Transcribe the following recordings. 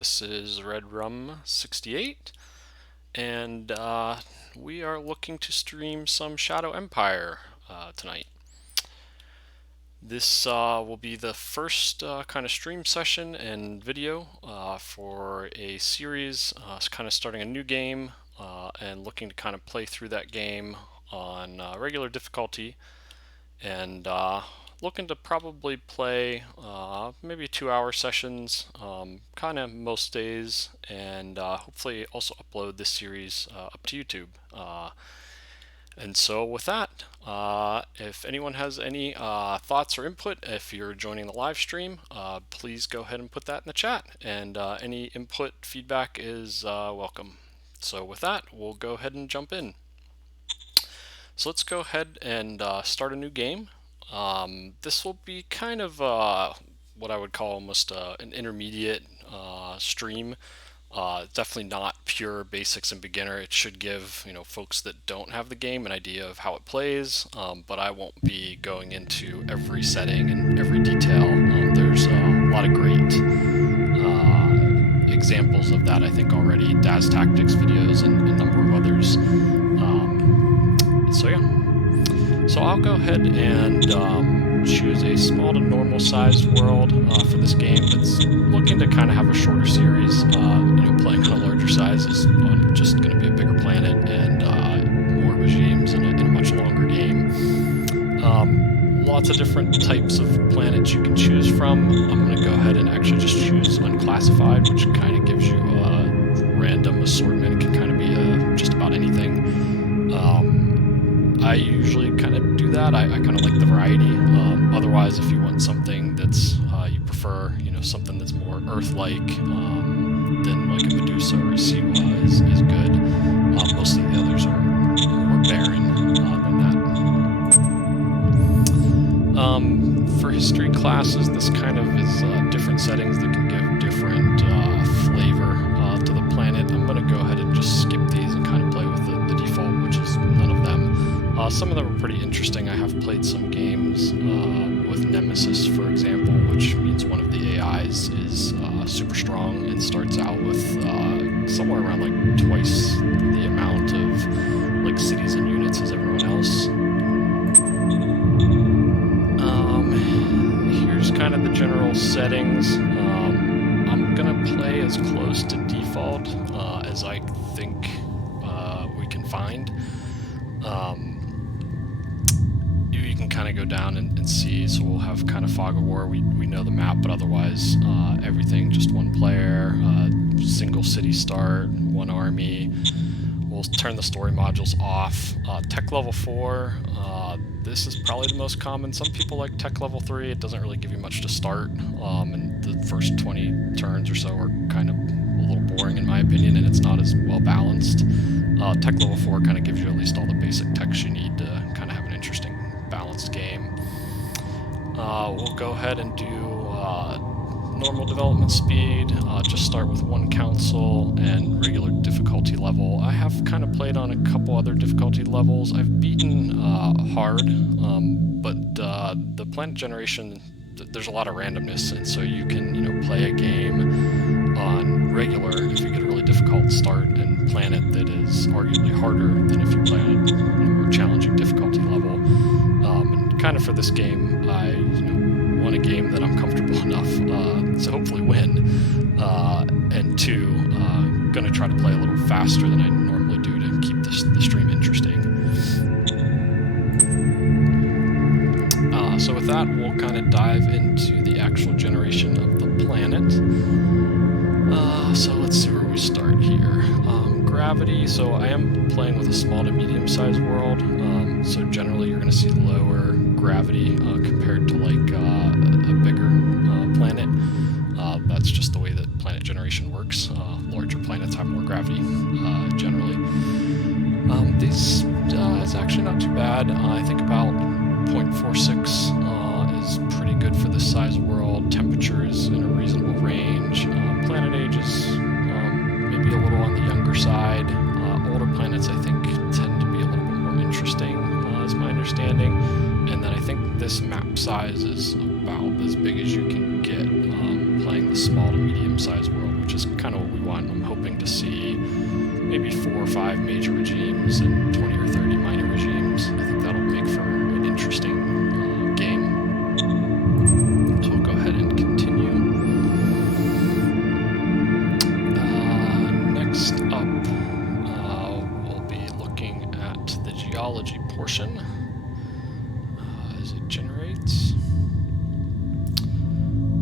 This is Red Rum 68, and we are looking to stream some Shadow Empire tonight. This will be the first kind of stream session and video for a series, kind of starting a new game and looking to kind of play through that game on regular difficulty, and looking to probably play maybe 2-hour sessions, kind of most days, and hopefully also upload this series up to YouTube. And so with that, if anyone has any thoughts or input, if you're joining the live stream, please go ahead and put that in the chat, and any input feedback is welcome. So with that, we'll go ahead and jump in. So let's go ahead and start a new game. This will be kind of what I would call almost an intermediate stream. Definitely not pure basics and beginner. It should give folks that don't have the game an idea of how it plays, but I won't be going into every setting and every detail. There's a lot of great examples of that, I think, already. Daz Tactics videos and a number of others. So yeah. So I'll go ahead and choose a small to normal sized world for this game that's looking to kind of have a shorter series. Playing on a larger size is just going to be a bigger planet and more regimes in a much longer game. Lots of different types of planets you can choose from. I'm going to go ahead and actually just choose unclassified, which kind of gives you a random assortment. It can kind of be just about anything. I usually kind of do that. I kind of like the variety. Otherwise, if you want something that's you prefer, something that's more Earth-like, then like a Medusa or a Siwa is good. Most of the others are more barren than that. For history classes, this kind of is different settings that can give different flavor to the planet. I'm going to go ahead and just skip these and kind of play with the default, which is none of them. Some of them are pretty interesting. I have played some games with Nemesis, for example, which means one of the AIs is super strong and starts out with somewhere around like twice the amount of like cities and units as everyone else. Here's kind of the general settings. I'm gonna play as close to default as I think we can find. You can kind of go down and see, so we'll have kind of Fog of War, we know the map, but otherwise everything just one player, single city start, one army. We'll turn the story modules off. Tech level 4, this is probably the most common. Some people like tech level 3, it doesn't really give you much to start, and the first 20 turns or so are kind of a little boring in my opinion, and it's not as well balanced. Tech level 4 kind of gives you at least all the basic techs you need to kind of have an interesting balanced game. We'll go ahead and do normal development speed, just start with one council and regular difficulty level. I have kind of played on a couple other difficulty levels. I've beaten hard, but the planet generation, there's a lot of randomness, and so you can play a game on regular if you get a really difficult start and planet that is arguably harder than if you play on a more challenging difficulty level. And kind of for this game, I want a game that I'm comfortable enough to hopefully win, and two, going to try to play a little faster than I normally do to keep the stream interesting. So with that, we'll kind of dive into the actual generation of the planet. So let's see where we start here. Gravity, so I am playing with a small to medium-sized world, so generally you're going to see lower gravity compared to like a bigger planet. That's just the way that planet generation works. Larger planets have more gravity generally. These is actually not too bad. I think about 0.46 is pretty good for this size world. Temperature is in a reasonable range. Planet age is maybe a little on the younger side. Older planets, I think, tend to be a little bit more interesting, is my understanding. And then I think this map size is about as big as you can get playing the small to medium sized world, which is hoping to see maybe 4 or 5 major regimes and 20 or 30 minor regimes. I think that'll make for an interesting game. So we'll go ahead and continue. Next up, we'll be looking at the geology portion as it generates.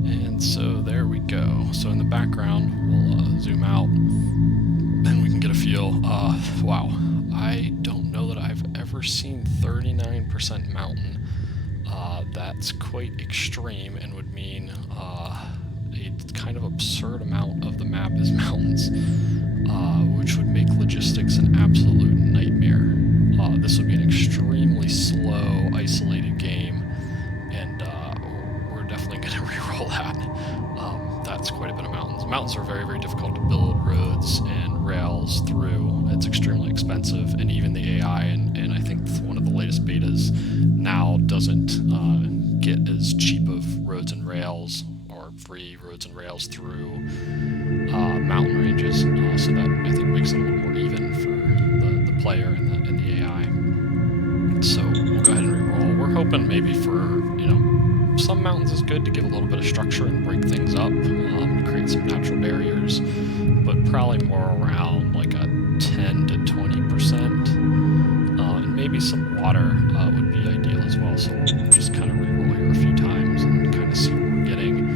And so there we go. So in the background, we'll zoom out and we can get a feel. Wow, I don't know that I've ever seen 39% mountain. That's quite extreme and would mean a kind of absurd amount of the map is mountains, which would make logistics an absolute nightmare. This would be an extremely slow, isolated game, and we're definitely going to reroll that. That's quite a bit of mountains. Mountains are very, very difficult to build roads and rails through. It's extremely expensive, and even the AI, and I think one of the latest betas now doesn't get as cheap of roads and rails or free roads and rails through mountain ranges, so that I think makes it a little more even for the player and the AI. So we'll go ahead and reroll. We're hoping maybe for, some mountains is good to give a little bit of structure and break things up, to create some natural barriers, but probably more around like a 10 to 20%, and maybe some water would be ideal as well. So we'll just kind of reroll here a few times and kind of see what we're getting.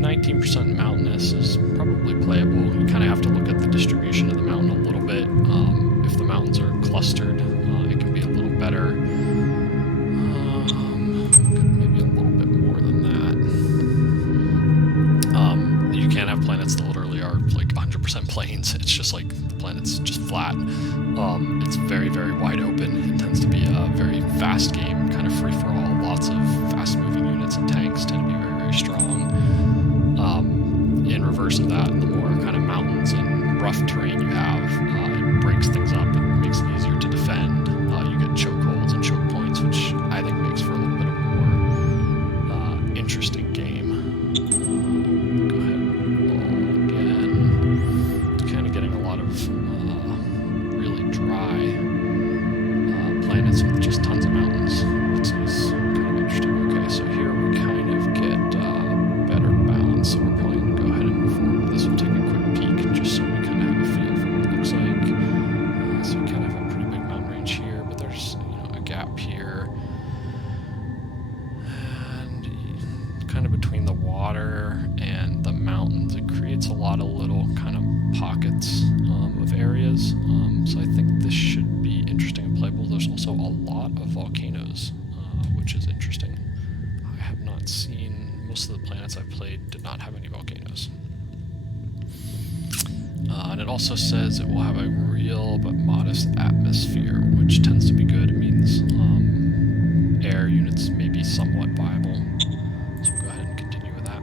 19% mountainous is probably playable. You kind of have to look at the distribution of the mountain a little bit. If the mountains are clustered, it can be a little better. Maybe a little bit more than that. You can't have planets that literally are like 100% plains. It's just like the planet's just flat. It's very, very wide open. It tends to be a very fast game, kind of free-for-all. Lots of fast-moving units and tanks tend to be very, very strong. In reverse of that, the more kind of mountains and rough terrain you have, it breaks things up. It makes it easier to defend. You get chokeholds and choke points, which I think makes for a little bit of a more interesting game. Go ahead and roll again. Kind of getting a lot of really dry planets with just tons of mountains, which is kind of interesting. Okay, so here we kind of get better balance, so we're probably going to go ahead and move forward. This will take a quick peek just so we kind of have a feel for what it looks like. So we kind of have a pretty big mountain range here, but there's a gap here, and kind of between the water and the mountains, it creates a lot of little kind of pockets of areas. So I think this should be interesting and playable. There's also a lot of volcanoes, which is interesting. I have not seen, most of the planets I've played did not have any volcanoes. And it also says it will have a real but modest atmosphere, which tends to be good. It means air units may be somewhat viable. So we'll go ahead and continue with that.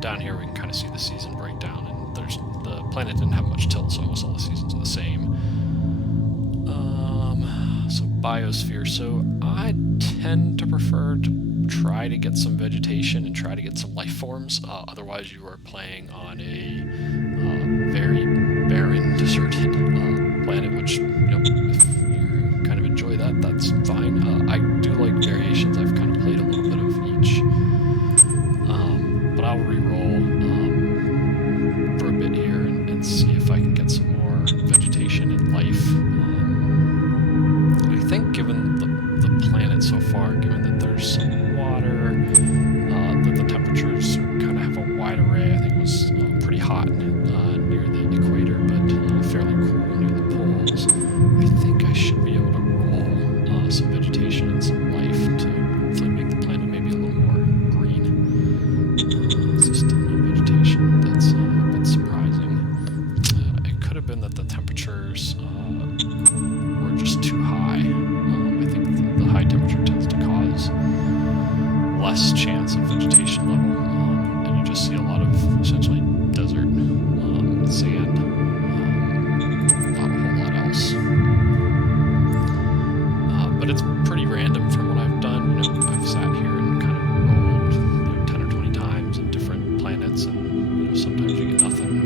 Down here we can kind of see the season breakdown, and the planet didn't have much tilt, so almost all the seasons are the same. So biosphere. So I tend to prefer to try to get some vegetation and try to get some life forms. Otherwise, you are playing on a very barren, deserted planet, which, if you kind of enjoy that, that's fine. I do like variations. I've kind of played a little bit of each. But I'll re-roll for a bit here and see if I can get some more vegetation and life. I think given the planet so far, given that there's some water, that the temperatures kind of have a wide array. I think it was pretty hot near the equator, but fairly cool near the poles. I think I should be able to roll some vegetation and some life to hopefully make the planet maybe a little more green. So still no vegetation. That's a bit surprising. It could have been that the temperatures were just too high. I think the high temperature tends to cause less chance of vegetation level, and you just see a lot of essentially desert sand, not a whole lot else. But it's pretty random from what I've done. I've sat here and kind of rolled 10 or 20 times in different planets, and sometimes you get nothing.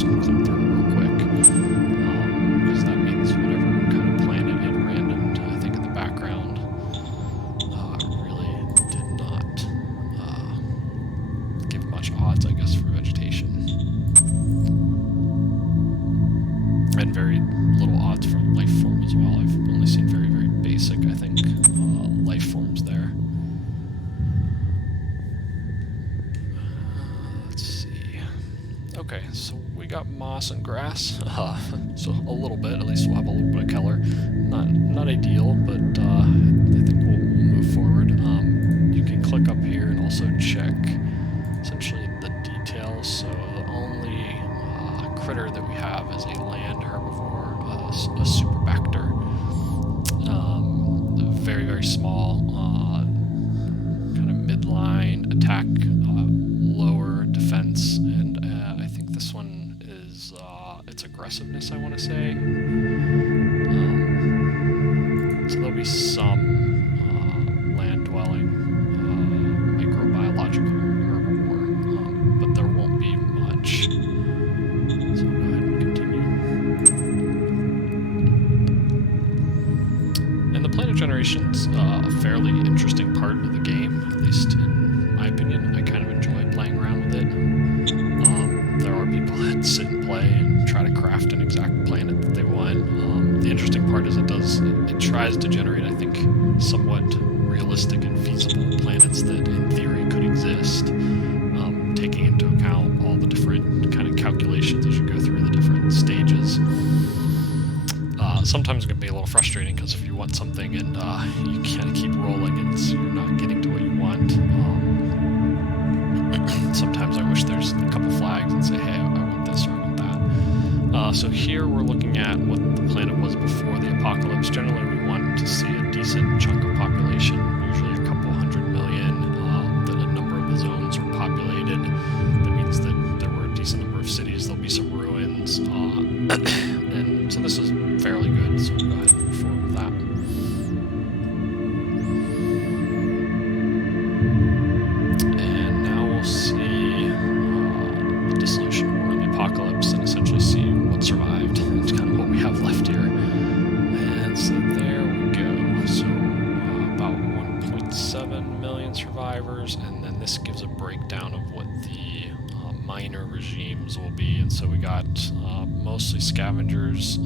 just click through real quick, because that means whatever kind of planet it randomed, I think in the background, really did not give much odds, I guess, for vegetation. And very little odds for life form as well. I've only seen very, very basic, I think, life forms there. Let's see. Okay, so we got moss and grass. So a little bit, at least we'll have a little bit of color. Not ideal, but I think we'll move forward. You can click up here and also check essentially the details. So the only critter that we have is a land herbivore, a superbacter. Very, very small, kind of midline attack, lower defense, and I think this one is its aggressiveness, I want to say. So there'll be some land dwelling, microbiological herbivore, but there won't be much. So go ahead and continue. And the planet generation's a fairly interesting part of the game, at least in my opinion. I kind of enjoy playing around with it. There are people that sit and play and try to craft an exact planet that they want. The interesting part is it tries to generate, I think, somewhat realistic and feasible planets that in theory could exist, taking into account all the different kind of calculations as you go through the different stages. Sometimes it can be a little frustrating because if you want something and you kind of keep rolling and so you're not getting to what you want, sometimes I wish there's a couple flags and say, hey, I want this or I want that. So here we're looking at what the planet was before the apocalypse. Generally we want to see a decent chunk of population, usually a couple 100 million, that a number of the zones were populated. That means that there were a decent number of cities, there'll be some ruins, and so this is fairly good, so we'll go ahead and move forward with that. And now we'll see the dissolution war and the apocalypse and essentially see what survived. It's kind of what we have left here. And so there we go. So about 1.7 million survivors, and then this gives a breakdown of what the minor regimes will be. And so we got mostly scavengers,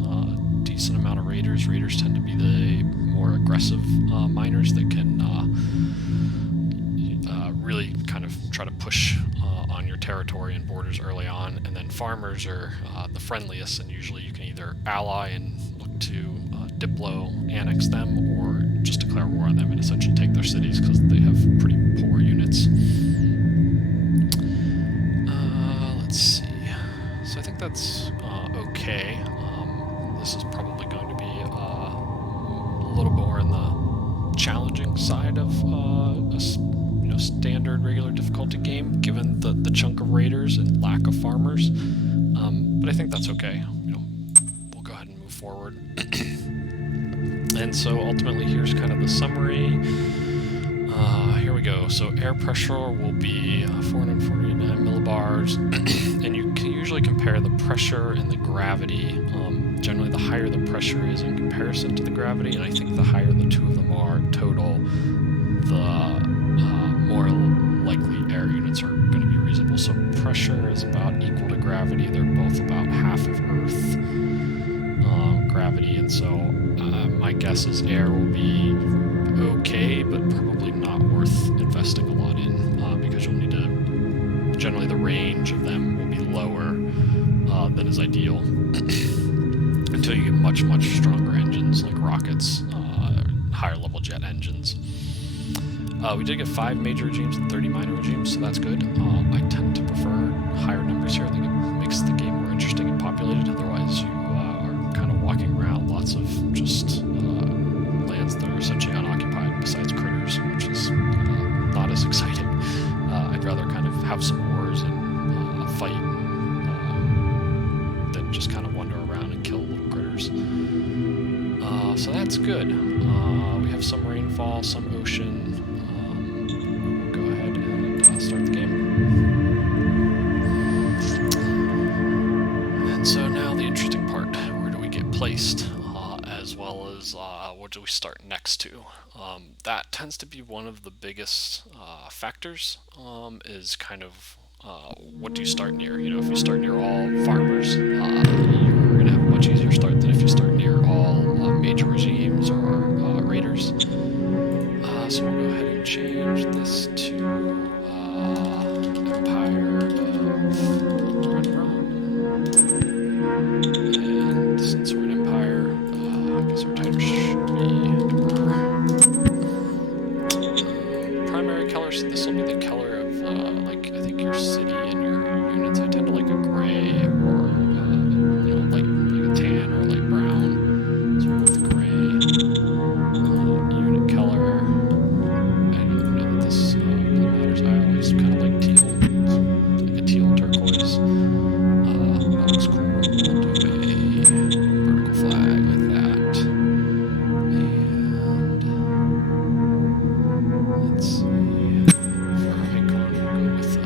decent amount of raiders. Raiders tend to be the more aggressive miners that can really kind of try to push on your territory and borders early on. And then farmers are the friendliest, and usually you can either ally and look to diplo annex them, or just declare war on them and essentially take their cities because they have pretty poor units. Let's see. So I think that's okay. This is probably going to be a little more in the challenging side of a standard regular difficulty game, given the chunk of raiders and lack of farmers. But I think that's okay. We'll go ahead and move forward. And so ultimately, here's kind of the summary. Here we go. So air pressure will be 449 millibars, and you can usually compare the pressure and the gravity. Generally, the higher the pressure is in comparison to the gravity, and I think the higher the two of them are total, the more likely air units are going to be reasonable. So pressure is about equal to gravity. They're both about half of Earth gravity, and so my guess is air will be okay, but probably not worth investing a lot in, because you'll need to, generally the range of them will be lower than is ideal until you get much, much stronger engines like rockets, higher level jet engines. We did get 5 major regimes and 30 minor regimes, so that's good. I tend to prefer higher numbers here. I think it makes the game more interesting and populated. Otherwise, you are kind of walking around lots of just lands that are essentially unoccupied besides critters, which is not as exciting. I'd rather kind of have some wars and fight than just kind of wander around and kill little critters. So that's good. We have some rainfall, some ocean. We'll go ahead and start the game. placed, as well as what do we start next to. That tends to be one of the biggest factors, is kind of what do you start near. If you start near all farmers, you're going to have a much easier start than if you start near all major regimes or raiders. So we'll go ahead and change this to Empire of Red Rum. And since we're an empire, I guess our title should be Emperor. Primary color, so this will be the color of, I think your city and your units. I tend to like a gray or, like a tan or a light brown. So we'll go with gray. Unit color. I don't know that this really matters. I always kind of like teal. Like a teal turquoise. That looks cool. We'll do a vertical flag like that. And let's see. For our icon, we'll go with I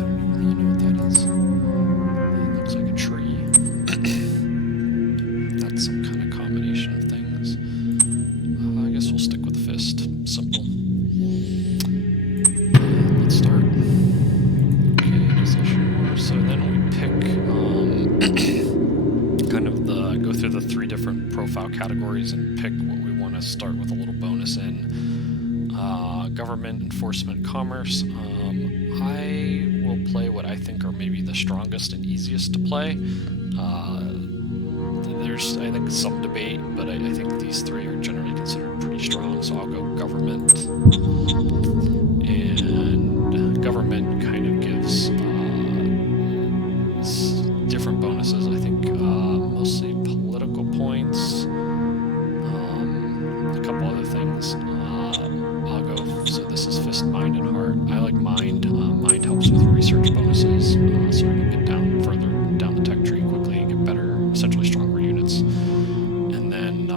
don't even really know what that is. It looks like a tree. That's some kind of combination of things. I guess we'll stick with the fist. Simple. And let's start. Okay, position war. So then we pick kind of go through the 3 different profile categories and pick what we want to start with a little bonus in. Government, enforcement, commerce. I will play what I think are maybe the strongest and easiest to play. There's, I think, some debate, but I think these 3 are generally considered pretty strong, so I'll go government. And government kind of gives different bonuses, I think, mostly political points, a couple other things. I'll go, so this is fist, mind, and heart. I like mind. Mind helps with research bonuses, so I can get further down the tech tree quickly and get better, essentially stronger units. And then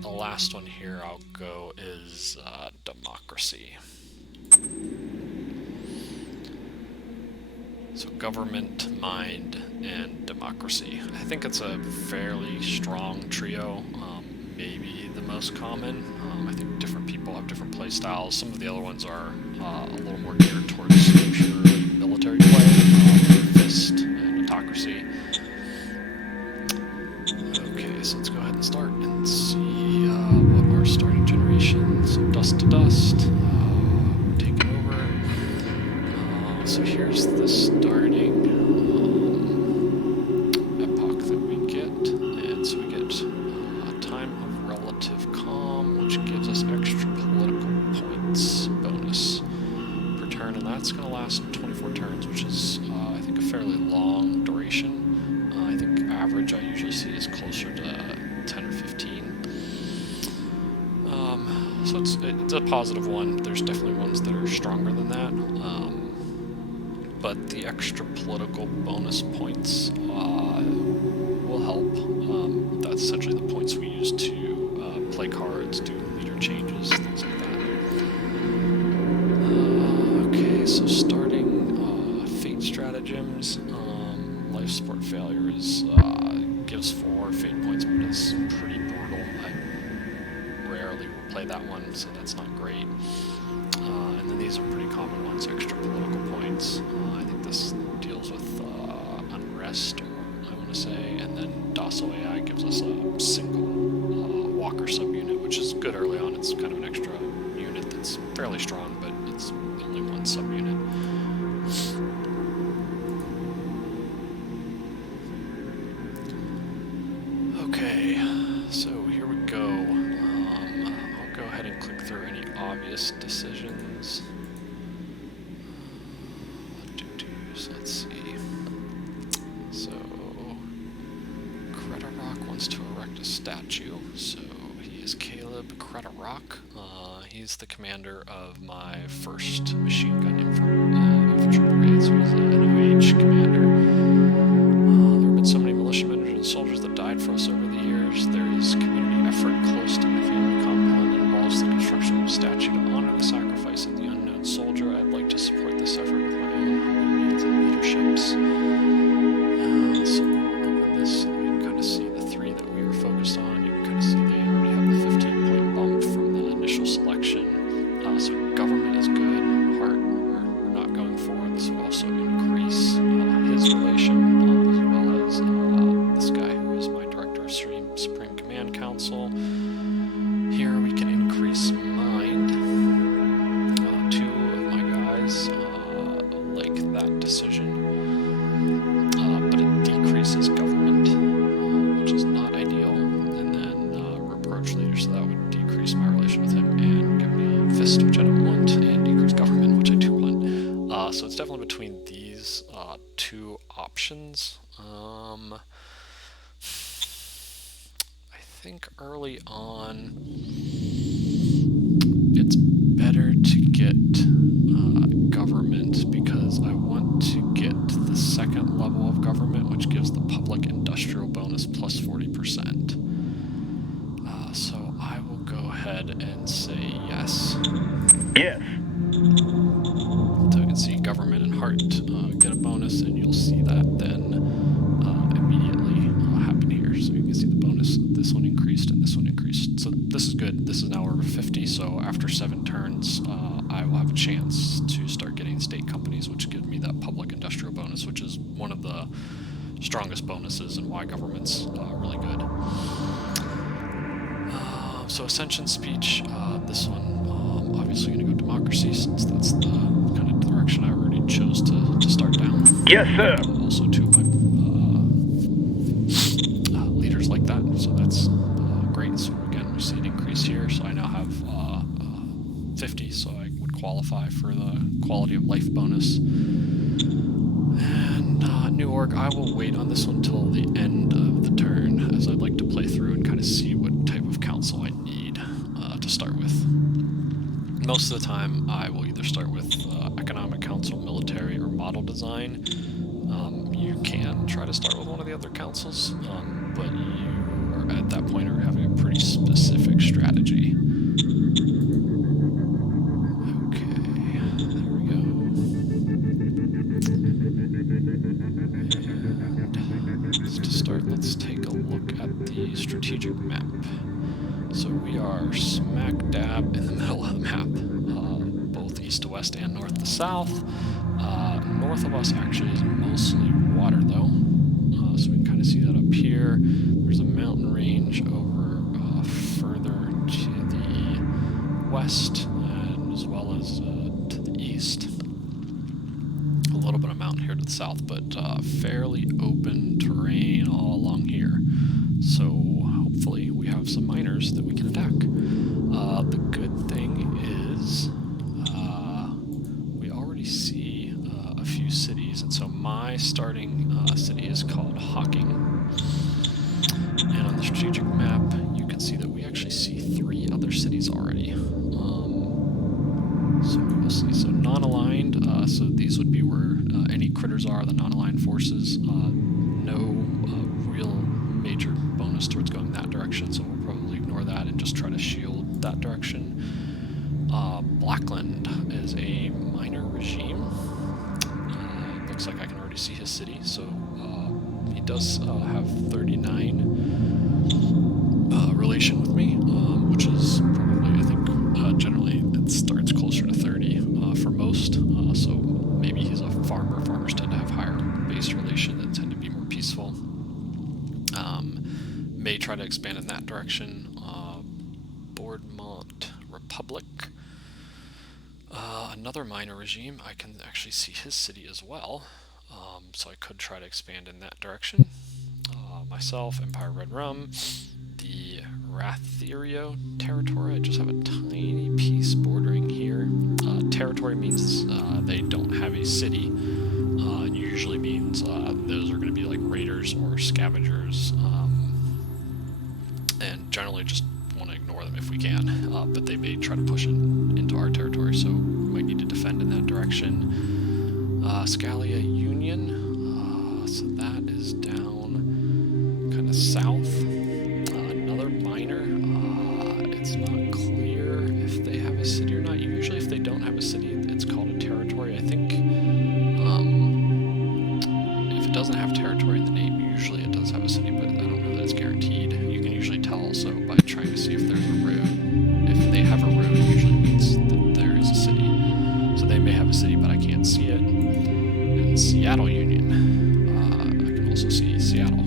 the last one here I'll go is democracy. So government, mind, and democracy. I think it's a fairly strong trio, maybe the most common. I think different people have different play styles. Some of the other ones are a little more geared towards pure military play, fist and autocracy. Okay, so let's go ahead and start and see what our starting generation. So dust to dust, taking over. So here's the starting epoch that we get, and so we get time of relative calm, which gives us extra political points bonus per turn, and that's going to last 24 turns, which is I think a fairly long duration. I think average I usually see is closer to 10 or 15. So it's a positive one. There's definitely ones that are stronger than that. But the extra political bonus points will help. That's essentially the points we use to play cards, do leader changes, things like that. Okay, so starting fate stratagems. Life support failures gives 4 fate points, but it's pretty brutal. I rarely will play that one, so that's not great. And then these are pretty common ones, extra political points. I think this deals with unrest, I want to say, and then docile AI gives us a single walker subunit, which is good early on. It's kind of an extra unit that's fairly strong, but it's only one subunit. Okay, so here we go. I'll go ahead and click through any obvious decisions. So let's see. So Cretarock wants to erect a statue. So he is Caleb Cretarock. He's the commander of my first machine gun infantry brigade. So he's an OH commander. There have been so many militiamen and soldiers that died for us over the years. There is community effort close to my family compound that involves the construction of a statue to honor the sacrifice of the unknown soldier. I'd like to support this effort with my own humble means and leaderships. 4. This will also increase his relation, as well as this guy who is my Director of Supreme Command Council. Here we can increase mind. 2 of my guys like that decision, but it decreases government, which is not ideal, and then reproach leader, so that would decrease my relation with him and give me a fist, which I don't want, and decrease government, which I do want. So it's definitely between these 2 options. I think early on it's better to get government, because I want to get the 2nd level of government, which gives the public industrial bonus plus 40%. So I will go ahead and say yes. Yes. So you can see government and heart get a bonus, and you'll see that then immediately happen here. So you can see the bonus. This one increased and this one increased. So this is good. This is now over 50. So after 7 turns, I will have a chance to start getting state companies, which gives me that public industrial bonus, which is one of the strongest bonuses and why government's really good. So Ascension speech, this one, obviously going to go democracy, since that's the kind of direction I already chose to start down. Yes, sir. Also, 2 of my leaders like that, so that's great. So again, we see an increase here. So I now have 50, so I would qualify for the quality of life bonus. And new org, I will wait on this one till the end of the turn, as I'd like to play through and kind of see what type of council I need to start with. Most of the time, I will either start with economic council, military, or model design. You can try to start with one of the other councils, but you are at that point are having a pretty specific strategy. Okay, there we go. And to start, let's take a look at the strategic map. So we are smack dab in the middle of the map, both east to west and north to south. North of us actually is mostly water, though, so we can kind of see that up here. There's a mountain range over further to the west, and as well as to the east. A little bit of mountain here to the south, but fairly open terrain all along here. So hopefully we have some miners that we can attack. The good thing is we already see a few cities, and so my starting city is called Hawking. And on the strategic map, you can see that we actually see 3 other cities already. So we'll see. So non-aligned, so these would be where any critters are, the non-aligned forces. No real major bonus towards going that direction, so we'll probably ignore that and just try to shield that direction. Blackland is a minor regime. Looks like I can already see his city, so he does have 39 relation with me, which is probably, I think, generally it starts closer to 30 for most, so maybe he's a farmer. Farmers tend to have higher base relation and tend to be more peaceful. May try to expand in that direction. Boardmont Republic. Another minor regime. I can actually see his city as well, so I could try to expand in that direction. Myself, Empire Red Rum, the Ratherio territory. I just have a tiny piece bordering here. Territory means they don't have a city. It usually means those are going to be like raiders or scavengers, and generally just want to ignore them if we can, but they may try to push it into our territory, so we might need to defend in that direction. Scalia Union, so that is down kind of south. Another minor, it's not clear if they have a city or not. Usually if they don't have a city, it's called a territory. I think if it doesn't have territory in the name, usually it does have a city, but I don't know that it's guaranteed. You can usually tell also by trying to see if there's a road. If they have a road, it usually means that there is a city. So they may have a city, but I can't see it. Seattle Union. I can also see Seattle.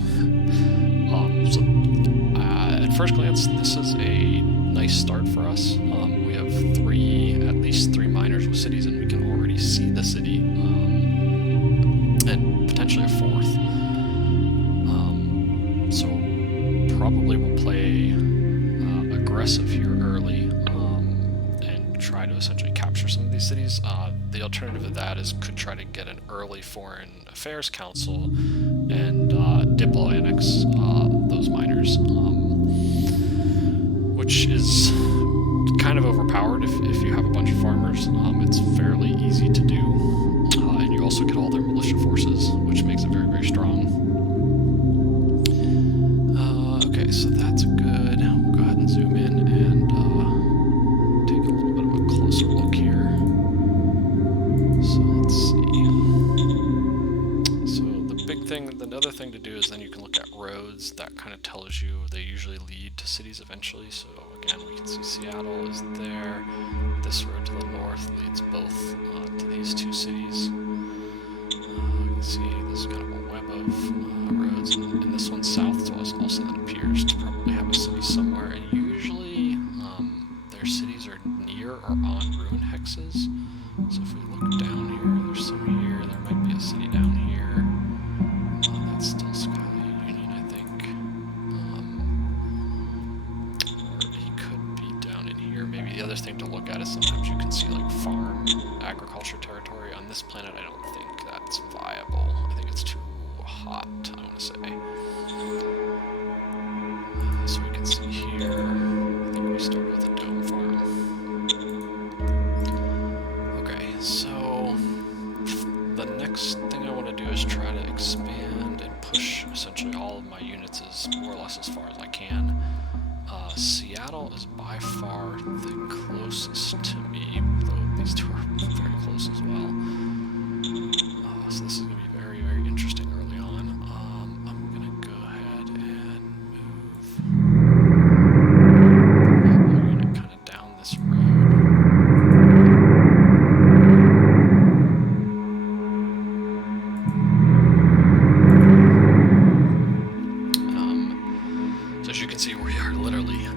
At first glance, this is a nice start for us. We have at least three miners with cities, and we can already see the city, and potentially a fourth. So probably we'll play aggressive here early, and try to essentially capture some of these cities. The alternative to that is could try to get an early foreign affairs council and diplo annex those miners, which is kind of overpowered if you have a bunch of farmers. It's fairly easy to do, and you also get all their militia forces, which makes it very, very strong. Okay, so that's good. We'll go ahead and zoom in and take a little bit of a closer look here. So let's see. So the other thing to do is then you can look at roads. That kind of tells you they usually lead to cities eventually. So again, we can see Seattle is there. This road to the north leads both to these two cities. You can see this is kind of a web of roads, and this one south to us also then appears to probably have a city somewhere. And usually their cities are near or on ruin hexes. So if we look down here, there's some here. There might be a city down here. That's still Skyline Union, I think. Or he could be down in here. Maybe the other thing to look at is sometimes you can see like farm agriculture territory. On this planet, I don't think that's viable. I think it's too hot, I want to say. So we can see here, I think we started with a dome farm. Okay, so the next thing I want to do is try to expand and push essentially all of my units more or less as far as I can. Seattle is by far the closest to me, though these two are very close as well. So this is going to be very, very interesting early on. I'm going to go ahead and move the mobile unit kind of down this road. So as you can see, we are literally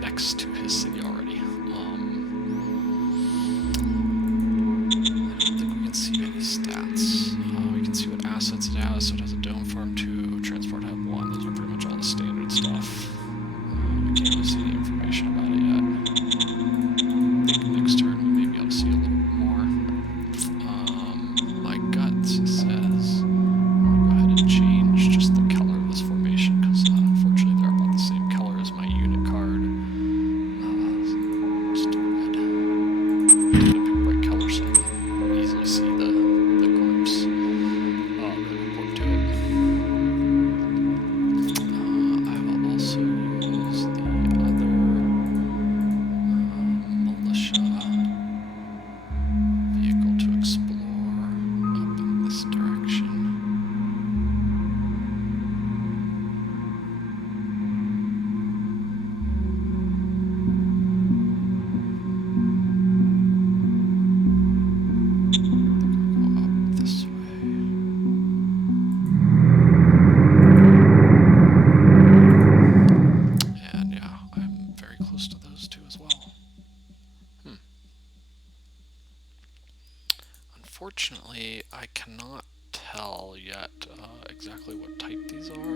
next to his city already. I don't think we can see any stats. We can see what assets it has. So it has a dome farm 2, transport hub 1. Those are pretty much all the standard stuff. We can't really see any information about it yet. I think next turn we may be able to see a little bit more. My gut says I'm going to go ahead and change just the color of this formation, because unfortunately they're about the same color as my unit card. Just do red. Get a big bright color so I can easily see the groups that report to it. I will also use the other militia vehicle to explore up in this direction. And yeah, I'm very close to those two as well. Unfortunately, I cannot tell yet exactly what type these are. But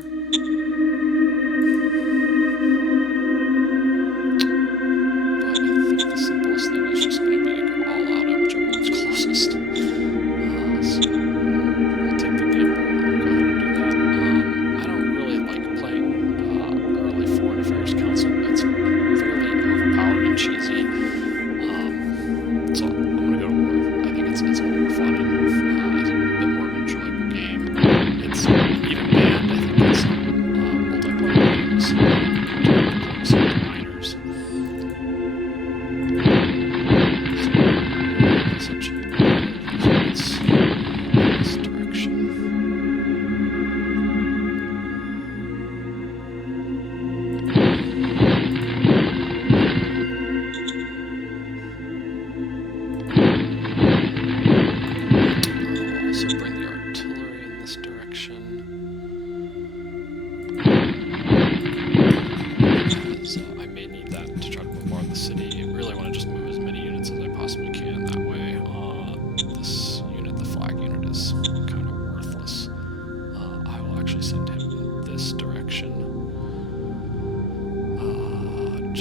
I think the simplest thing is just going to be to go all out at whichever one's closest. So we'll take the gamble and go ahead and do that. I don't really like playing early foreign affairs council. It's fairly overpowered and cheesy. So I'm going to go to war. I think it's a little more fun and it's a bit more of an enjoyable game. It's even banned, I think, in some multiplayer games. Some miners. So essentially, it's this direction. Also bring the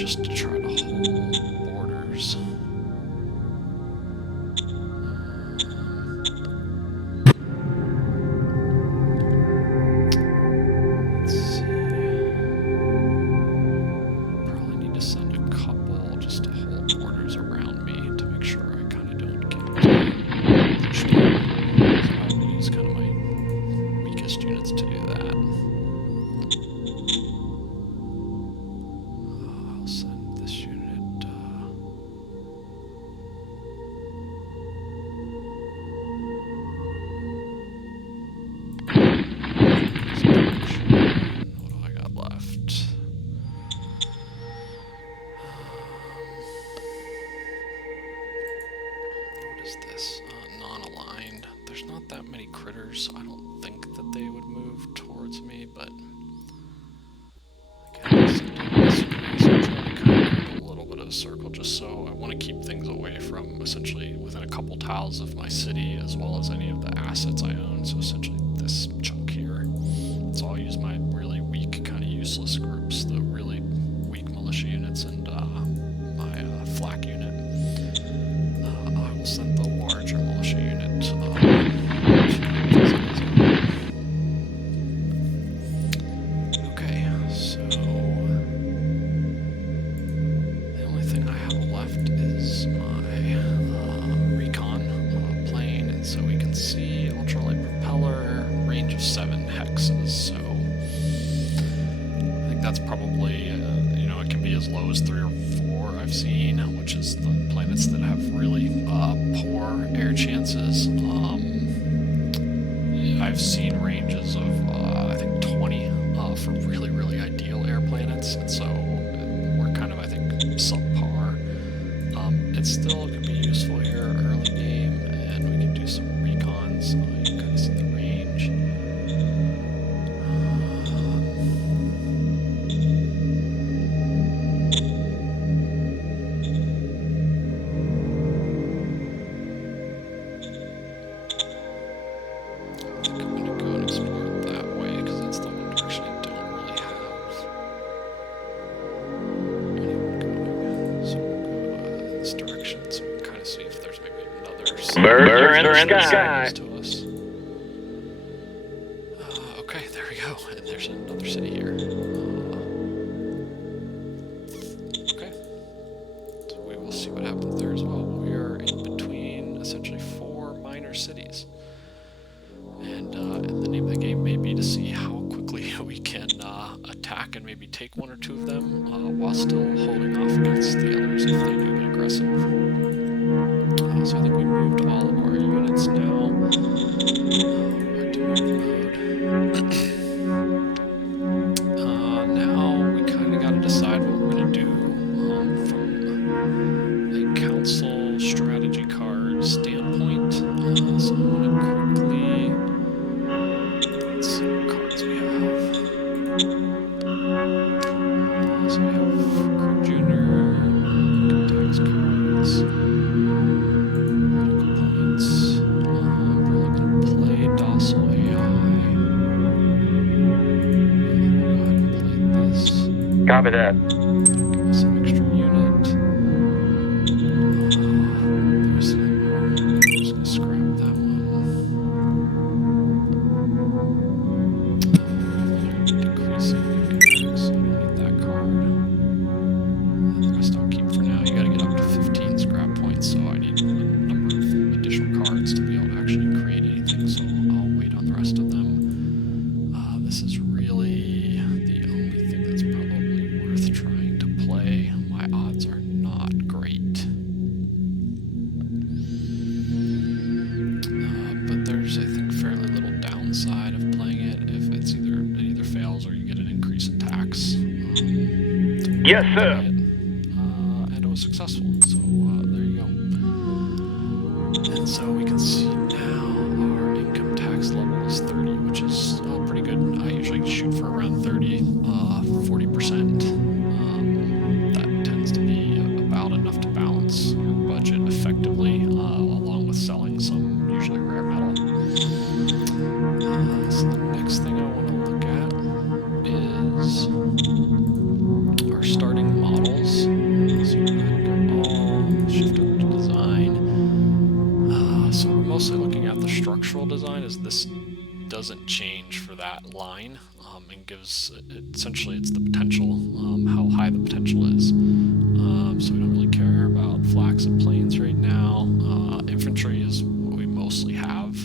just to try to hold borders. So I don't think that they would move towards me, but again, so I'm trying to kind of do a little bit of a circle just so I want to keep things away from essentially within a couple tiles of my city as well as any of the assets I own. So essentially this chunk here. So I'll use my really weak, kind of useless groups, the really weak militia units and my flak unit. I will send the larger militia unit. I've seen ranges of, I think 20 for really, really ideal air planets, and so we're kind of, I think, subpar. It still could be useful here early game, and we can do some recons. You can kind of see the range. Birds are in the sky. To us. Okay, there we go. And there's another city here. Okay. So we will see what happens there as well. We are in between essentially 4 minor cities. And the name of the game may be to see how quickly we can attack and maybe take 1 or 2 of them while still holding off against the others if they do get aggressive. So I think we moved all of our units now. Back to move mode. Now we kind of got to decide what we're going to do from a council strategy card standpoint. So I'm going to quickly, let's see what cards we have. So we have Crew Junior, income tax cards. Copy that. Give us an extra unit. I'm just gonna scrap that one. Decreasing, so I don't need that card. And the rest I'll keep for now. You gotta get up to 15 scrap points, so I need a number of additional cards to be able to actually create anything, so I'll wait on the rest of them. This is really the only thing that's probably worth trying to play. My odds are not great. But there's, I think, fairly little downside of playing it if it either fails or you get an increase in tax. Yes, sir. And it was successful, so there you go. And so we can see now our income tax level is 30, which is pretty good. I usually shoot for around 30, 40%. That tends to be about enough to balance your budget effectively, along with selling some usually rare metal. So the next thing I want to look at is our starting model. line is this doesn't change for that line, and gives essentially it's the potential, how high the potential is. So we don't really care about flaks and planes right now. Infantry is what we mostly have.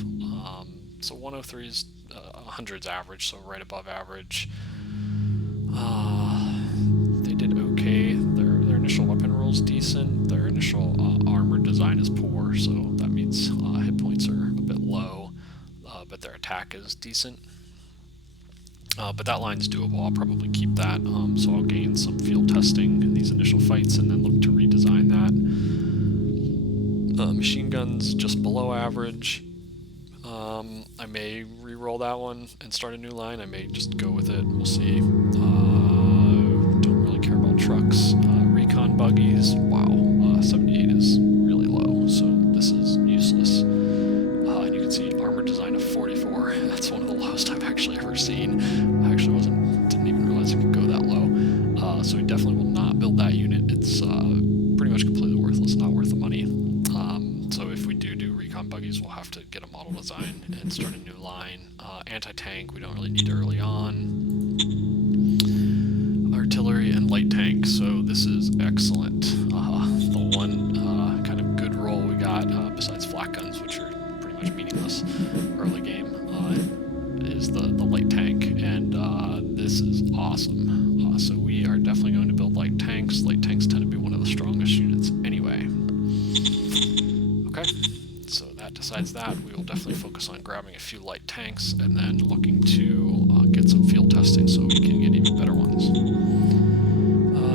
So 103 is 100's average, so right above average. They did okay. Their initial weapon roll is decent. Their initial armor design is poor, so that means hit points are a bit low, but their attack is decent. But that line's doable. I'll probably keep that, so I'll gain some field testing in these initial fights and then look to redesign that. Machine guns just below average. I may re-roll that one and start a new line. I may just go with it. We'll see. Don't really care about trucks. Recon buggies. Wow, 78 is really low, so this is useless. And you can see armor design of 44. That's one of the lowest I've actually ever seen. I actually didn't even realize it could go that low. So we definitely will not build that unit. It's pretty much completely worthless, not worth the money. So if we do recon buggies, we'll have to get a model design and start a new line. Anti-tank, we don't really need early on. Artillery and light tank, so this is excellent. The one kind of good roll we got, besides flak guns, which are pretty much meaningless early game, is the light tank, and this is awesome. So we are definitely going to build light tanks. Light tanks tend to be one of the strongest units anyway. Okay, so that decides that. We will definitely focus on grabbing a few light tanks and then looking to get some field testing so we can get even better ones.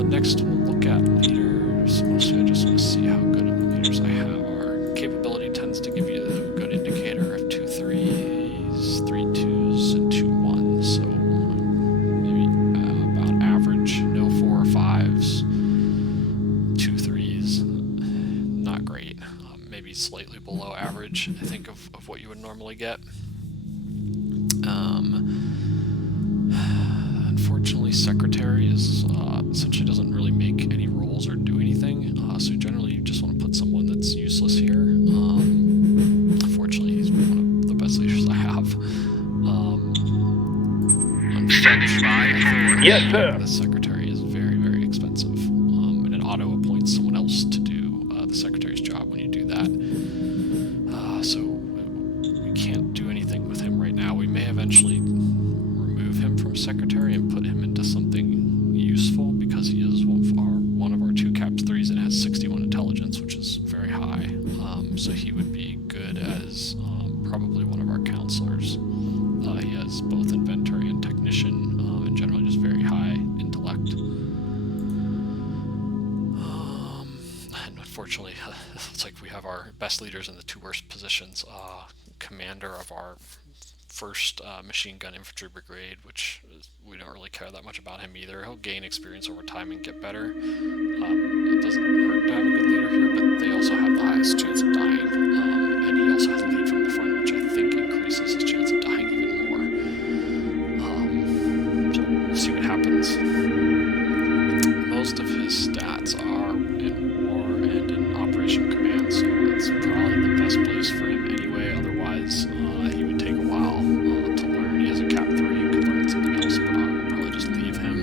Next, we'll look at leaders. Mostly I just want to see how good of the leaders I have are. Capability tends to give you a good indicator of 2 3s, 3 2s, and 2 1s, so maybe about average. No 4 or 5s, 2 3s, not great. Maybe slightly below average, I think, of what you would normally get. Unfortunately, secretary is essentially doesn't really make any rolls or do anything, so generally you just want to put someone that's useless here. Unfortunately, he's one of the best leaders I have. Standing by for... Yes, sir. The secretary is very, very expensive, and it auto-appoints someone else to do the secretary's job when you do that. So we can't do anything with him right now. We may eventually remove him from secretary and put him into something useful, because he is one of our 2 Caps 3s and has 61 intelligence, which is very high. So he would be good as probably one of our counselors. He has both inventor and technician, and generally just very high intellect. And unfortunately, it's like we have our best leaders in the 2 worst positions. Commander of our first machine gun infantry brigade, which we don't really care that much about him either. He'll gain experience over time and get better. It doesn't hurt to have a good leader here, but they also have the highest chance of dying, and he also has a lead from the front, which I think increases his chance of dying even more. So we'll see what happens. Most of his stats are in war and in operation command, so it's probably the best place for him anyway. Otherwise, he would take a while to learn. He has a Cap 3 and could learn something else, but I will probably just leave him.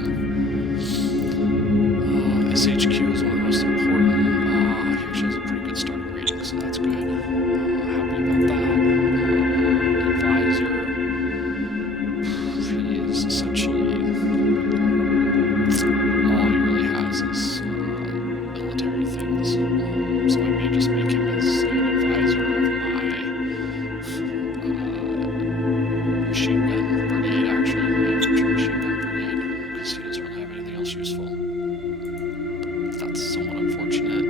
SHQ is one of the most important. He actually has a pretty good starting rating, so that's good. Happy about that. Advisor. He is essentially... all he really has is military things. So I may just make him as an advisor of my machine gun brigade, actually, my infantry machine gun brigade, because he doesn't really have anything else useful. That's somewhat unfortunate.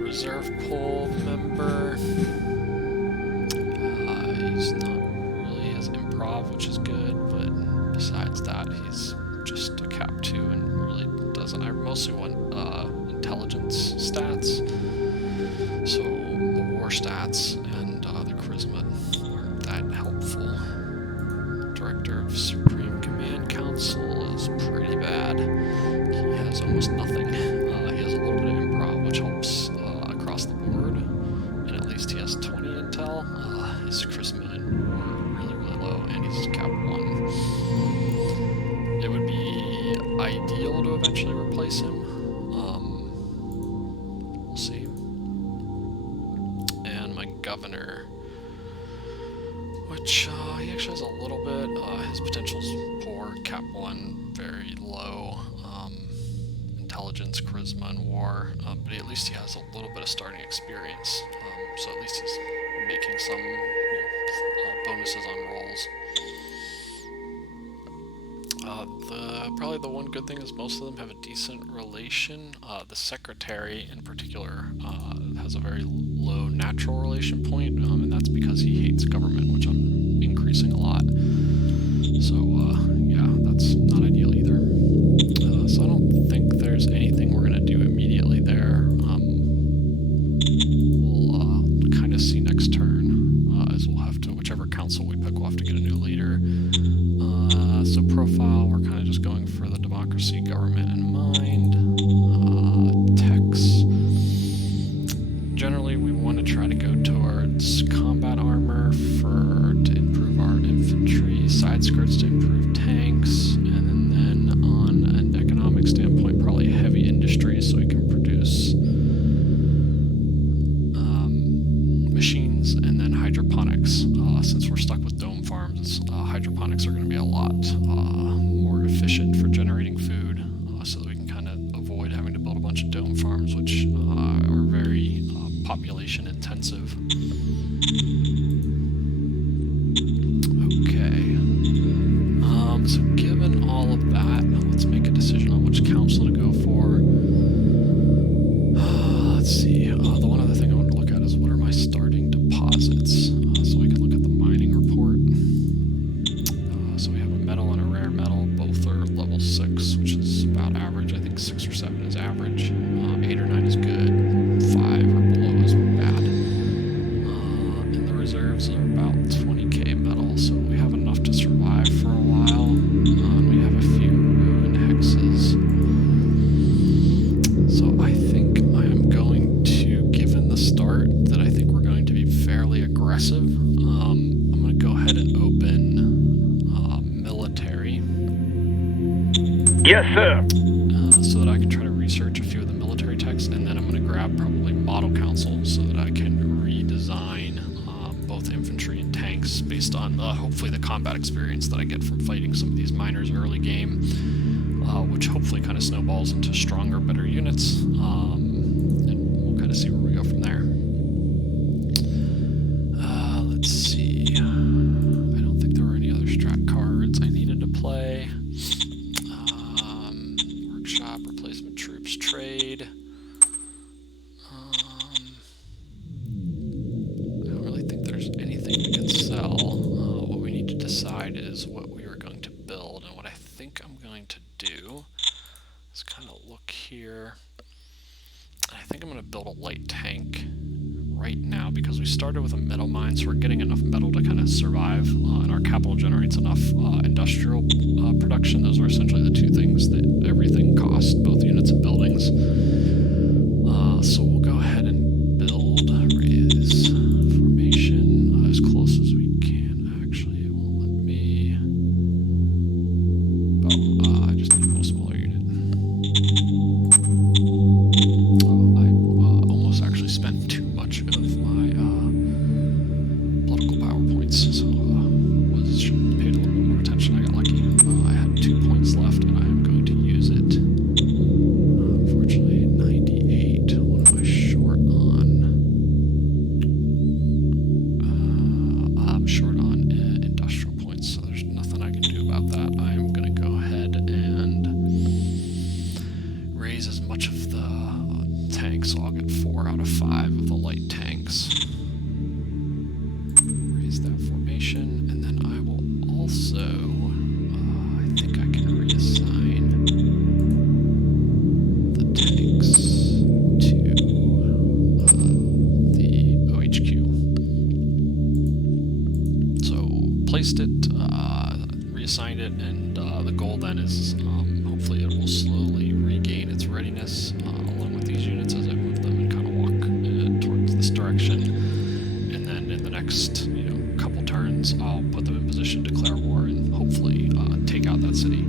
Reserve pool member. He's not really as improv, which is good, but besides that, he's just a Cap 2 and really doesn't. I mostly want intelligence stats, so the war stats and the charisma aren't that helpful. Director of Supreme Command Council is pretty bad. He has almost nothing. He has a little bit of improv, which helps across the board, and at least he has 20 intel. His charisma charisma and war really, really low, and he's cap 1. It would be ideal to eventually replace him. We'll see. And my governor, which he actually has a little bit. His potential's poor, cap 1, very low. Intelligence, charisma, and war, but at least he has a little bit of starting experience, so at least he's making some bonuses on rolls. Probably the one good thing is most of them have a decent relation. The secretary, in particular, has a very low natural relation point, and that's because he hates government, which I'm increasing a lot. So, yeah, that's not ideal either. So I don't think there's anything we're going to do immediately there. We'll kind of see next turn, as we'll have to, whichever council we pick, we'll have to get a new leader. So profile, we're kind of just going for the democracy government in mind. Techs. Generally, we want to try to go towards combat armor to improve our infantry, side skirts to improve tanks, and then on an economic standpoint, probably heavy industry so we can produce machines, and then hydroponics. Since we're stuck with dome farms, hydroponics are going to be a lot more efficient for generating food, so that we can kind of avoid having to build a bunch of dome farms, which are very population intensive. Okay. So given all of that, let's make a decision on which council to go for. Let's see. The one other thing I want to look at is what are my starting deposits, so we can look at the mining report. So we have a metal and a rare metal. Both are level 6, which is about average. I think 6 or 7 is average. 8 or 9 is good. 5 or below is bad. And the reserves are about 20k metal, so we have enough to survive for a while. And we have a few ruin hexes. So I think I am going to, given the start, that I think we're going to be fairly aggressive. I'm going to go ahead and open military. Yes, sir. So that I can try to research a few of the military texts, and then I'm going to grab probably model council so that I can redesign both infantry and tanks based on hopefully the combat experience that I get from fighting some of these miners early game, which hopefully kind of snowballs into stronger, better units, and we'll kind of see where we go from there. Let's see. I don't think there were any other strat cards I needed to play. Workshop, replacement troops, trade. I don't really think there's anything we can sell. What we need to decide is what we are going to build, and what I think I'm going to do is kind of look here. I think I'm going to build a light tank right now because we started with a metal mine, so we're getting enough metal to kind of survive, and our capital generates enough industrial production. Those are essentially the two things that everything costs, both units and buildings. So we'll go ahead and build, raise formation as close as we can. Actually, it won't let me. I just need to put a smaller unit. I almost actually spent too much of my political power points, so should have paid a little bit more attention. I got lucky. I had 2 points left, and I am going to use it. Unfortunately, 98. What am I short on? I'm short on industrial points, so there's nothing I can do about that. I am going to go ahead and raise as much of the tanks, so I'll get 4 out of 5 of the light tanks. Raise that formation, and then I will also, I think I can reassign the tanks to the OHQ. So placed it, reassigned it, and the goal then is hopefully it will slowly regain its readiness along with these units as I move them and kind of walk towards this direction. And then in the next couple points, I'll put them in position to declare war and hopefully take out that city.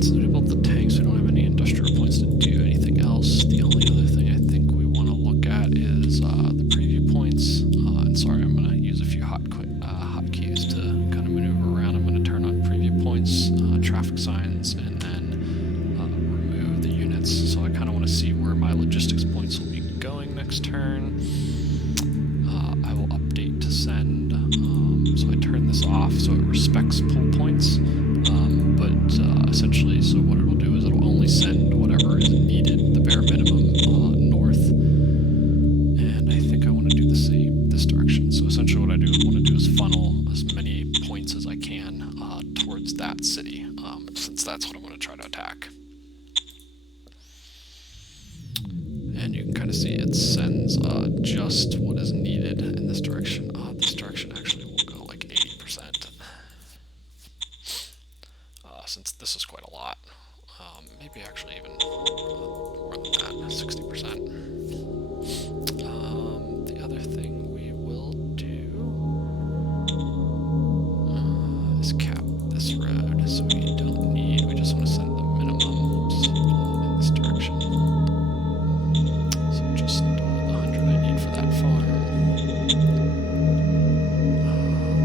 Since we built the tanks, we don't have any industrial points to do anything else. The only other thing I think we want to look at is the preview points. And sorry, I'm going to use a few hotkeys to kind of maneuver around. I'm going to turn on preview points, traffic signs, and then remove the units. So I kind of want to see where my logistics points will be going next turn. I will update to send. So I turn this off so it respects pull points. Essentially, so what it'll do is it'll only send whatever is needed, the bare minimum, north. And I think I want to do the same this direction. So essentially what I want to do is funnel as many points as I can towards that city, since that's what I'm going to try to attack. And you can kind of see it sends just what is needed in this direction. This direction actually will go like 80%. Since this is quite a lot. Maybe actually even more than that, 60%. The other thing we will do is cap this road, so we don't need, we just want to send the minimums in this direction. So just the 100 I need for that farm.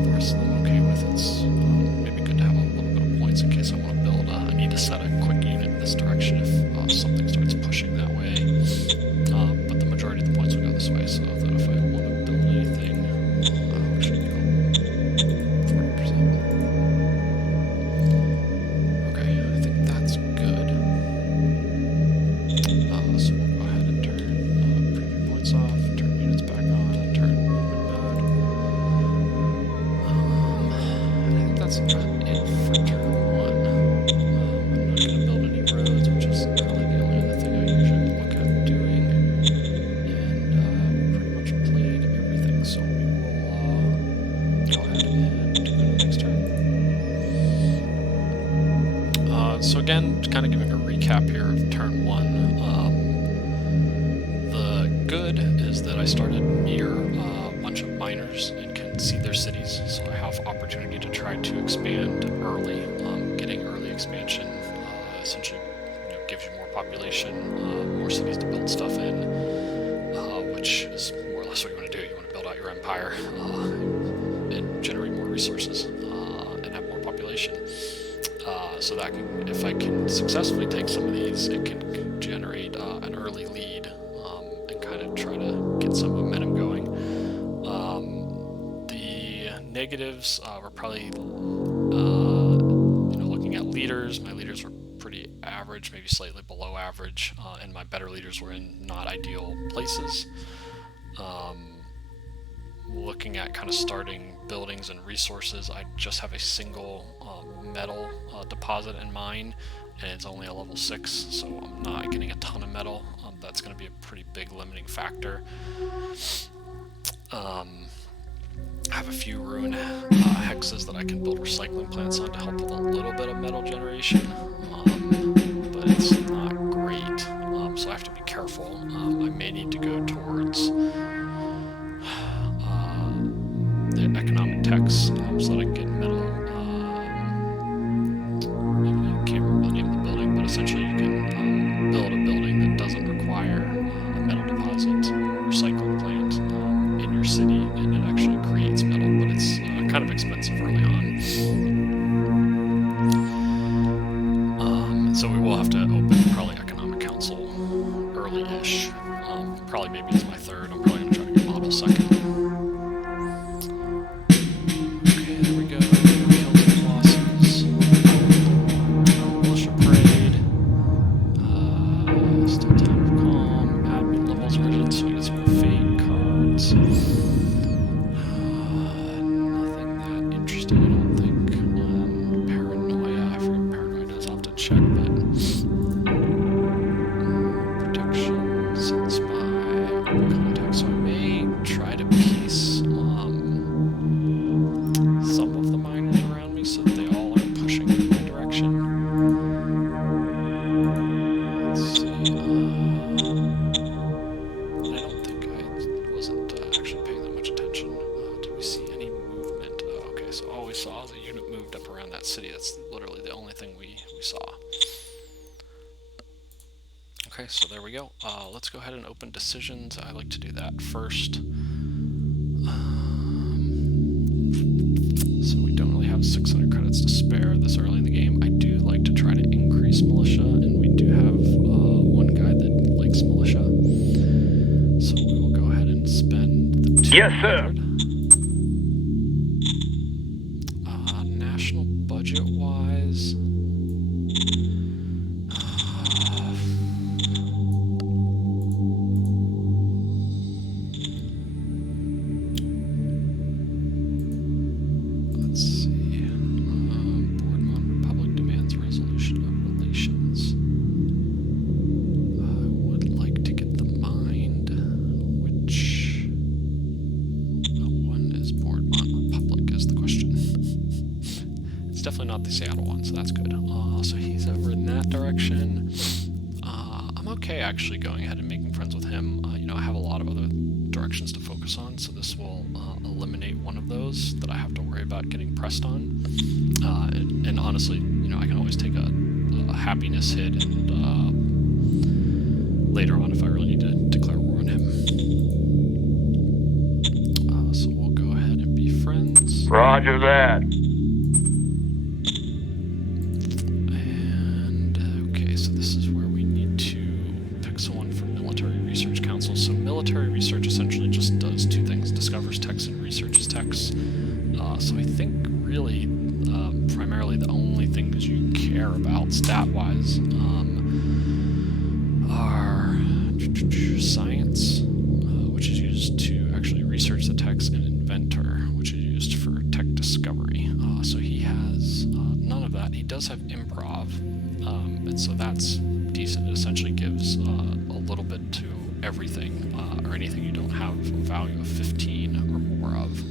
The rest of them okay with. It's maybe good to have a little bit of points in case I want to build I need to set a quick unit in this direction if something starts pushing that way. But the majority of the points will go this way, so that if I want to build anything, I should go 40%. Okay, I think that's good. So we'll go ahead and turn preview points off, turn units back on, turn movement mode. I think that's it for turn 1. I'm not going to build any roads, which is probably the only other thing I usually look at doing. And we pretty much played everything, so we will go ahead and do it next turn. So again, kind of giving a recap here of turn 1. The good is that I started near a bunch of miners and can see their cities, so I have opportunity to try to expand early. Getting early expansion essentially gives you more population, more cities to build stuff in, which is more or less what you want to do. You want to build out your empire and generate more resources and have more population. So that if I can successfully take some of these, it can generate an early lead and kind of try to get some momentum going. The negatives were probably looking at leaders. My leaders were pretty average, maybe slightly below average, and my better leaders were in not ideal places. Looking at kind of starting buildings and resources, I just have a single metal deposit in mine, and it's only a level 6, so I'm not getting a ton of metal. That's going to be a pretty big limiting factor. I have a few ruin hexes that I can build recycling plants on to help with a little bit of metal generation, but it's not great, so I have to be careful. I may need to go towards the economic techs so that I can get metal. I can't remember the name of the building, but essentially you can build a building that doesn't require a metal deposit or recycling plant in your city, and it actually creates metal, but it's kind of expensive early on. So we will have to open probably Economic Council early-ish. Probably maybe as my third. I'm probably going to try to get model second. Okay, there we go. Killed some bosses. Militia Parade. Still Time of Calm. Admin levels risen, so we get some more Fate cards. Nothing that interesting, I don't think. Paranoia. I forget what Paranoia does. I'll have to check, but protection since my contacts, so I may try to piece Okay, so there we go. Let's go ahead and open decisions. I like to do that first. So we don't really have 600 credits to spare this early in the game. I do like to try to increase militia, and we do have one guy that likes militia. So we will go ahead and spend the 200. Yes, sir. National budget-wise... definitely not the Seattle one, so that's good. So he's over in that direction. I'm okay actually going ahead and making friends with him. You know, I have a lot of other directions to focus on, so this will eliminate one of those that I have to worry about getting pressed on. And honestly, you know, I can always take a happiness hit and later on if I really need to declare war on him. So we'll go ahead and be friends. Roger that. So this is where we need to pick someone from Military Research Council. So military research essentially just does two things, discovers text and researches text. So I think really primarily the only things you care about stat-wise are science, which is used to actually research the text, and inventor, which is used for tech discovery. So he has none of that. He does have improv. And so that's decent. It essentially gives a little bit to everything, or anything you don't have a value of 15 or more of.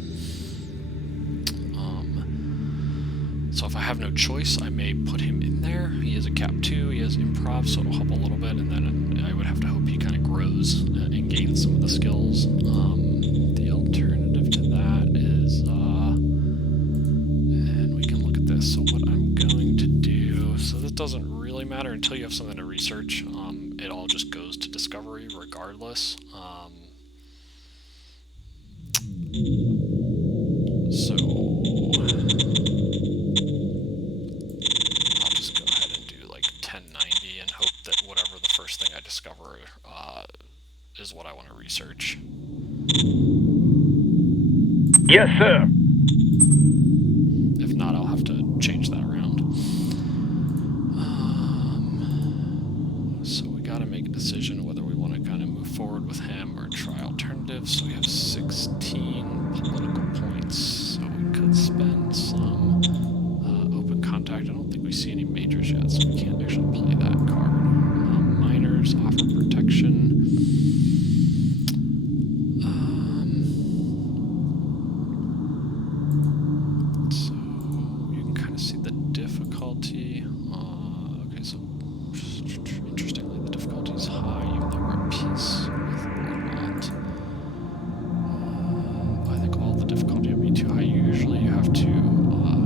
So if I have no choice, I may put him in there. He is a Cap 2, he has improv, so it'll help a little bit, and then I would have to hope he kind of grows and gains some of the skills. The alternative to that is, and we can look at this. So what I'm going to do, so this doesn't really matter until you have something to research. It all just goes to discovery regardless. So I'll just go ahead and do like 1090 and hope that whatever the first thing I discover is what I want to research. Yes, sir. If not, I'll have to change that around. So we got to make a decision whether we want to kind of move forward with him or try alternatives. So we have 16 political points, so we could spend some open contact. I don't think we see any majors yet, so we can't actually play that card. Minors offer protection. So you can kind of see the difficulty. Okay, so interestingly, the difficulty is high, even though we're at peace with Vermont. I think all the difficulty would be too high. Usually you have to,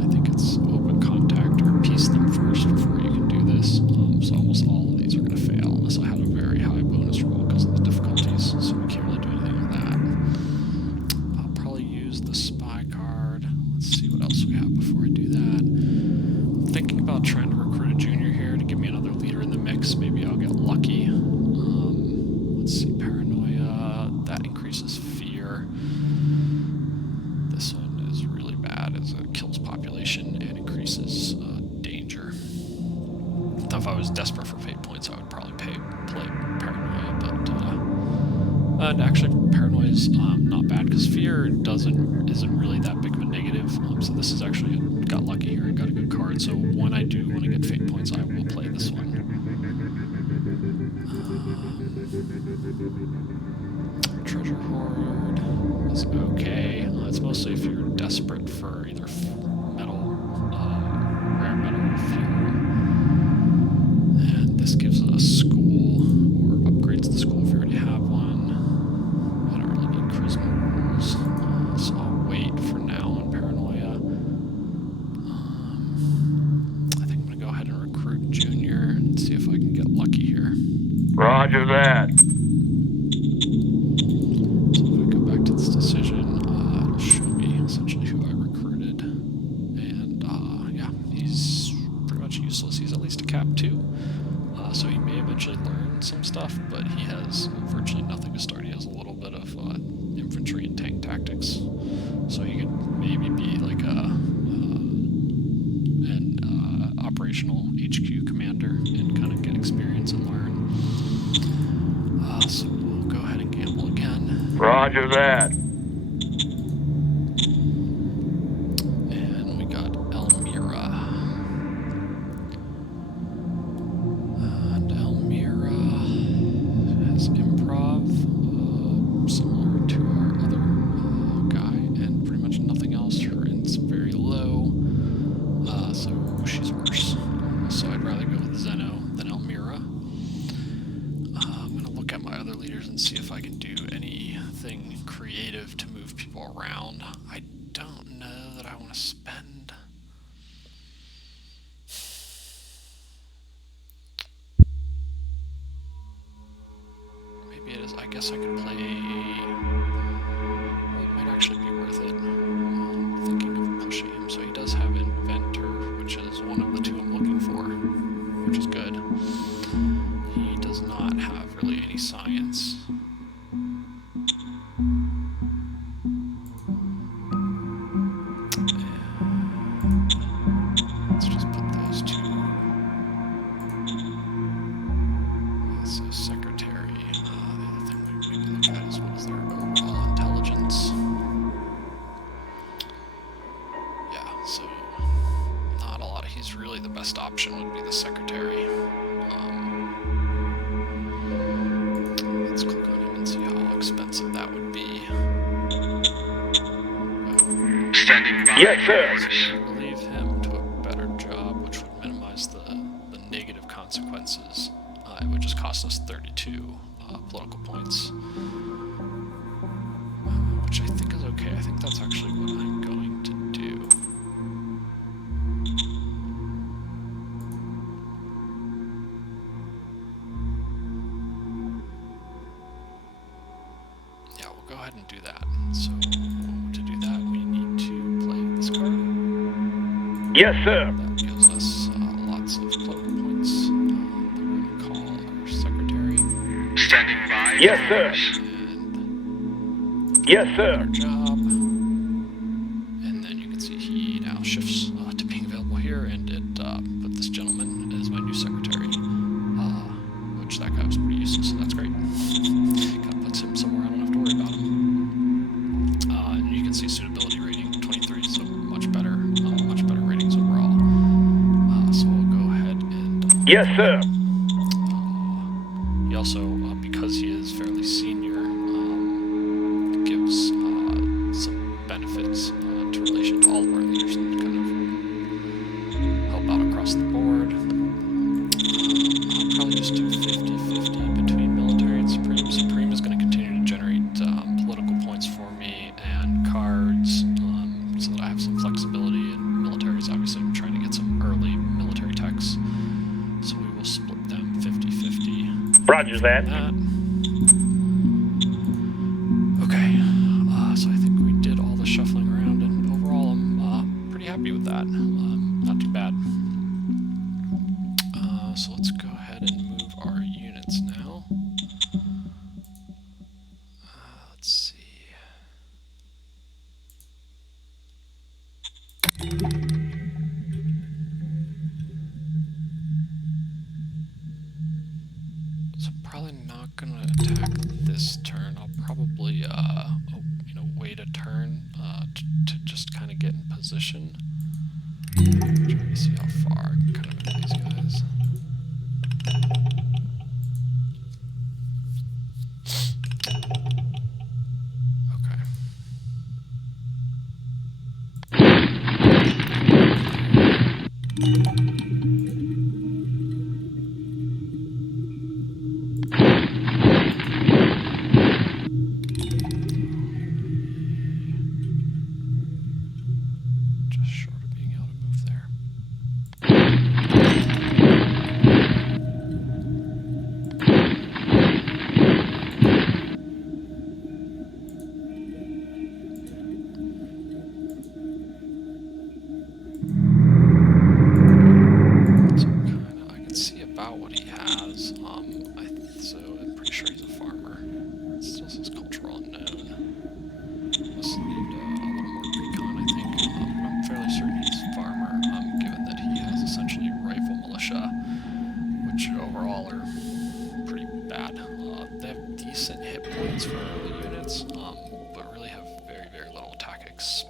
I think it's open contact or peace them first before you can do this. So almost all of these are going to fail unless I had a very high bonus roll because of the difficulties, so we can't really do anything with that. I'll probably use the spy card. Let's see what else we have before I do that. I'm thinking about trying to recruit a junior here to give me another leader in the mix. Maybe I'll get lucky. Let's see, paranoia, that increases fear. This one is really bad as it kills population and increases danger. Now, if I was desperate for fate points, I would probably play paranoia, but and actually paranoia is not bad because fear isn't really that big of a negative. So this is actually got lucky here and got a good card. So when I do want to get fate points, I will play this one. Treasure hoard is okay. It's mostly if you're desperate for either metal, rare metal, or fuel. And this gives us a school, or upgrades the school if you already have one. I don't really need charisma rules, so I'll wait for now on paranoia. I think I'm going to go ahead and recruit junior and see if I can get lucky here. Roger. of infantry and tank tactics. So he could maybe be like an operational HQ commander and kind of get experience and learn. So we'll go ahead and gamble again. Roger that. And we got Elmira. And Elmira has improv, similar to our other guy, and pretty much nothing else. Her int's very low, so she's worse. So I'd rather go with Zeno than Elmira. I'm going to look at my other leaders and see if I can do anything creative to move people around. I don't know that I want to spend... Maybe it is. I guess I could play... Well, it might actually be worth it. I'm thinking of pushing him. So he does have Inventor, which is one of the two I'm looking for, which is good. He does not have really any science. Let's just put those two. So secretary. The other thing we maybe look at is what is their overall intelligence. Yeah, so not a lot. He's really the best option would be the secretary. Let's click on him and see how expensive that would be. Standing by. Yes, sir. Relieve him to a better job, which would minimize the negative consequences. It would just cost us 32 political points, which I think is okay. I think that's actually what I'm going to do. Yeah, we'll go ahead and do that. So to do that, we need to play this card. Yes, sir. That gives us lots of political points. Then we're going to call our secretary. Standing by. Yes, sir. And yes, our sir. job. And then you can see he now shifts to being available here, and it put this gentleman as my new secretary, which that guy was pretty useless, so that's great. Kind of puts him somewhere I don't have to worry about him. And you can see suitability rating 23, so much better ratings overall. So we'll go ahead and... Yes, sir. He also, because he is fairly senior, gives some benefits to relation to all of our leaders and kind of help out across the board. I'll probably just do 50-50 between military and Supreme. Supreme is going to continue to generate political points for me and cards, so that I have some flexibility, and military is obviously I'm trying to get some early military techs, so we will split them 50-50. Roger that. Okay, so I think we did all the shuffling around, and overall I'm pretty happy with that. Not too bad. So let's go ahead and move our units now. Let's see. So probably not gonna attack this turn. I'll probably wait a turn to just kind of get in position.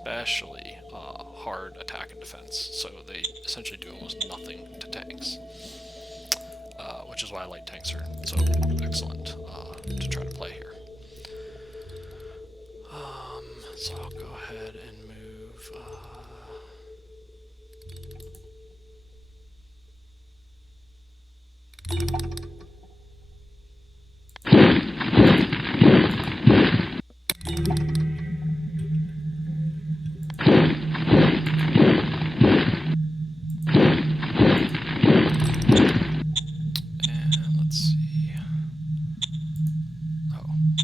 especially hard attack and defense, so they essentially do almost nothing to tanks. Which is why light tanks are so excellent to try to play here. So I'll go ahead and move.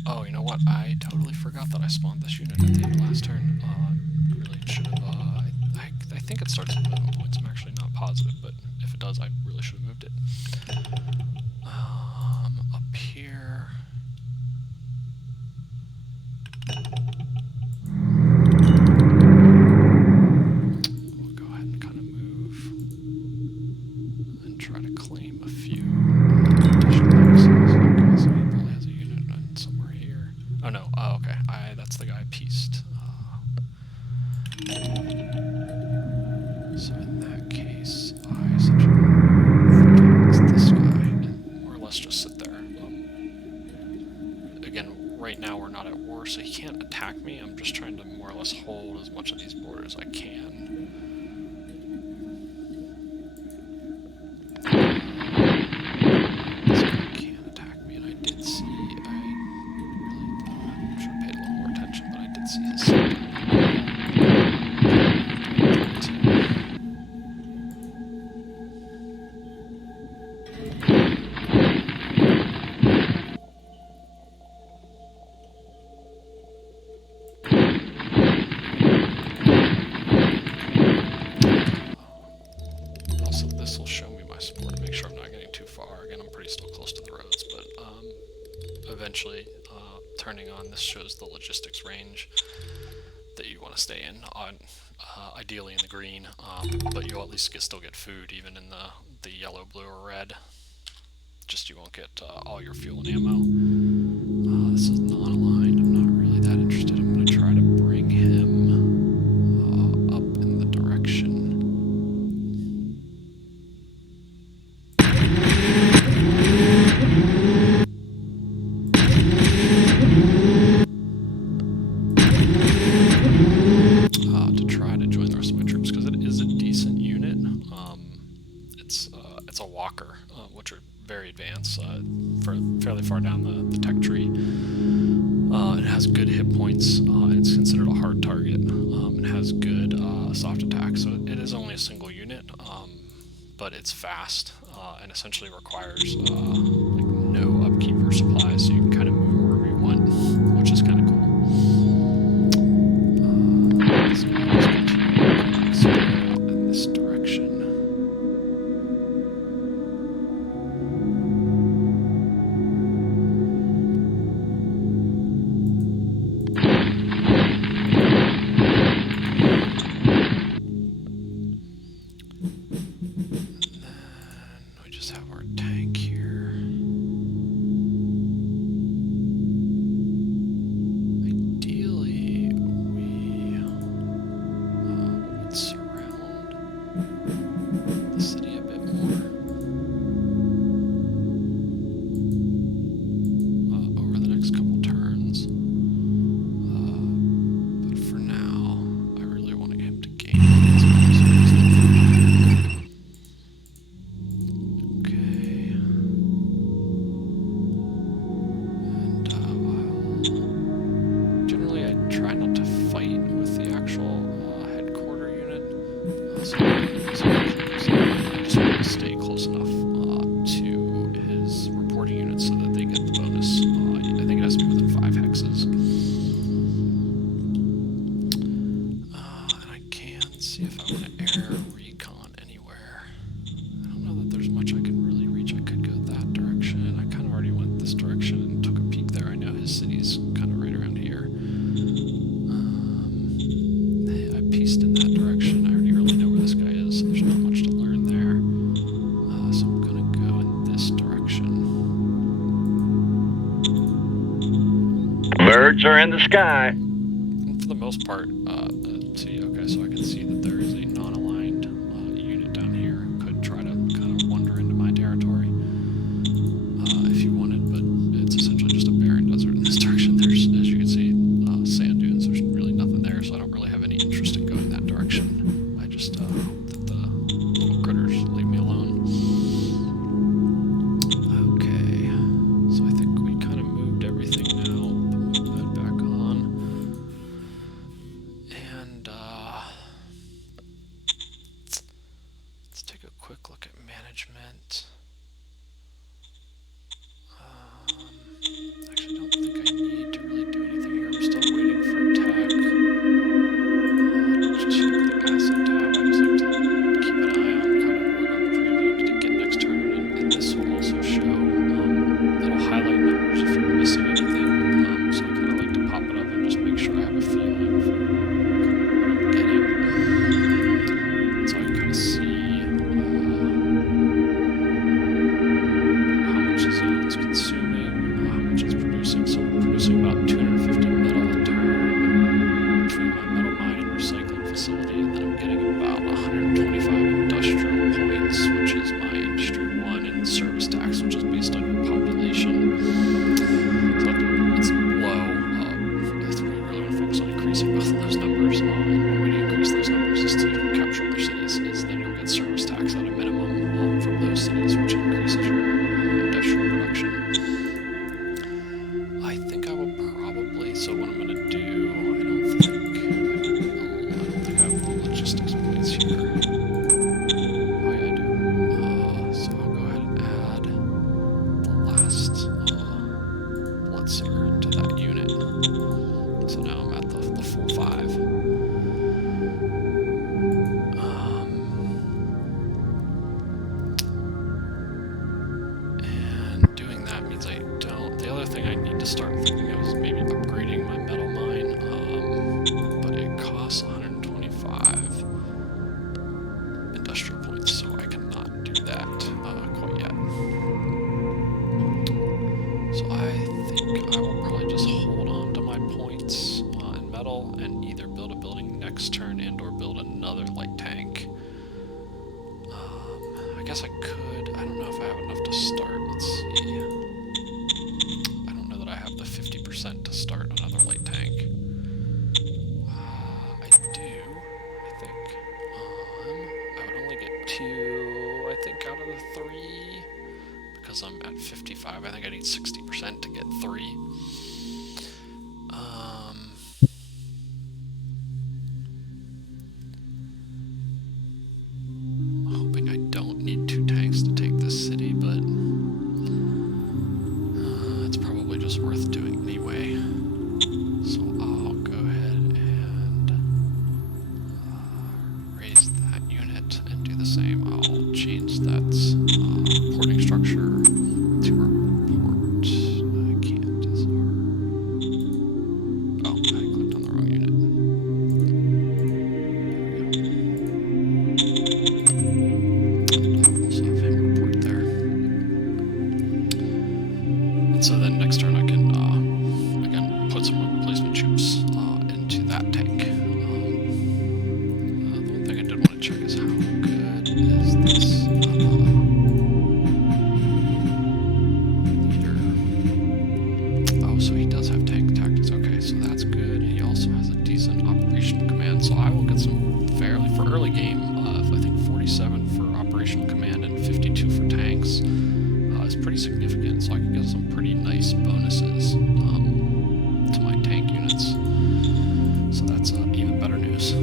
Oh, you know what? I totally forgot that I spawned this unit at the end of last turn. Really should have. I think it starts at movement points. I'm actually not positive, but if it does, I really should have moved it. Up here. We'll go ahead and kind of move and try to claim a few additional axes. Okay, so he probably has a unit somewhere here. Oh no, okay, that's the guy I pieced. So in that case, I essentially move towards this guy and more or less just sit there. Again, right now we're not at war, so he can't attack me. I'm just trying to more or less hold as much of these borders as I can. This guy can attack me, and I did see, I should have paid a little more attention, but I did see his symbol. Also, this will show me my support to make sure I'm not getting too far. Again, I'm pretty still close to the roads, but eventually turning on this shows the logistics range that you want to stay in, ideally in the green, but you'll at least still get food even in the yellow, blue, or red. Just you won't get all your fuel and ammo. This is non-aligned. I'm not really that interested. I'm going to try to bring him up in the direction. To try to join the rest of my troops, because it is a decent unit. It's a walker, which are very advanced, fairly far down the tech tree. It has good hit points, and it's considered a hard target. It has good soft attack, so it is only a single unit, but it's fast, and essentially requires like no upkeep or supplies, so you can kind of move wherever you want, which is kind of cool. This guy is continuing to spread out in this direction. Have our tank here. Ideally, we would surround the city a bit more over the next couple turns. But for now, I really want him to gain as much as possible. Generally, I try not to fight with the actual headquarter unit, so I just want to stay close enough to his reporting unit so that they get the bonus. I think it has to be within 5 hexes. And I can see if I want to air recon anywhere. I don't know that there's much I can really reach. I could go that direction. I kind of already went this direction and took a peek there. I know his city's kind of right around here. I pieced in that direction. I already really know where this guy is, so there's not much to learn there. So I'm going to go in this direction. Birds are in the sky. And for the most part, see, okay, so I can see that there is a non-aligned unit down here. Could try to kind of wander into my territory if you wanted, but it's essentially just a barren desert in this direction. There's, as you can see, sand dunes. There's really nothing there, so I don't really have any interest in going that direction. I just hope that the little critters leave me alone. Okay, so I think we kind of moved everything now. Put that back on. And let's take a quick look at management. Actually, I don't think I need to really do anything here. I'm still waiting for attack. Just check the asset tab. I just like to keep an eye on kind of what I'm previewed to get next turn, and this will also show. It'll highlight numbers if you're missing anything. So I kind of like to pop it up and just make sure I have a feeling for kind of what I'm getting. So I can kind of see how much the zone's consuming, how much it's producing. So we're producing about 250 metal a turn between my metal mine and recycling facility, and then I'm getting about 125 industrial points, which is my industry 1, and service tax, which is based on your population. So it's low. We really want to focus on increasing both of those numbers, and one way to increase those numbers is to capture other cities, is then you'll get service tax at a minimum from those cities, which increases your industrial production. I think I will probably, so what I'm going to do, I don't think I have the logistics place here. Oh yeah, I do. So I'll go ahead and add the last blitzer to that unit. So now I'm at the full 5. And doing that means I don't. The other thing I need to start thinking of is maybe upgrading my metal mine, but it costs 125 industrial points, so I cannot do that quite yet. So I think I will probably just hold on to my points in metal and either build a building next turn and or build another light tank. I guess I could. I don't know if I have enough to start. Let's see. I don't know that I have the 50% to start another light tank. I do, I think. I would only get 2, I think, out of the 3. Because I'm at 55, I think I need 60% to get 3. Hoping I don't need 2 tanks to take this city, but it's probably just worth doing anyway. So I'll go ahead and raise that unit and do the same. I'll change that reporting structure to report. I can't, is our... Oh, I clicked on the wrong unit. There we go. I'll also have him report there. And so then next turn I can, again, put some replacement troops into that tank. The one thing I did want to check is how good is this leader. Oh, so he does have tank tactics. Okay, so that's good. He also has a decent operational command, so I will get some fairly, for early game, I think 47 for operational command and 52 for tanks. Is pretty significant, so I can get some pretty nice bonuses to my tank units. So that's even better news. So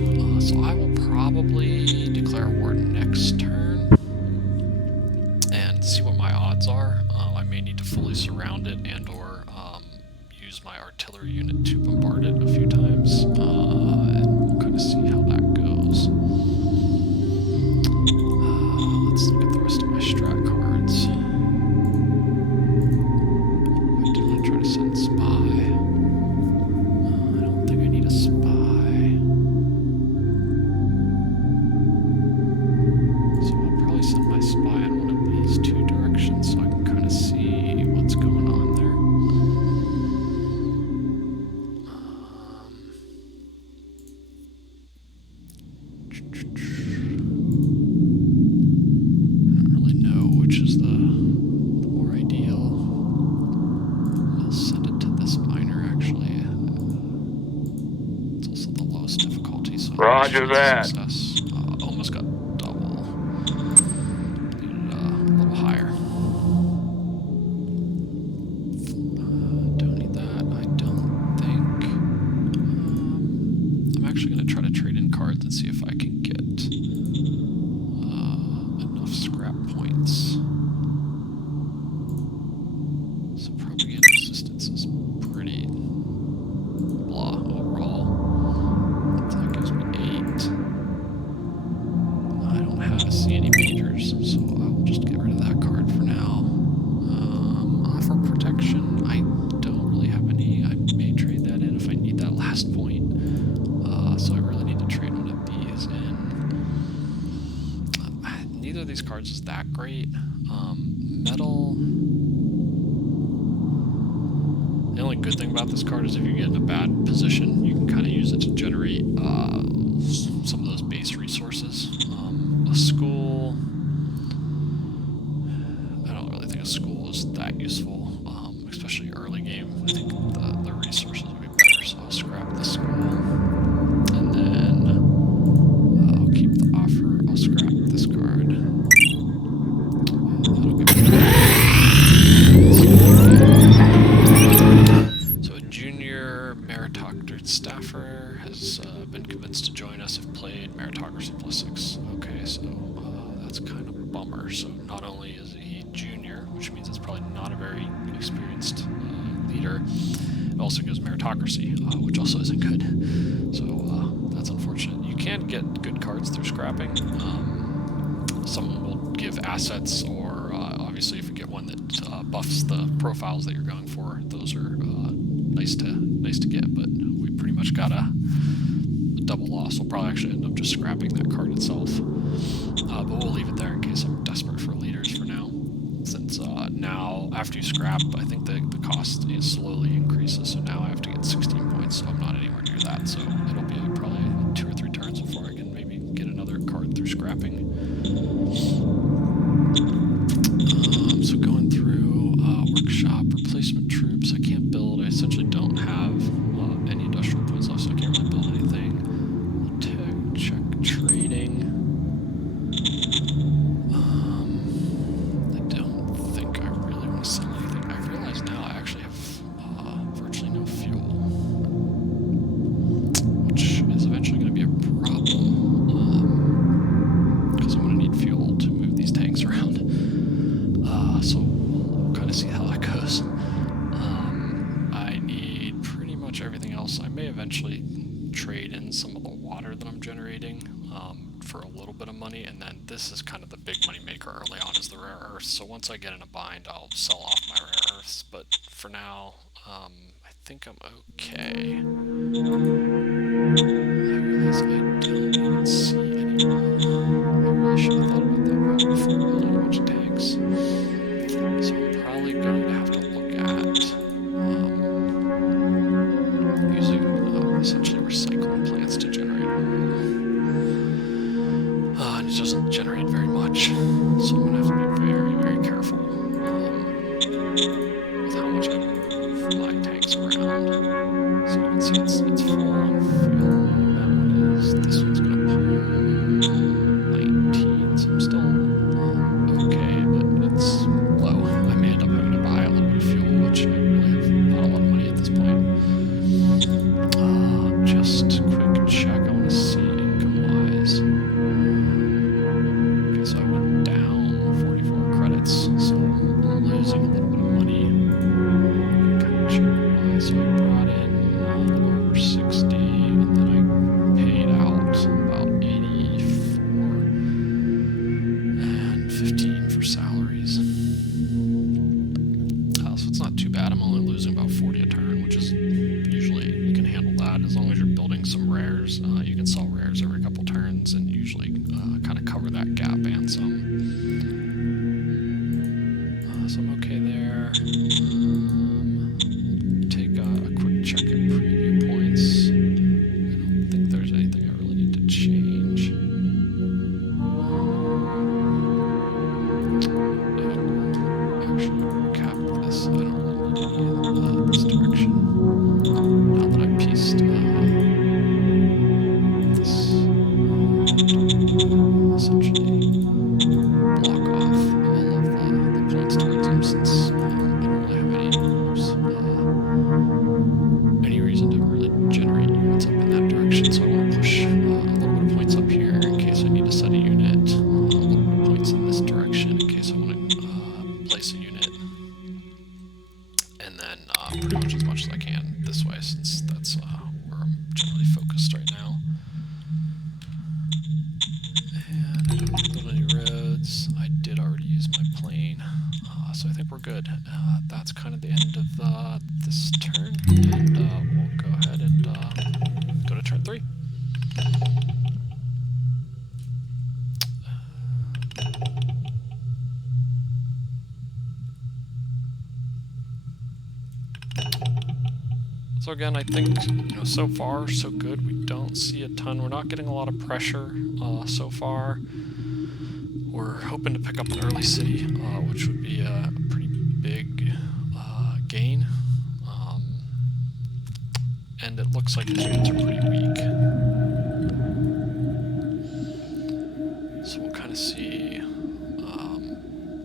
I will probably declare war next turn and see what my odds are. I may need to fully surround it and or use my artillery unit to bombard it a few times, and we'll kind of see how that goes. Let's look at the rest of my strat cards. I did want to try to send spy. I don't think I need a spy. So I'll probably send my spy in one of these 2 directions so I can kind of see what's going on there. lowest difficulty, so Roger that. success. Almost got double. Needed a little higher. Don't need that. I don't think. I'm actually going to try to trade in cards and see if I can get enough scrap points. So propaganda resistance is pretty blah overall. That gives me 8. I don't have to see any majors, so I will just get rid of that card for now. Offer protection, I don't really have any. I may trade that in if I need that last point. So I really need to trade one of these in. Neither of these cards is that great. Metal. The only good thing about this card is if you get in a bad position, you can kind of use it to generate some of those base resources. A school, I don't really think a school is that useful, especially early game. I think the resources would be better, so I'll scrap the school. And then I'll keep the offer, I'll scrap this card. That'll give me meritocracy staffer has been convinced to join us if played meritocracy +6. Okay, so that's kind of a bummer. So not only is he junior, which means it's probably not a very experienced leader, it also gives meritocracy, which also isn't good. So that's unfortunate. You can get good cards through scrapping. Some will give assets, or obviously if you get one that buffs the profiles that you're going for, those are nice to get, but we pretty much got a double loss. We'll probably actually end up just scrapping that card itself, but we'll leave it there in case I'm desperate for leaders for now, since now after you scrap, I think the cost slowly increases, so now I have to get 16 points, so I'm not anywhere near that, so it'll be probably 2 or 3 turns before I can maybe get another card through scrapping. So going through workshop, replacement troops, I can't build. I essentially don't have any industrial points left, so I can't really build anything. Check trading. I don't think I really want to sell anything. I realize now I actually have virtually no fuel, which is eventually going to be a problem, because I'm going to need fuel to move these tanks around. So we'll kind of see how that goes. I need pretty much everything else. I may eventually trade in some of the water that I'm generating for a little bit of money, and then this is kind of the big money maker early on, is the rare earths. So once I get in a bind, I'll sell off my rare earths, but for now, I think I'm okay. I realize I don't even see any more. I really should have thought about that route before building a bunch of tanks. So I'm probably going to have to look at using essentially recycling plants to generate oil. And it doesn't generate very much, so I'm going to have to be very, very careful with how much I move my tanks around. So you can see it's full on fuel. That one is. This one's going to pull 19, so I'm still okay, but it's low. I may end up having to buy a little bit of fuel, which I really have not a lot of money at this point. Just quick check. I want to see income-wise. Okay, so I went down 44 credits, so I'm losing a little bit of money. Kind of check why. So I brought in a little over 60, and then I paid out about 84, and 15 for salaries. So it's not too bad. I'm only losing about 40 a turn, which is usually, you can handle that as long as you're building some rares. You can sell rares every couple turns and usually kind of cover that gap and some. So I'm okay there. Take a quick check at preview points. I don't think there's anything I really need to change. Actually, cap this. I don't really need any in this direction. Now that I pieced So again, I think, so far, so good. We don't see a ton. We're not getting a lot of pressure so far. We're hoping to pick up an early city, which would be a pretty big gain. And it looks like his units are pretty weak. So we'll kind of see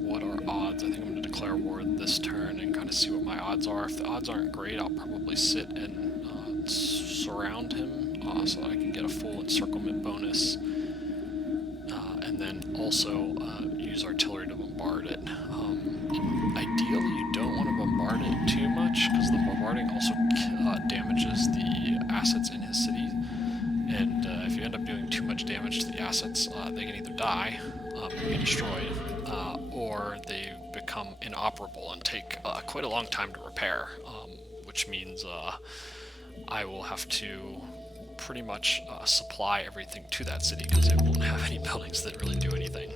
what our odds. I think I'm going to declare war this turn and kind of see what my odds are. If the odds aren't great, I'll probably sit and surround him so that I can get a full encirclement bonus. And then also use artillery to bombard it. Ideally, you don't want to bombard it too much because the bombarding also damages the assets in his city. And if you end up doing too much damage to the assets, they can either die and be destroyed, or they become inoperable and take quite a long time to repair, which means I will have to pretty much supply everything to that city because it won't have any buildings that really do anything.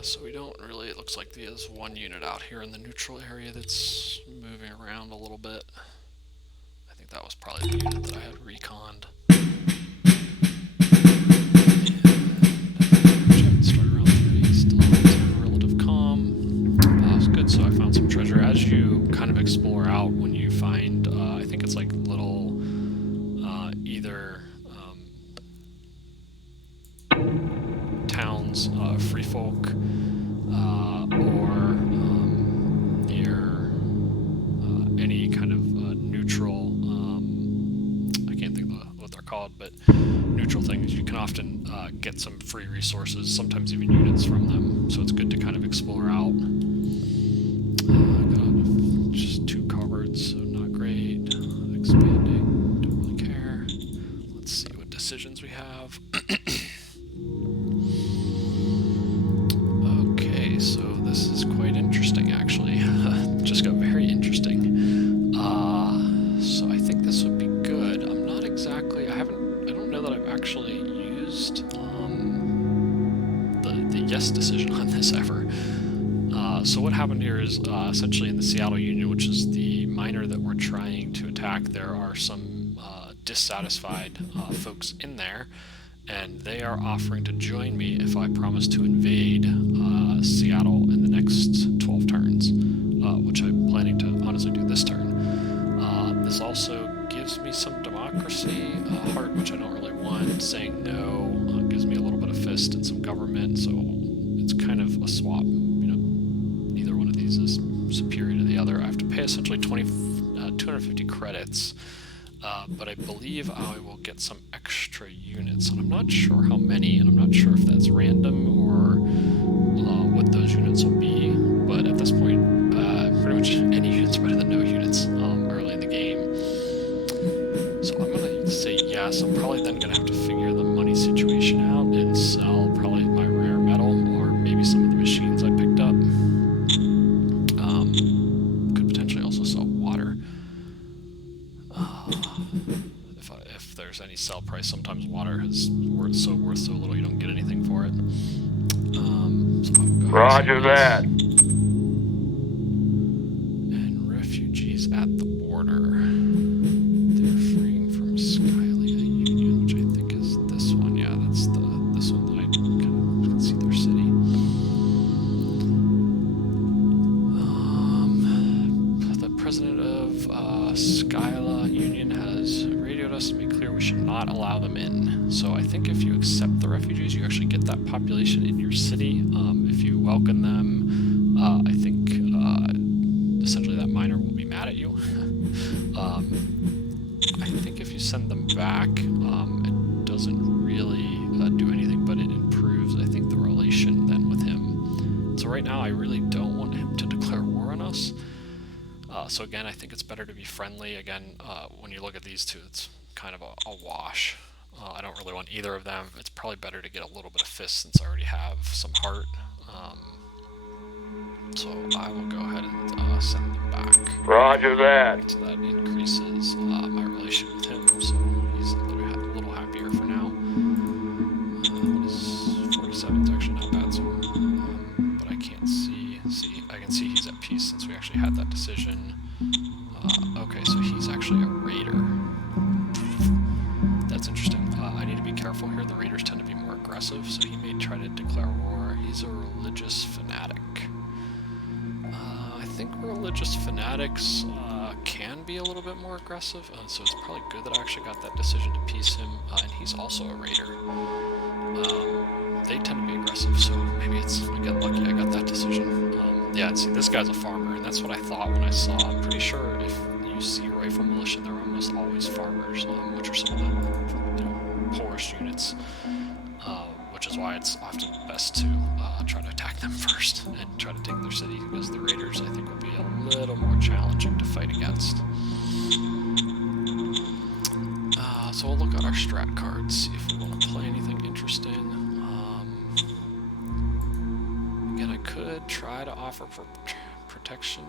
So we don't really, it looks like there's one unit out here in the neutral area that's moving around a little bit. I think that was probably the unit that I had reconned. And start around 3, still relative calm. That was good, so I found some treasure. As you kind of explore out, when you find, I think it's like little, either towns, free folk, or near any kind of neutral, I can't think of what they're called, but neutral things, you can often get some free resources, sometimes even units from them, so it's good to kind of explore out. Got just 2 cards, so not great. Expanding, don't really care. Let's see what decisions we have. Okay, so this is quite interesting, actually. Just got very interesting. So I think this would be good. I'm not exactly, I don't know that I've actually used the yes decision on this ever. So what happened here is essentially in the Seattle Union, which is the minor that we're trying to attack, there are some dissatisfied folks in there, and they are offering to join me if I promise to invade Seattle in the next 12 turns, which I'm planning to honestly do this turn. This also gives me some democracy, heart, which I don't really want. Saying no gives me a little bit of fist and some government, so it's kind of a swap. Neither one of these is superior to the other. I have to pay essentially 250 credits. But I believe I will get some extra units, and I'm not sure how many, and I'm not sure if that's random or what those units will be, but at this point, pretty much any unit's better than no units early in the game. So I'm going to say yes. I'm probably then going to have to figure the money situation out and sell probably my rare metal, or maybe some of the machines I picked up. Could potentially also sell water. If there's any sell price, sometimes water is worth so little you don't get anything for it. So I will go Roger that. And refugees at the border. They're freeing from Skylia Union, which I think is this one. Yeah, that's this one that I kind of can see their city. The president of Skyla Union has radioed us to make clear we should not allow them in. So I think if you accept the refugees, you actually get that population in your city. If you welcome them, I think essentially that miner will be mad at you. I think if you send them back, it doesn't really do anything, but it improves, I think, the relation then with him. So right now I really don't want him to declare war on us. So again, I think it's better to be friendly. Again, when you look at these two, it's kind of a wash. I don't really want either of them. It's probably better to get a little bit of fist since I already have some heart. So I will go ahead and send them back. Roger that. So that increases my relation with him, so he's a little happier for now. What is 47? It's actually not bad, so, but I can't see. I can see he's at peace since we actually had that decision. religious fanatics can be a little bit more aggressive, so it's probably good that I actually got that decision to piece him, and he's also a raider. They tend to be aggressive, so maybe it's, I get lucky I got that decision. Yeah, and see, this guy's a farmer, and that's what I thought when I saw. I'm pretty sure if you see rifle militia, they're almost always farmers, which are some of the poorest units, which is why it's often best to try to attack them first and try to take their city, because the raiders, I think, will be a little more challenging to fight against. So we'll look at our strat cards, see if we want to play anything interesting. Again, I could try to offer protection.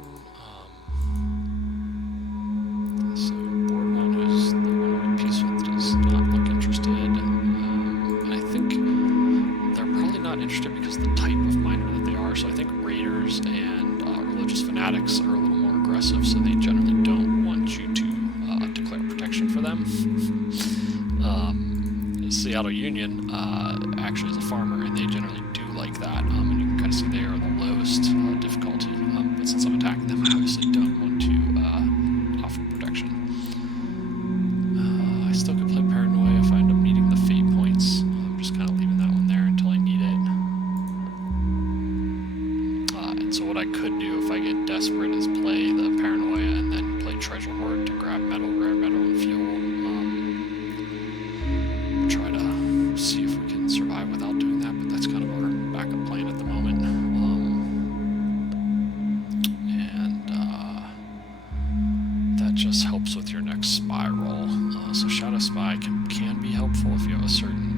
So Boardman, who's the one we peace with, does not look interested. And I think they're probably not interested because of the type of miner that they are. So I think raiders and religious fanatics are a little more aggressive, so they generally don't want you to declare protection for them. Seattle Union actually is a farmer, and they generally do like that, and you can kind of see they are the lowest difficulty, but since I'm attacking them, I obviously don't want to offer protection. I still could play Paranoia if I end up needing the fate points. I'm just kind of leaving that one there until I need it. And so what I could do if I get desperate is play the Paranoia and then play Treasure Hoard to grab metal, rare metal, and fuel. Try to see if we can survive without doing that, but that's kind of our backup plan at the moment. That just helps with your next spy roll. So Shadow Spy can be helpful if you have a certain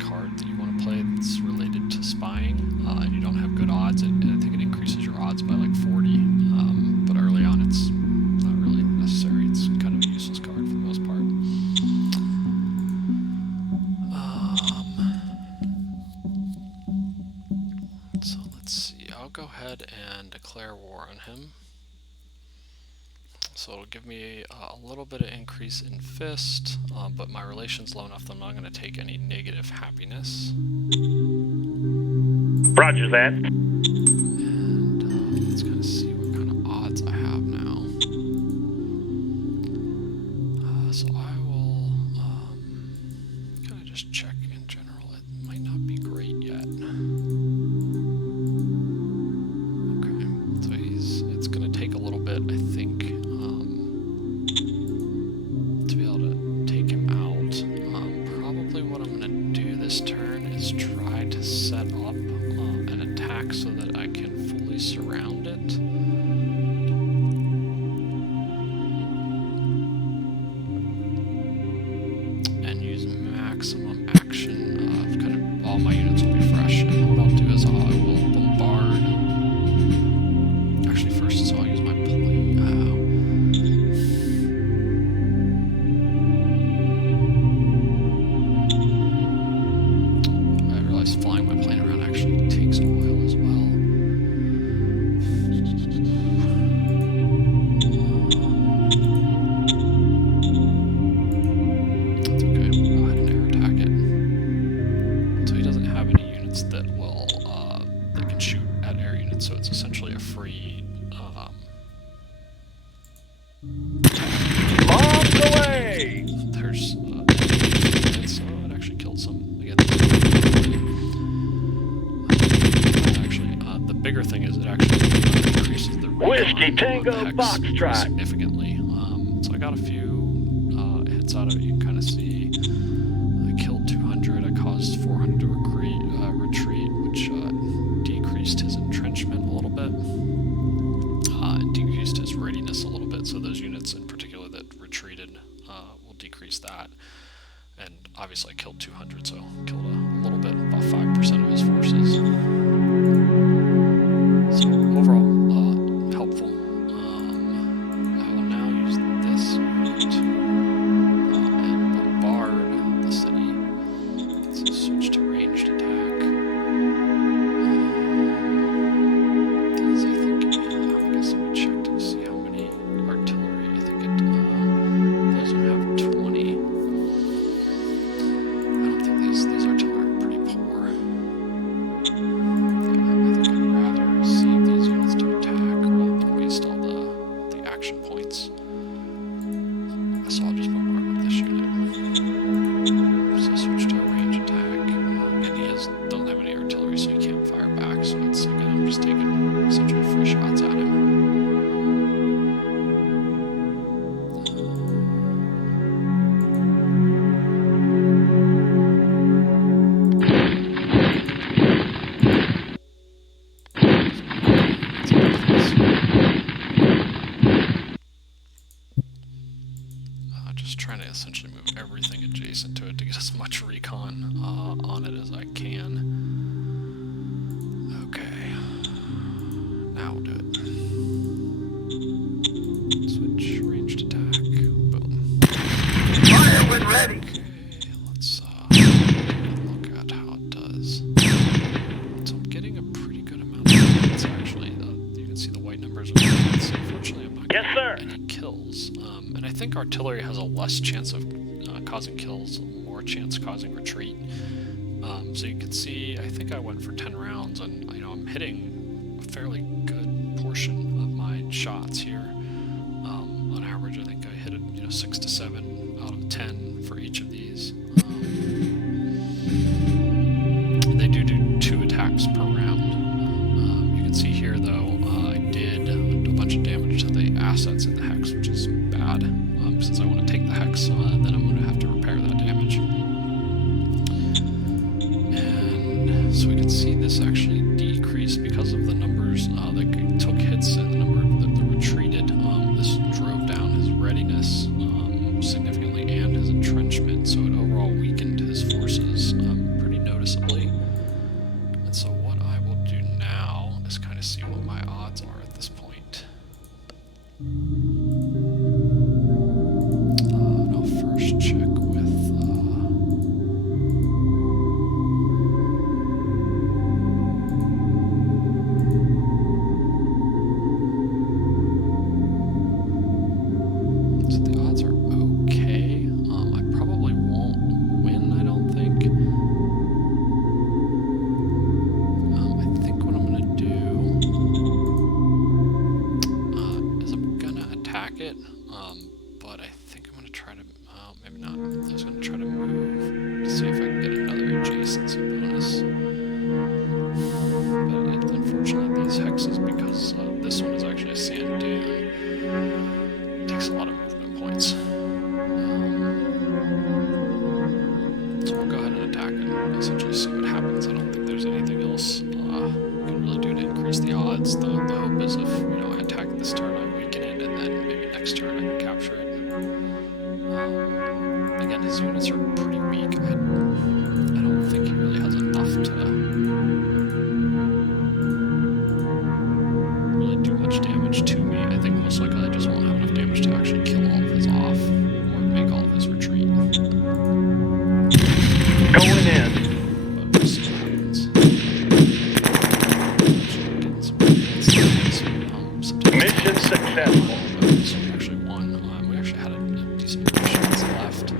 card that you want to play that's related to spying, and you don't have good odds. I think it increases your odds by like 40, but early on it's not really necessary. It's kind of a useless card for the most part. So let's see, I'll go ahead and declare war on him. So it'll give me a little bit of increase in fist, but my relation's low enough that I'm not going to take any negative happiness. Roger that. And let's kind of see what kind of odds I have now. So I will kind of just check in general. It might not be great yet. Okay, so it's going to take a little bit, I think, to be able to take him out. Probably what I'm going to do this turn is try to set up an attack so that I can fully surround it. And use maximum action of kind of all my units will be fresh. And what I'll do is I will bombard. Actually, first, so I'll use my plane. I realized flying my plane around actually takes oil as well. That's okay, we'll go ahead and air attack it. So he doesn't have any units that will that can shoot at air units, so it's essentially a free Bombs away! there's so it actually killed some. Again, actually, the bigger thing is it actually increases the Whiskey recon Tango on hex Foxtrot. significantly. So I got a few hits out of it. You can kind of see I killed 200. I caused 400 to retreat, which decreased his entrenchment a little bit, and decreased his readiness a little bit. So those units in particular that retreated will decrease that. And obviously I killed 200, so killed a little bit, about 5% of his forces. So overall, helpful. I will now use this unit and bombard the city. So switch to ranged attack. These, I think, I guess let me check to see how many artillery. I think those would have 20. I don't think these artillery are pretty poor. points. So I'll just bombard with this unit. So switch to a range attack. Again, he doesn't have any artillery, so he can't fire back. So it's again, I'm just taking essentially free shots at him. Just trying to essentially move everything adjacent to it to get as much recon on it as I can. Okay. Now we'll do it. Switch, ranged attack. Boom. Fire when ready. Okay, let's look at how it does. So I'm getting a pretty good amount of hits, actually. You can see the white numbers are hits. Unfortunately, I'm not getting any kills. And I think artillery has a less chance of causing kills, more chance of causing retreat. So you can see, I think I went for 10 rounds, and I'm hitting a fairly good portion of my shots here. On average, I think I hit it, 6 to 7 out of 10 for each of these. They do 2 attacks per round. You can see here, though, I did a bunch of damage to the assets in the hex, which is bad. Since I want to take the hex, then I'm going to have to repair that damage. And so we can see this actually decreased because of the numbers that took hits and the number that retreated. This drove down his readiness significantly and his entrenchment, so it overall weakened his forces pretty noticeably. And so what I will do now is kind of see what my odds are at this point. I'll first check with so the odds are okay. I probably won't win, I don't think. I think what I'm gonna do is I'm gonna attack it, but I think I'm gonna try to, maybe not. I was gonna try to move to see if I can get another adjacency bonus. But unfortunately these hexes, because this one is actually a sand dune, it takes a lot of movement points. So we'll go ahead and attack and essentially see what happens. I don't think there's anything else we can really do to increase the odds. The hope is if I attack this turn, I weaken it, and then maybe next turn I can capture it. Again, his units are pretty weak. I don't think he really has enough to really do much damage to me. I think most likely I just won't have enough damage to actually kill all of his off or make all of his retreat. Going in. But we'll see what happens. Getting some hits. Mission successful. So we actually won. We actually had a decent missions left.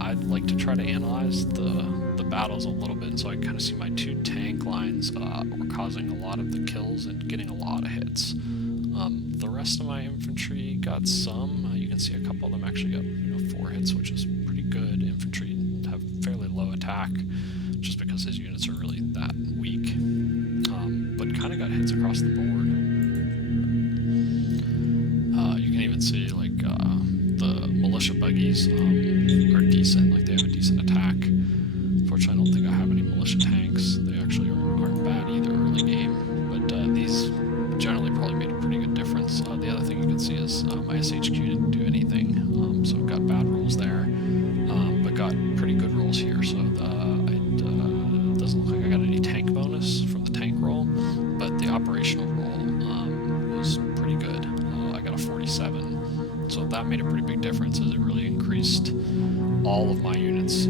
I'd like to try to analyze the battles a little bit, so I kind of see my 2 tank lines were causing a lot of the kills and getting a lot of hits. The rest of my infantry got some. You can see a couple of them actually got 4 hits, which is pretty good. Infantry have fairly low attack, just because his units are really that weak. But kind of got hits across the board. You can even see like the militia buggies are decent. Like they have a decent attack. Unfortunately, I don't think I have any militia tanks. They actually aren't bad either early game. But these generally probably made a pretty good difference. The other thing you can see is my SHQ didn't do anything, so I've got bad rolls there, but got pretty good rolls here. So it doesn't look like I got any tank bonus from the tank roll, but the operational roll was pretty good. I got a 47, so that made a pretty big difference, as it really increased all of my units'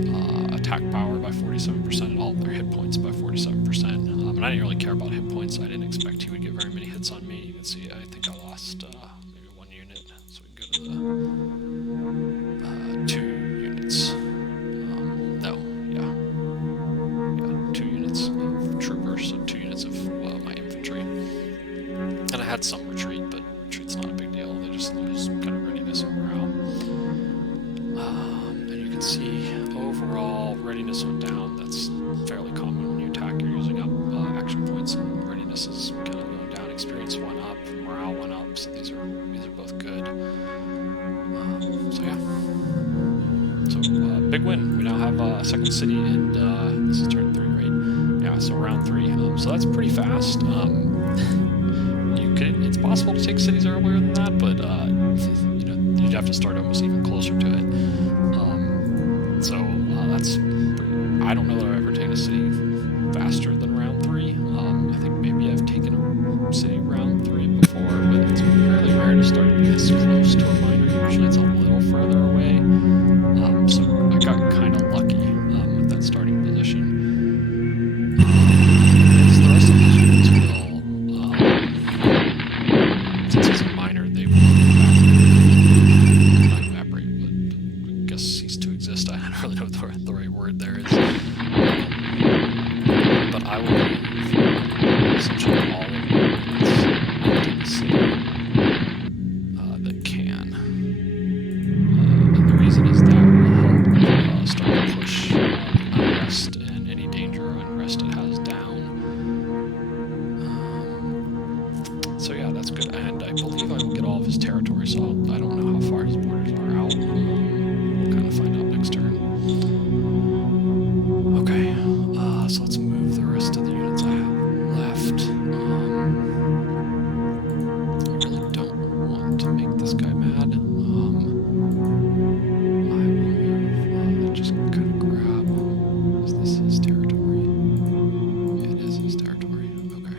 attack power by 47% and all of their hit points by 47%. And I didn't really care about hit points. I didn't expect he would get very many hits on me. You can see I think I lost maybe 1 unit. So we can go to the 2 units. No, yeah. 2 units of troopers, so 2 units of my infantry. And I had some retreat, but retreat's not a big deal. just lose kind of readiness and morale. And you can see overall readiness went down. That's fairly common when you attack. You're using up action points, and readiness is kind of going down. Experience went up, morale went up. So these are both good. So yeah. So big win. We now have a second city, and this is turn 3, right? Yeah. So round 3. So that's pretty fast. It's possible to take cities earlier than that, but you know, you'd have to start almost even closer to it. So that's pretty, I don't know that I've ever taken a city faster than round 3. I think maybe I've taken a city round 3 before, but it's fairly rare to start this close to a minor. Usually it's a little further away. So I got kind of lucky with that starting position. The rest of these units will, since it's a minor, they will not evaporate, but I guess cease to exist. I don't really know what the right word there is. But I will move essentially all of the units into the city that can. And the reason is that will help start to push unrest and any danger or unrest it has down. So yeah, that's good. And I believe I will get all of his territory, so I don't know how far his borders are out. We'll kind of find out next turn. Okay, so let's move the rest of the units I have left. I really don't want to make this guy mad. I will move, just kind of grab, is this his territory? Yeah, it is his territory. Okay.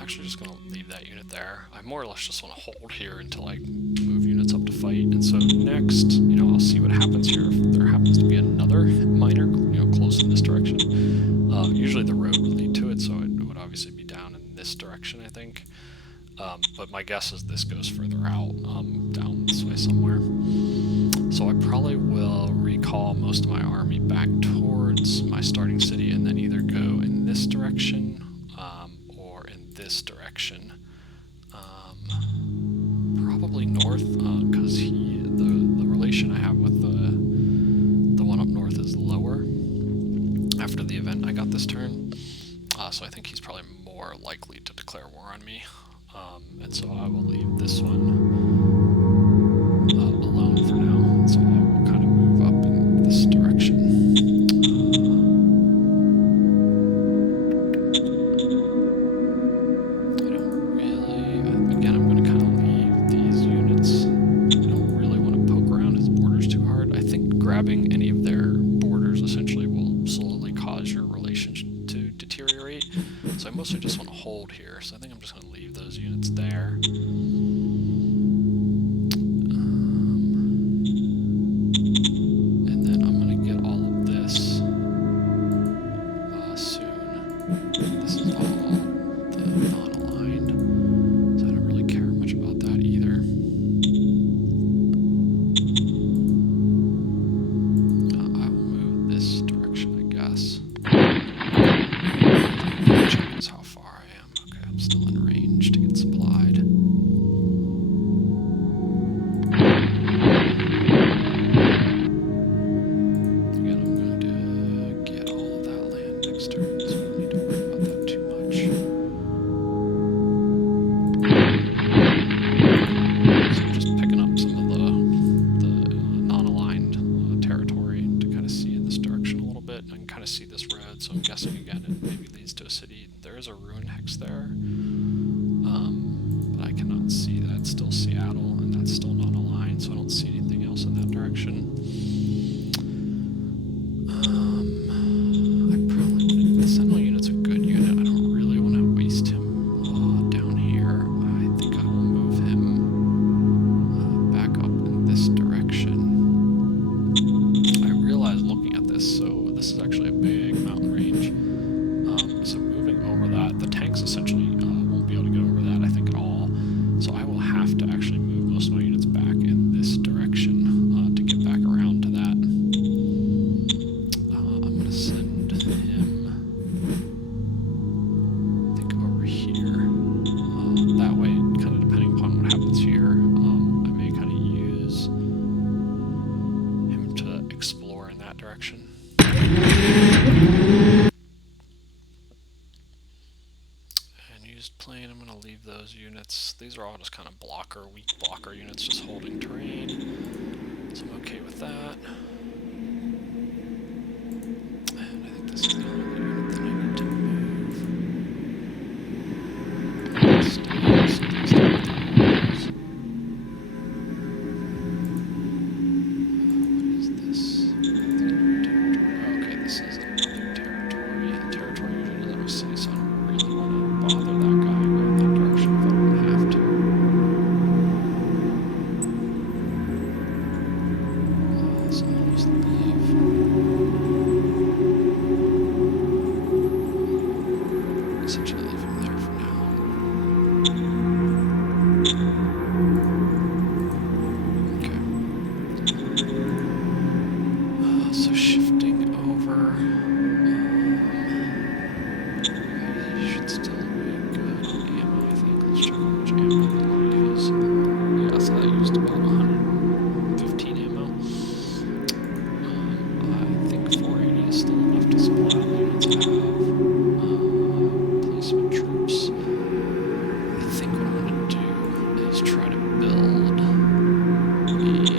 Actually just going to leave that unit there. I more or less just want to hold here until I move units up to fight. And so next, you know, I'll see what happens here. If there happens to be another minor, you know, close in this direction. Usually the road would lead to it, so it would obviously be down in this direction, I think. But my guess is this goes further out, down this way somewhere. So I probably will recall most of my army back towards my starting city and then either go in this direction or in this direction. Probably north, because the relation I have with the one up north is lower after the event I got this turn. So I think he's probably more likely to declare war on me. And so I will leave this one alone for now. So I will kind of move up in this direction. I don't really, again, I'm going to kind of leave these units. I don't really want to poke around his borders too hard. I think grabbing any of their borders essentially will slowly cause your relationship to deteriorate. So I mostly just want to hold here. So I think I'm just going to leave those units there. And then I'm going to get all of this soon. This is all the non-aligned. So I don't really care much about that either. direction. And used plane, I'm going to leave those units. These are all just kind of weak blocker units, just holding terrain. So I'm okay with that. And I think this is the only unit that I need to move. Okay, this is a new territory. The territory usually doesn't have a city, so I don't really want to bother that guy and go in that direction if I don't have to. So I'll use the glove. Essentially leave him there for now. So shifting over, I should still be good ammo, I think. Let's check how much ammo the load is. Yeah, so that used about 115 ammo. I think 480 is still enough to supply the units I have. Policeman troops. I think what I'm going to do is try to build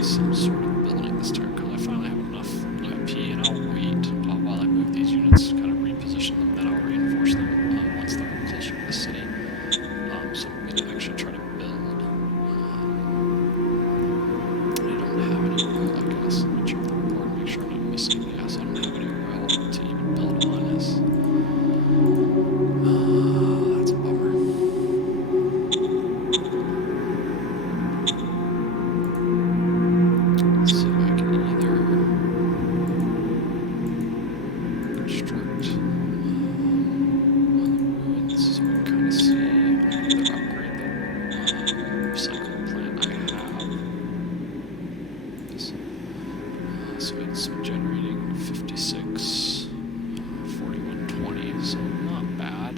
some sort of building this turn, because I finally have enough IP, and I'll wait while I move these units, kind of reposition them, then I'll reinforce them once they're closer to the city. So I'm going to actually try to build. I don't have any oil, I guess. Let me check the report and make sure I'm not missing. Yes, I don't have any oil to even build on this. That's a bummer. So I can either construct on the ruins, so we can kind of see, either upgrade the recycling plant I have. This, so it's generating 56, 4120, so not bad.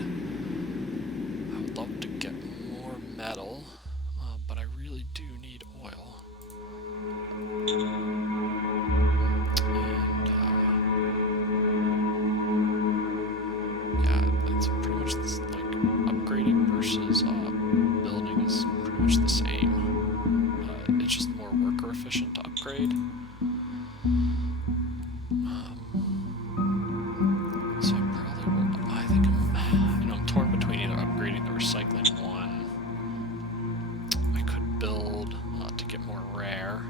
I would love to get more metal, but I really do need oil. And yeah, it's pretty much this, like, upgrading versus building is pretty much the same. It's just more worker efficient to upgrade. So I probably will. I think I'm torn between either upgrading the recycling one. I could build to get more rare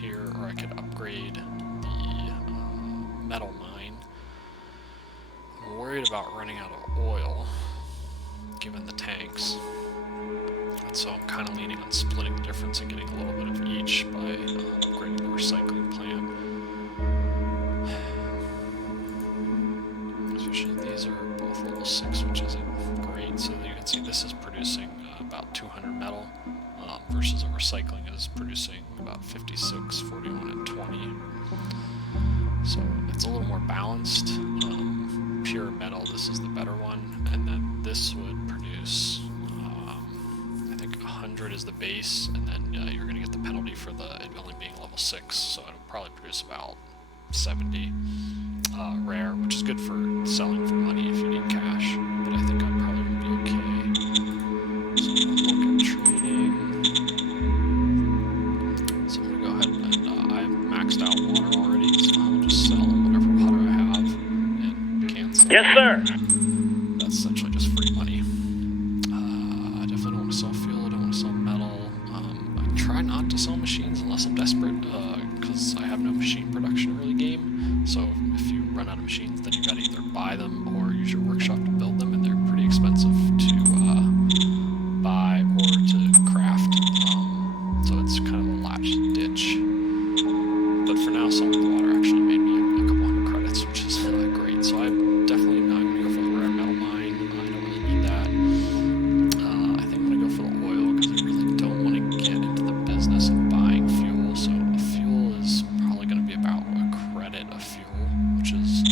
here, or I could upgrade the metal mine. I'm worried about running out of oil, given the tanks. And so I'm kind of leaning on splitting the difference and getting a little bit of each by upgrading the recycling plant. Especially these are both level 6, which isn't great. So you can see this is producing about 200 metal, versus a recycling is producing about 56, 41, and 20. So it's a little more balanced. Pure metal, this is the better one, and then this would produce, I think 100 is the base, and then you're going to get the penalty for it only being level 6, so it'll probably produce about 70 rare, which is good for selling for money if you need cash, but I think I probably would be okay. So I'll look at trading. So I'm going to go ahead and I've maxed out water already, so I'll just sell whatever water I have and cancel. Yes, sir. That's essentially just free money. I definitely don't want to sell fuel, I don't want to sell metal. I try not to sell machines unless I'm desperate, because I have no machine production early game. So if you run out of machines, then you gotta either buy them or use your workshop to build them, and they're pretty expensive to buy or to craft. So it's kind of a latch ditch. But for now, selling the water actually made me a couple hundred credits, which is great. So I'm definitely not going to go for the rare metal mine. I don't really need that. I think I'm going to go for the oil because I really don't want to get into the business of buying fuel. So a fuel is probably going to be about a credit of fuel, which is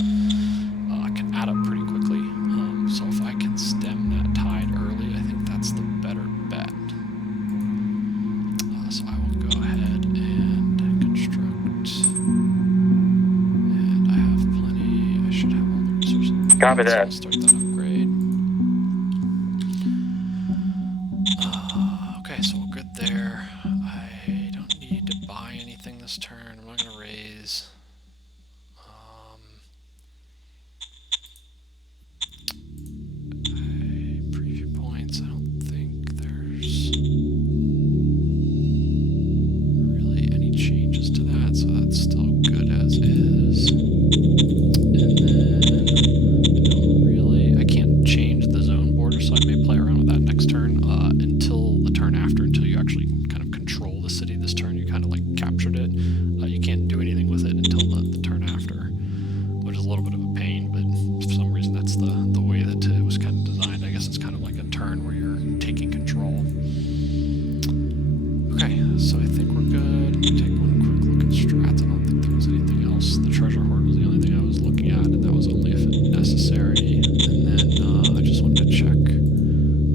can add up pretty quickly. So if I can stem that tide Copy So that. I'll start that upgrade. Okay, so we're good there. I don't need to buy anything this turn. I'm not going to raise. Preview points. I don't think there's really any changes to that, so that's still good as is. And then I can't change the zone border, so I may play around with that next turn until the turn after, until you actually kind of control the city. This turn you kind of like captured it. You can't do anything with it until the turn after, which is a little bit of a pain, but for some reason that's the way that it was kind of designed. I guess it's kind of like a turn where you're taking control. Okay, so I think we're good. Let me take one quick look at strats. I don't think there was anything else. The treasure hoard was the only thing I was looking at, and that was only if necessary. And then I just wanted to check.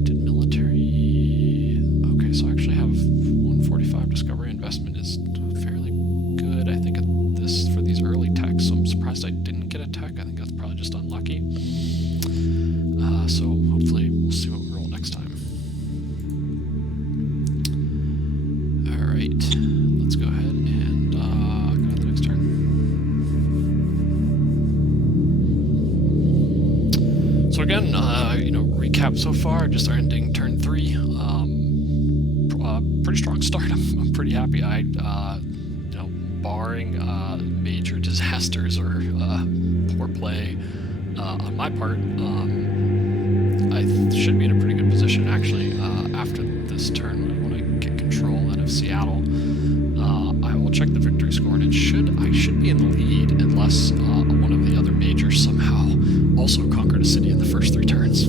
Did military... Okay, so I actually have 145 discovery. Investment is fairly good, I think, at this for these early techs, so I'm surprised I didn't get a tech. I think that's probably just unlucky. So hopefully we'll see what we roll next time. Alright, let's go ahead and go to the next turn. So again, recap so far, just our ending turn 3. Pretty strong start. I'm pretty happy. Barring major disasters or poor play on my part, I should be in a pretty good position actually after this turn when I get control then of Seattle. I will check the victory score, and I should be in the lead unless one of the other majors somehow also conquered a city in the first 3 turns,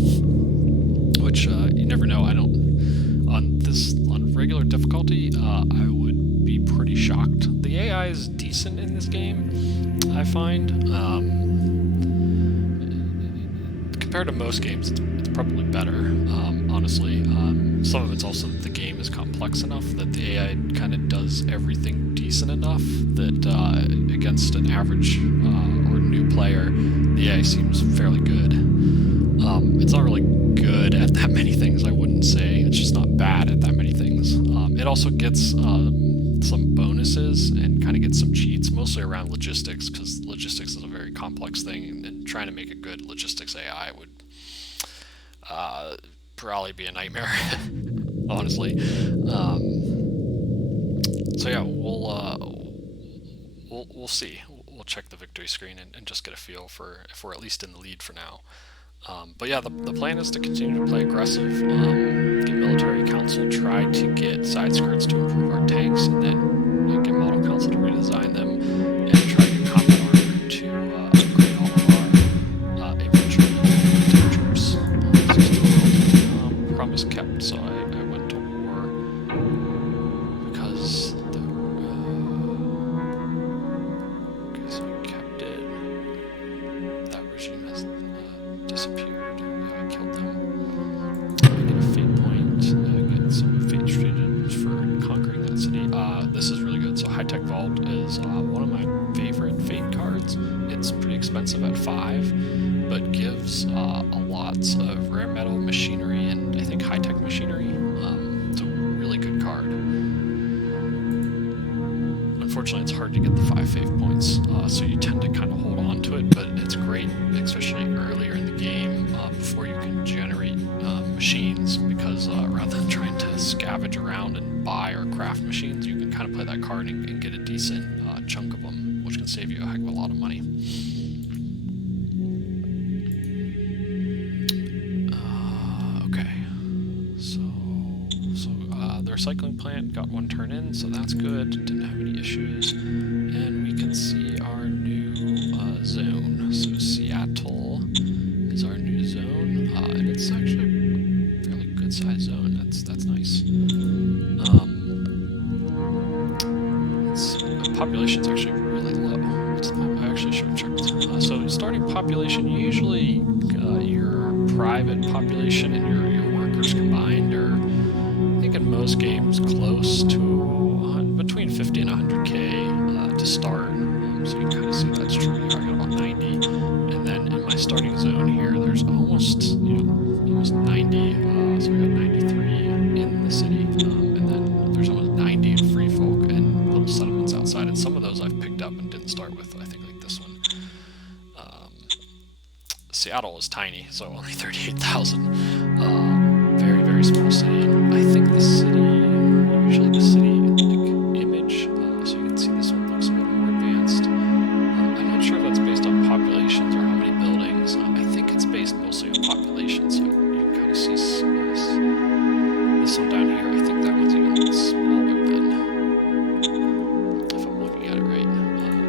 which you never know. I don't on regular difficulty. I would be pretty shocked. The AI is decent in this game, I find. Compared to most games, it's probably better, honestly. Some of it's also that the game is complex enough that the AI kind of does everything decent enough that against an average or new player, the AI seems fairly good. It's not really good at that many things, I wouldn't say. It's just not bad at that many things. It also gets some bonuses and kind of gets some cheats, mostly around logistics, because logistics is a very complex thing, and trying to make a good logistics AI would probably be a nightmare, honestly. So yeah, we'll see. We'll check the victory screen and just get a feel for if we're at least in the lead for now. But yeah, the plan is to continue to play aggressive, get military council, try to get side skirts to improve our tanks, and then get model council to redesign them, and try to get combat armor to upgrade all of our infantry and troops. Promise kept, so I went to war because so I kept it. That regime has disappeared. Yeah, I killed them. I get a fate point. I get some fate stratagems for conquering that city. This is really good. So high-tech vault is one of my favorite fate cards. It's pretty expensive at 5, but gives a lots of rare metal machinery and I think high-tech machinery. It's a really good card. Unfortunately, it's hard to get the 5 fate points, so you tend to kind of hold on to it, but it's great, especially earlier in the game, before you can generate machines, because rather than trying to scavenge around and buy or craft machines, you can kind of play that card and get a decent chunk of them, which can save you a heck of a lot of money. The recycling plant got 1 turn in, so that's good. Didn't have any issues. And we can see our new zone. So Seattle is our new zone, and it's actually a fairly good sized zone. That's nice. The population's actually really low. I actually should have checked. So starting population, usually your private population and your workers combined are, I think in most games, close to between 50 and 100k to start. So you can kind of see that's true here. I got about 90, and then in my starting zone here, there's almost, almost 90. So we got 93 in the city, and then there's almost 90 free folk and little settlements outside. And some of those I've picked up and didn't start with. I think like this one. Seattle is tiny, so only 38,000. Very, very small city. And I think the city, usually the city like image, so you can see this one looks a little more advanced. I'm not sure if that's based on populations or how many buildings. I think it's based mostly on population, so you can kind of see this one down here. I think that one's even smaller than, if I'm looking at it right.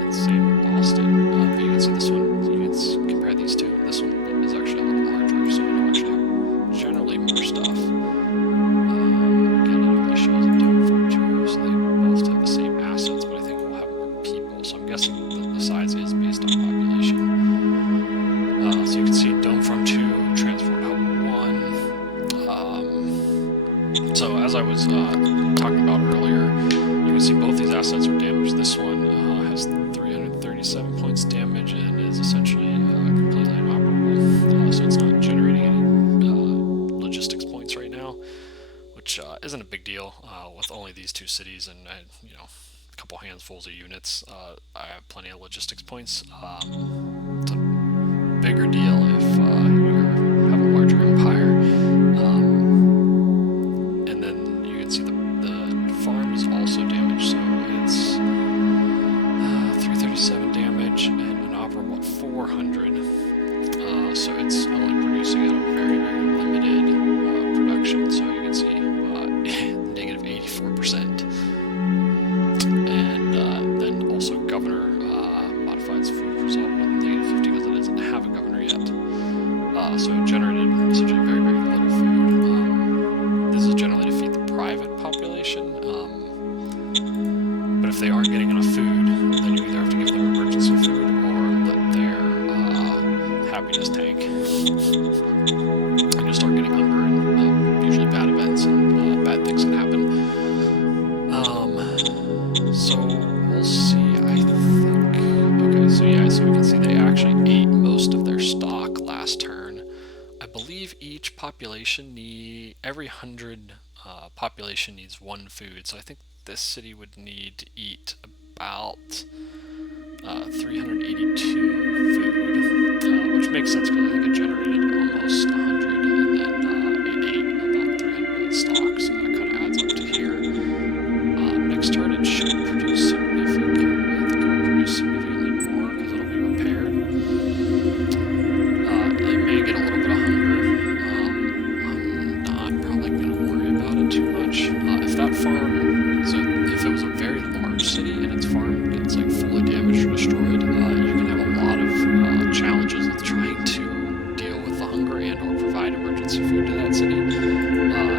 It's the same Austin, but you can see this one. You can compare these two. This one is actually a little larger, so it'll actually have generally more stuff. Again, it only shows a dome farm too, so they both have the same assets, but I think it will have more people. So I'm guessing the size is based on population. So you can see dome farm 2, transport hub 1. So as I was talking about earlier, you can see both these assets are damaged. This one has 337 points damage and is essentially completely inoperable. So it's not generating any logistics points right now, which isn't a big deal with only these two cities and a couple handfuls of units. I have plenty of logistics points. It's a bigger deal if you have a larger empire. And then you can see the farm is also damaged, so it's 337 damage and inoperable at 400. So it's only producing at a very, very limited production. So you can see negative 84%. And then also governor modified its food result with negative 50 because it doesn't have a governor yet. So it generated essentially very, very little food. This is generally to feed the private population. But if they aren't getting enough food, then you either have to give them emergency food or let their happiness tank and just start getting hunger and usually bad events and bad things can happen. So we'll see. I think so we can see they actually ate most of their stock last turn. I believe each population every 100 population needs 1 food. So I think this city would need to eat about 382 food, which makes sense because I think it generated almost 100 and then it ate about 300 stock, so that kind of adds up to here. Next turn it should produce significantly. I think it'll produce significantly more because it'll be repaired. It may get a little bit of hunger. I'm not probably going to worry about it too much. If that farm, if it was a very large city and its farm gets like fully damaged or destroyed, you can have a lot of challenges with trying to deal with the hunger and or provide emergency food to that city. And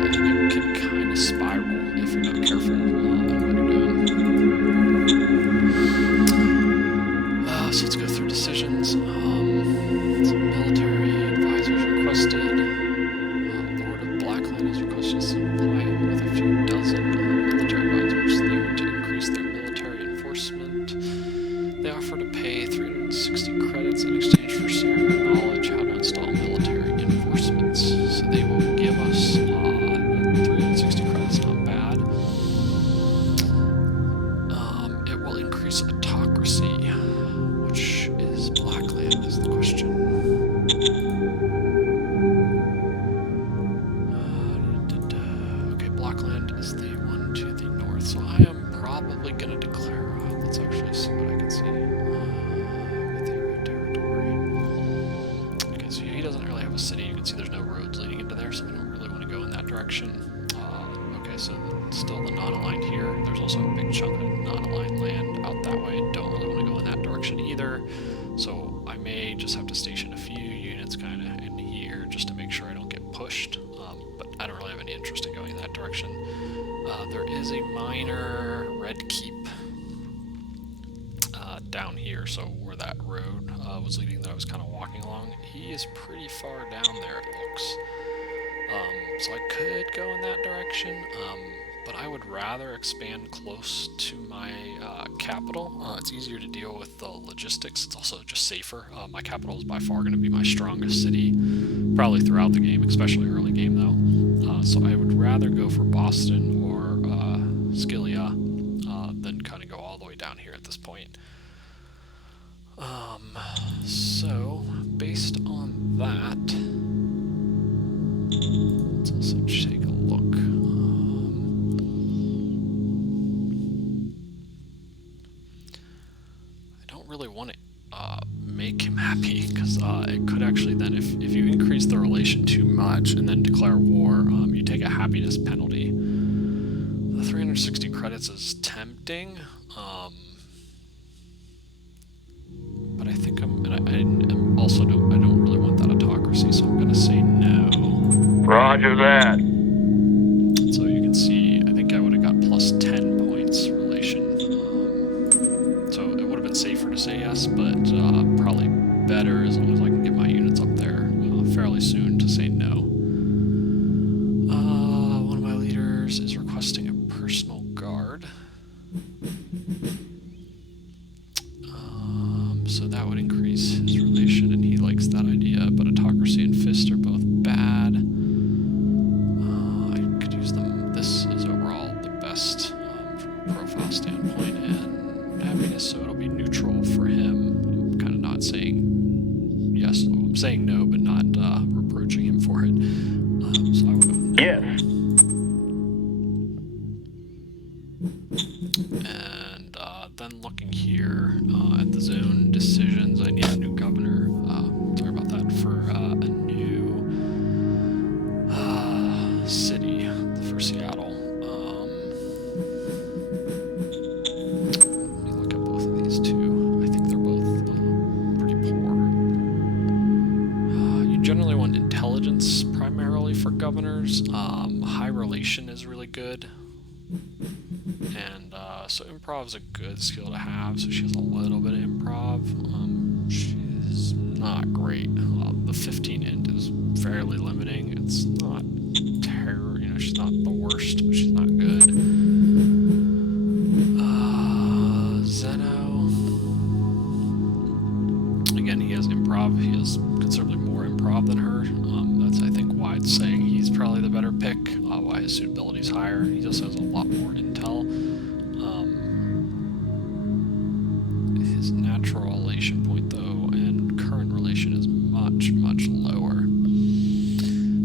it can kind of spiral if you're not careful in what you're doing. So let's go through decisions. Some military advisors requested. Lord of Blackland has requested supply with a few dozen military advisors. They want to increase their military enforcement. They offer to pay 360 credits in exchange for sharing their knowledge how to install military enforcements. So they will give us 360 credits, not bad. It will increase autocracy. Which is Blackland is the question. Okay, Blackland is the one to the north. So I am probably going to declare, let's actually see what I can see. With area territory. Okay, so he doesn't really have a city. You can see there's no roads leading into there, so we don't really want to go in that direction. Okay, so still the non-aligned here. There's also a big chunk of non-aligned land out that way. Don't really want to go in that direction either. So I may just have to station a few units kind of in here just to make sure I don't get pushed. But I don't really have any interest in going in that direction. There is a minor red keep down here, so where that road was leading that I was kind of walking along. He is pretty far down there, it looks. So I could go in that direction, but I would rather expand close to my capital. It's easier to deal with the logistics. It's also just safer. My capital is by far going to be my strongest city, probably throughout the game, especially early game though. So I would rather go for Boston or Scylla than kind of go all the way down here at this point. So based on that, let's also take a look. I don't really want to make him happy, because it could actually then, if you increase the relation too much and then declare war, you take a happiness penalty. The 360 credits is tempting, but I think I also don't really want that autocracy, so I'm gonna say no. Roger that. So you can see, I think I would have got plus 10 points relation. So it would have been safer to say yes, but probably better as long as I can get my units up there fairly soon to say no. One of my leaders is requesting a personal guard. So that would increase his relation, and he likes that idea, but autocracy and fist are both bad. I could use them. This is overall the best from a profile standpoint, and happiness, so it'll be neutral for him. I'm kind of not saying yes, I'm saying no, but not reproaching him for it. So I would go no. Yes. And then looking here at the zone decisions, I need a new governor. Sorry about that. For a new city for Seattle. Let me look at both of these two. I think they're both pretty poor. You generally want intelligence primarily for governors. High relation is really good. And so improv is a good skill to have, so she has a little bit of improv. She's not great. The 15 int is fairly limiting. It's not terrible, she's not the worst, but she's not good. Zeno. Again, he has improv. He has considerably more improv than her. That's, I think, why it's saying he's probably the better pick, why his suitability is higher. He just has a lot more intel. His natural relation point, though, and current relation is much, much lower.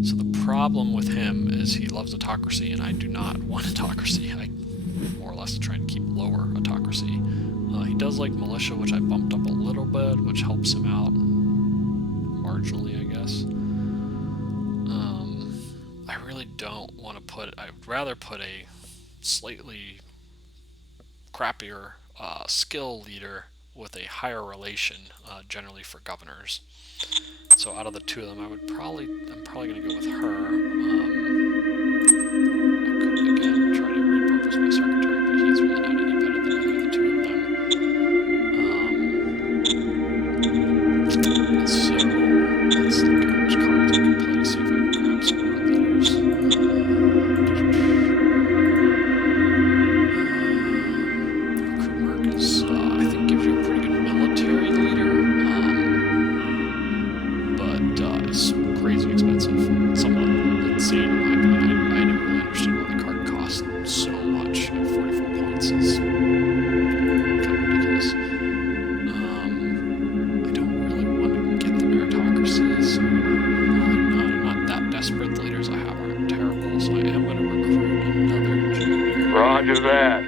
So the problem with him is he loves autocracy, and I do not want autocracy. I more or less trying to keep lower autocracy. He does like militia, which I bumped up a little bit, which helps him out marginally, I guess. I really don't want to put... I would rather put a slightly crappier skill leader with a higher relation, generally for governors. So out of the two of them, I'm probably going to go with her. I could again try to repurpose my secretary, but he's really not any better than either of the two of them. So let's look at which cards I can play to see if I can grab some more leaders. Is, I think, gives you a pretty good military leader, but it's crazy expensive. Somewhat insane in my opinion. I never really understood why the card cost so much at 44 points. It's kind of ridiculous. I don't really want to get the meritocracy, so I'm not that desperate. The leaders I have aren't terrible, so I am going to recruit another junior. Roger that.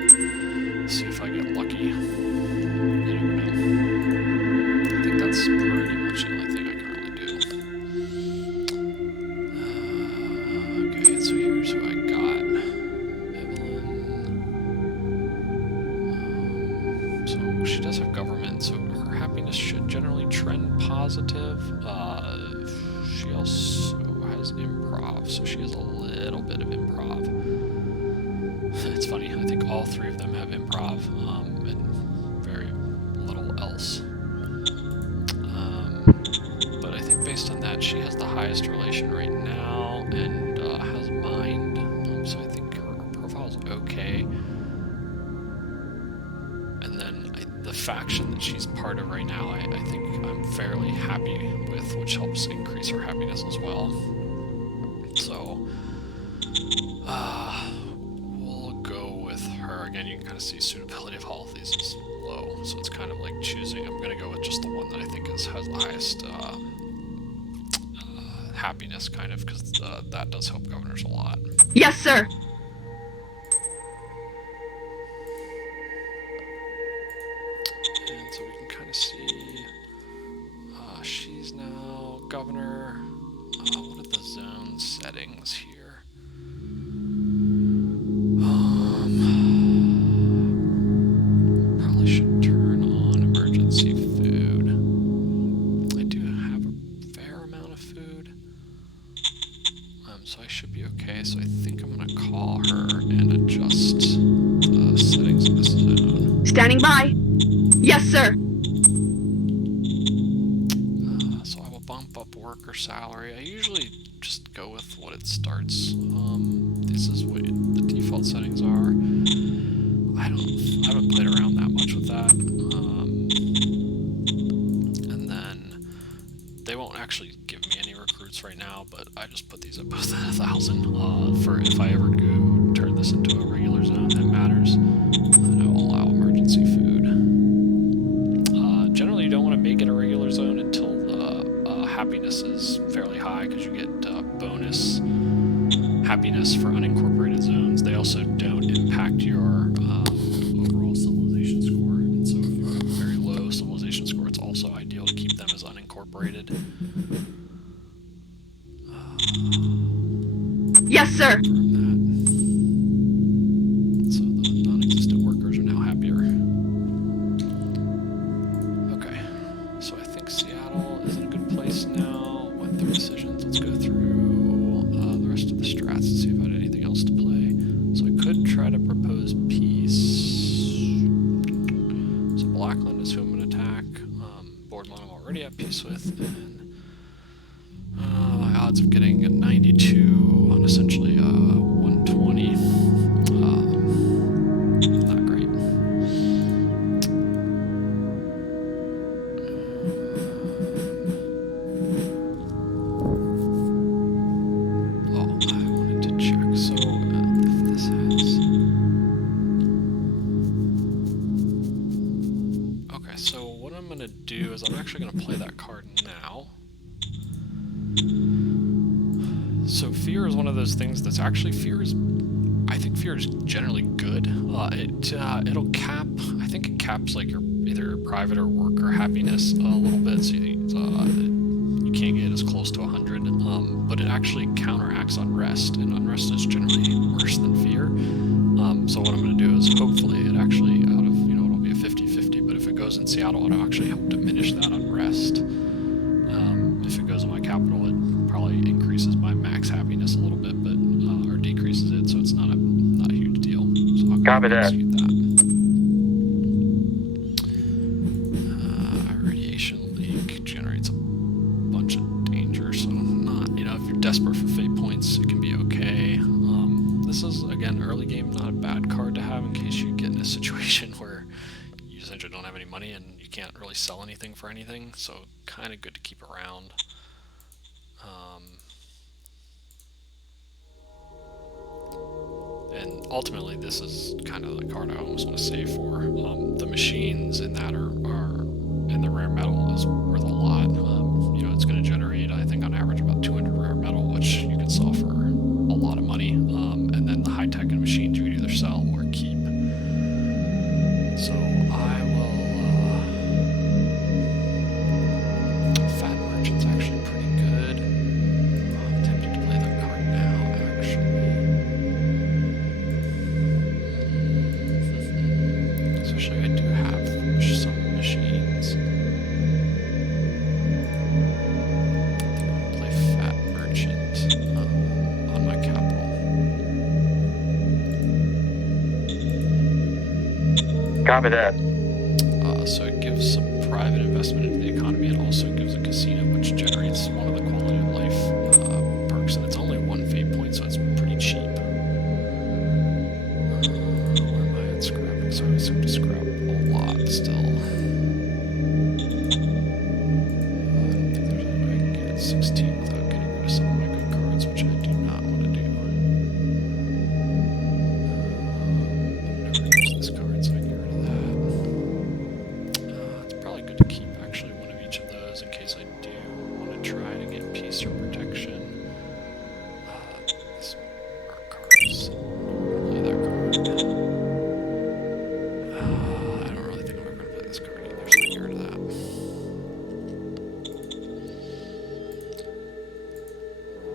See if I get lucky. You never know. I think that's pretty much the only thing I currently do. Okay, so here's who I got. Evelyn. So she does have government, so her happiness should generally trend positive. She also has improv, so she has a little bit of improv. It's funny, I think all three of them have improv, and very little else. But I think based on that, she has the highest relation right now, and has mind, so I think her profile is the faction that she's part of right now, I think I'm fairly happy with, which helps increase her happiness as well. So, we'll go with her. Again, you can kind of see suitability of all of these is low, so it's kind of like choosing. I'm going to go with just the one that I think has the highest happiness, kind of, because that does help governors a lot. Yes, sir. And so we can kind of see she's now governor. What are the zone settings here? Probably should turn on emergency food. I do have a fair amount of food, so I should be okay. So I think I'm gonna call her and adjust the settings of this zone. Standing by. Yes, sir. So I will bump up worker salary. I usually just go with what it starts. This is what the default settings are. I haven't played around that much with that. And then they won't actually give me any recruits right now, but I just put these at both at 1,000 for if I ever do turn this into a regular zone that matters. And I will allow emergency food. Generally, you don't want to make it a regular zone until the happiness is fairly high, because you get bonus happiness for unincorporated zones. They also don't impact your overall civilization score, and so if you have a very low civilization score, it's also ideal to keep them as unincorporated. Yes, sir. So the non-existent workers are now happier. Okay, so I think Seattle is in a good place now with their decisions. Let's go through the rest of the strats and see if I had anything else to play. So I could try to propose peace. So Blackland is who I'm going to attack. Boardman I'm already at peace with, and my odds of getting a 92 on essentially 120. Not great. Oh, I wanted to check. So if this has... Okay, so what I'm going to do is I'm actually going to play that card now. So fear is one of those things that's actually I think fear is generally good. It'll cap, I think it caps like your either private or worker happiness a little bit, so you can't get as close to 100. But it actually counteracts unrest, and unrest is generally worse than fear. So what I'm going to do is hopefully it actually it'll be a 50-50, but if it goes in Seattle, it'll actually help diminish that unrest. If it goes in my capital, it probably increases my max happiness a little bit, but or decreases it, so it's not a huge deal. So I'll Copy that. execute that. Radiation leak generates a bunch of danger, so not, if you're desperate for fate points, it can be okay. This is, again, early game, not a bad card to have in case you get in a situation where you essentially don't have any money and you can't really sell anything for anything, so kind of good to keep around. And ultimately, this is kind of the card I almost want to save for. The machines in that are in the rare metal is worth a lot. It's going to generate, I think, on average about 200 rare metal, which you can sell for a lot of money. And then the high tech and machines you can either sell or keep. So I will. Fat Merchant's actually pretty good. I'm tempted to play that card now, actually. Especially I do have some machines. I think I'm gonna play Fat Merchant on my capital. Copy that. So it gives some private investment into the economy. It also gives a casino, which generates one of the quality of life perks, and it's only 1 fate point, so it's pretty cheap. Where am I at scrapping? So I was so I have to scrap a lot still. I don't think there's any way I can get 16 without getting rid of some of my good cards, which I do not want to do. I'm never use this card, so I can get rid of that. It's probably good to keep actually one of each of those in case I do want to try to get peace or protection. This mark card is really that card. I don't really think I'm ever going to play this card either, so I can get rid of that.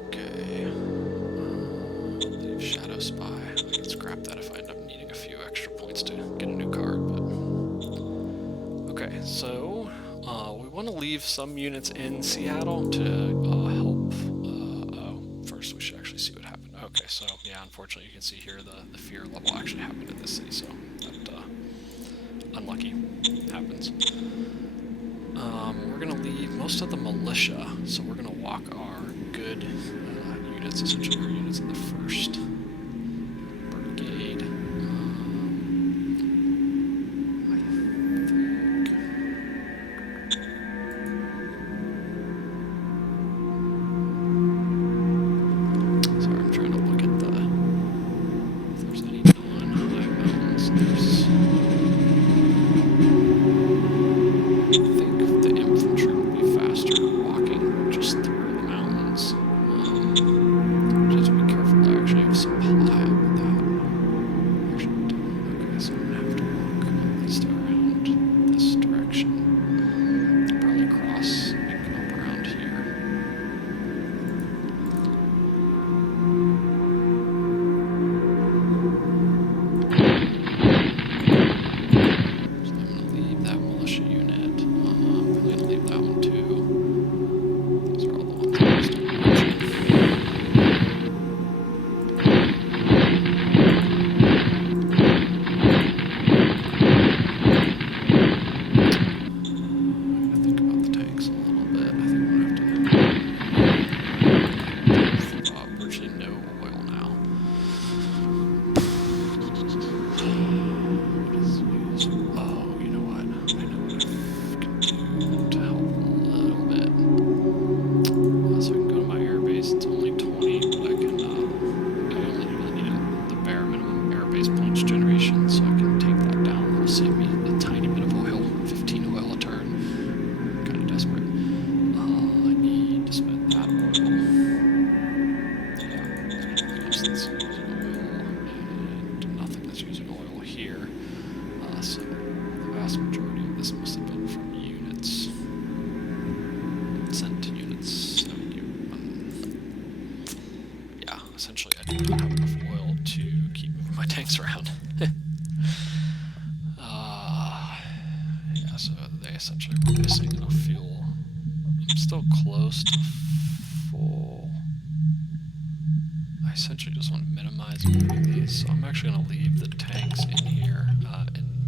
Okay. Leave Shadow Spy. I can scrap that if I end up needing a few extra points to get a new card, but... Okay, so we want to leave some units in Seattle to help. First, we should actually see what happened. Okay, so yeah, unfortunately, you can see here the fear level actually happened in this city, so that unlucky happens. We're gonna leave most of the militia, so we're gonna walk our good units, essentially our units in the first brigade. Sorry, I'm trying to look at if there's any non-high mountains. I think the infantry will be faster walking just through the mountains. Just be careful. I actually have supply up with that. Actually, I don't. Okay, so I'm gonna have to walk at least around this direction. Probably cross and come up around here. So I'm gonna leave that militia unit. I'm probably gonna leave that one too. Those are all the ones I'm still watching. I think about the tanks a little bit. I think I'm gonna have to virtually no oil now. What is used? Oh, you know what? I know what I can do to help a little bit. So I can go to my airbase. It's only 20, but I can. I only really need the bare minimum airbase points generation, so I can take that down. It'll save me a tiny bit of oil, 15 oil a turn. Kind of desperate. I need to spend that oil. Yeah, there's nothing else that's using oil, and nothing that's using oil here. So the vast majority of this must have been from units. Sent to units. Yeah, essentially I do not have enough oil to keep moving my tanks around. Yeah, so they essentially were missing enough fuel. I'm still close to full. I essentially just want to minimize moving these, so I'm actually going to leave the tanks in here and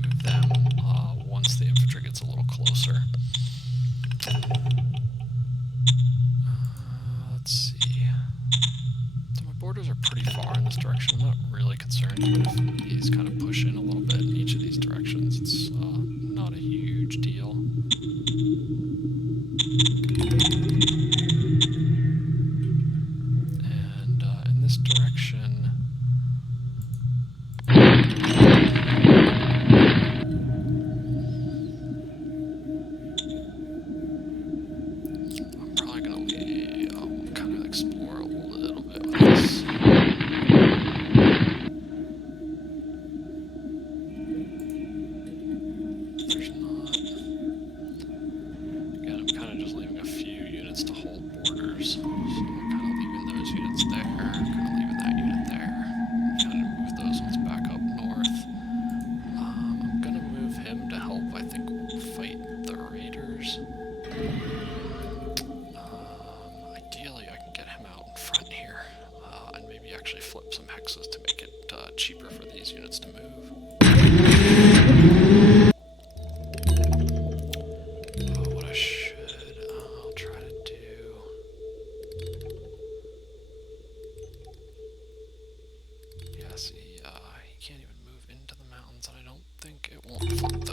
move them once the infantry gets a little closer. Let's see. So my borders are pretty far in this direction. I'm not really concerned even if these kind of push in a little bit in each of these directions. It's not a huge deal. And in this direction, I'm probably gonna kind of explore a little bit with this. There's not. Again, I'm kind of just leaving a few units to hold borders. So I'm kind of leaving those units there, kind of leaving that unit there. Kind of move those ones back up north. I'm gonna move him to help, I think, fight the raiders. Ideally, I can get him out in front here, and maybe actually flip some hexes to make it cheaper for these units to move.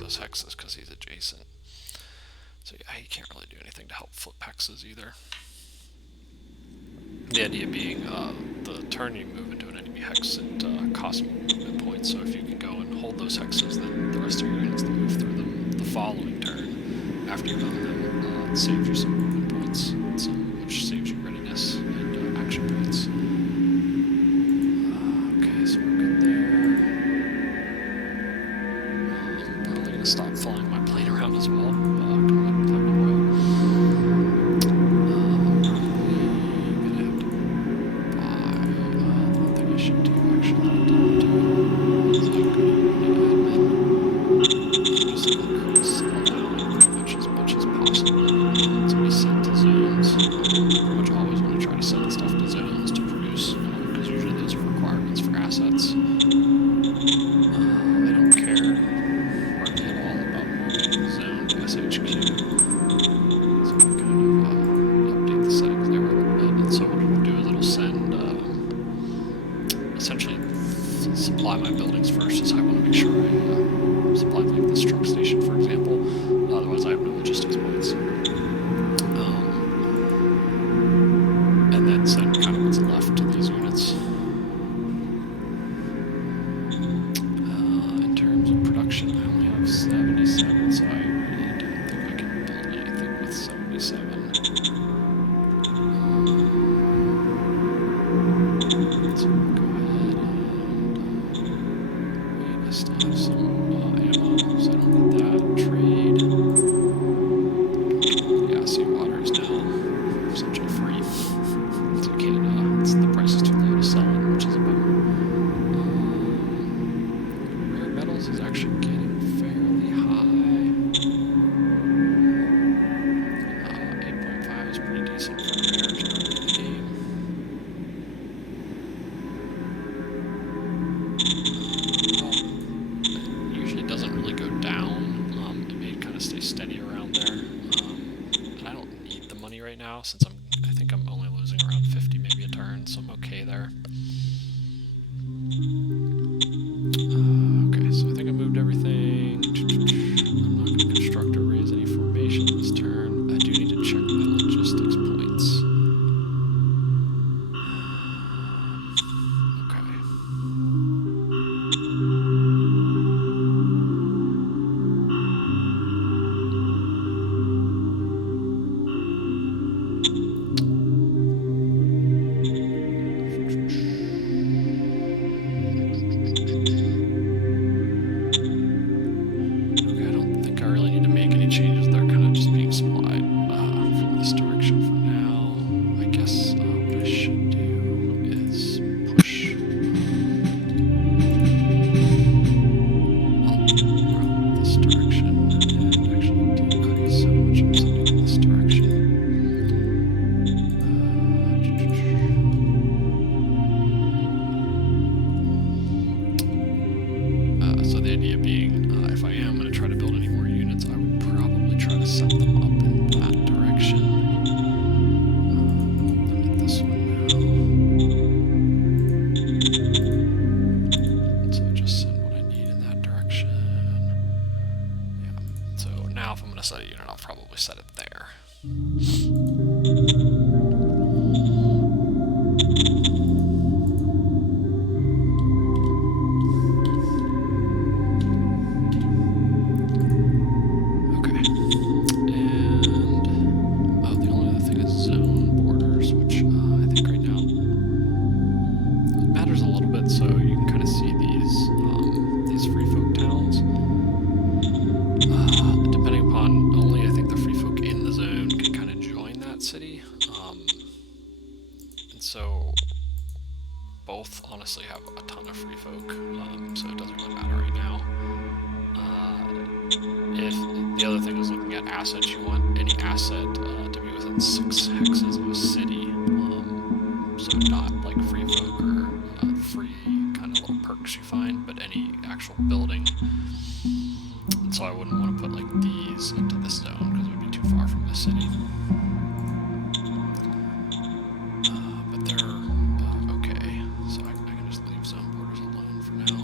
those hexes because he's adjacent. So yeah, he can't really do anything to help flip hexes either. The idea being the turn you move into an enemy hex, it costs more movement points. So if you can go and hold those hexes, then the rest of your units that move through them the following turn after you've done them, it saves you some movement points, which saves you readiness and action points. Okay, so we're good there. I'm probably going to stop flying my plane around as well. Supply my buildings first, as I want to make sure I supply like this truck station, for example. Otherwise, I have no logistics points. And then send kind of what's left to these units. In terms of production, I only have 77, so I really don't think I can build anything with 77. So we'll go ahead and I still have some ammo, so I don't need that. Trade. Yeah, seawater is now essentially free. So you can't, the price is too low to sell it, which is a bummer. Rare metals is actually getting fairly high. 8.5 is pretty decent for rares early in the game. Steady around there, and I don't need the money right now since I think I'm only losing around 50 maybe a turn, so I'm okay there. Okay, so I think I moved everything. I'm not going to construct or raise any formation this turn. I do need to check my logistics points. Set a unit, I'll probably set it there. Okay. And the only other thing is zone borders, which I think right now matters a little bit. So you can kind of see these free folk towns. Depending upon only, I think the free folk in the zone can kind of join that city. And so both honestly have a ton of free folk, so it doesn't really matter right now. If the other thing is looking at assets, you want any asset to be within 6 hexes of a city. So not like free folk or free kind of little perks you find, but any actual building. And so I wouldn't want to put like these into this zone because it would be too far from the city. But they're okay, so I can just leave zone borders alone for now.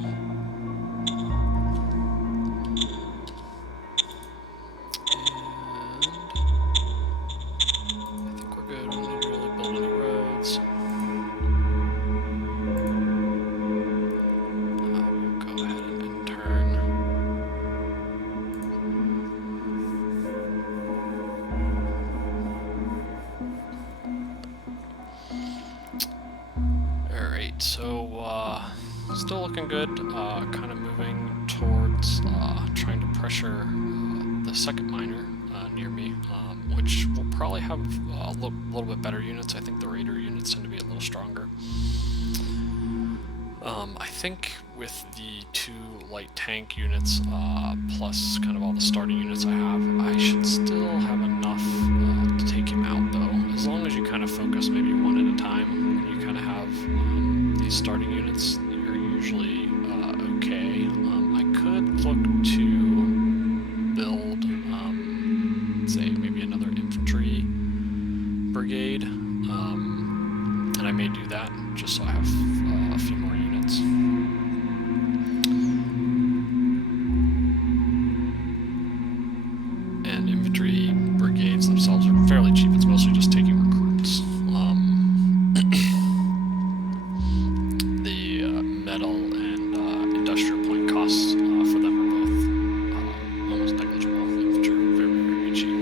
so still looking good. Kind of moving towards trying to pressure the second miner near me, which will probably have a little bit better units. I think the raider units tend to be a little stronger. I think with the 2 light tank units, plus kind of all the starting units I have, I should still have enough to take him out, though. As long as you kind of focus maybe one at a time, and you kind of have these starting units, you're usually okay. I could look to build, say, maybe another infantry brigade, and I may do that just so I have a few more units. And infantry brigades themselves are fairly cheap. It's mostly just taking recruits. The metal and industrial point costs for them are both almost negligible. Infantry are very, very cheap.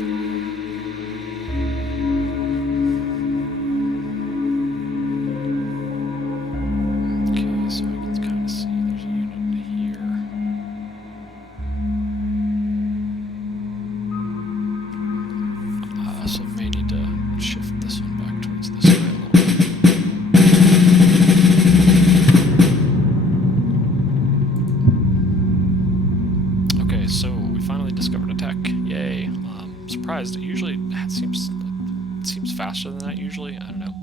Okay, so I can kind of see there's a unit here. So I may need to shift this one back towards this way a little bit. Okay, so we finally discovered a tech. Yay! Surprised. It usually seems faster than that. Usually, I don't know.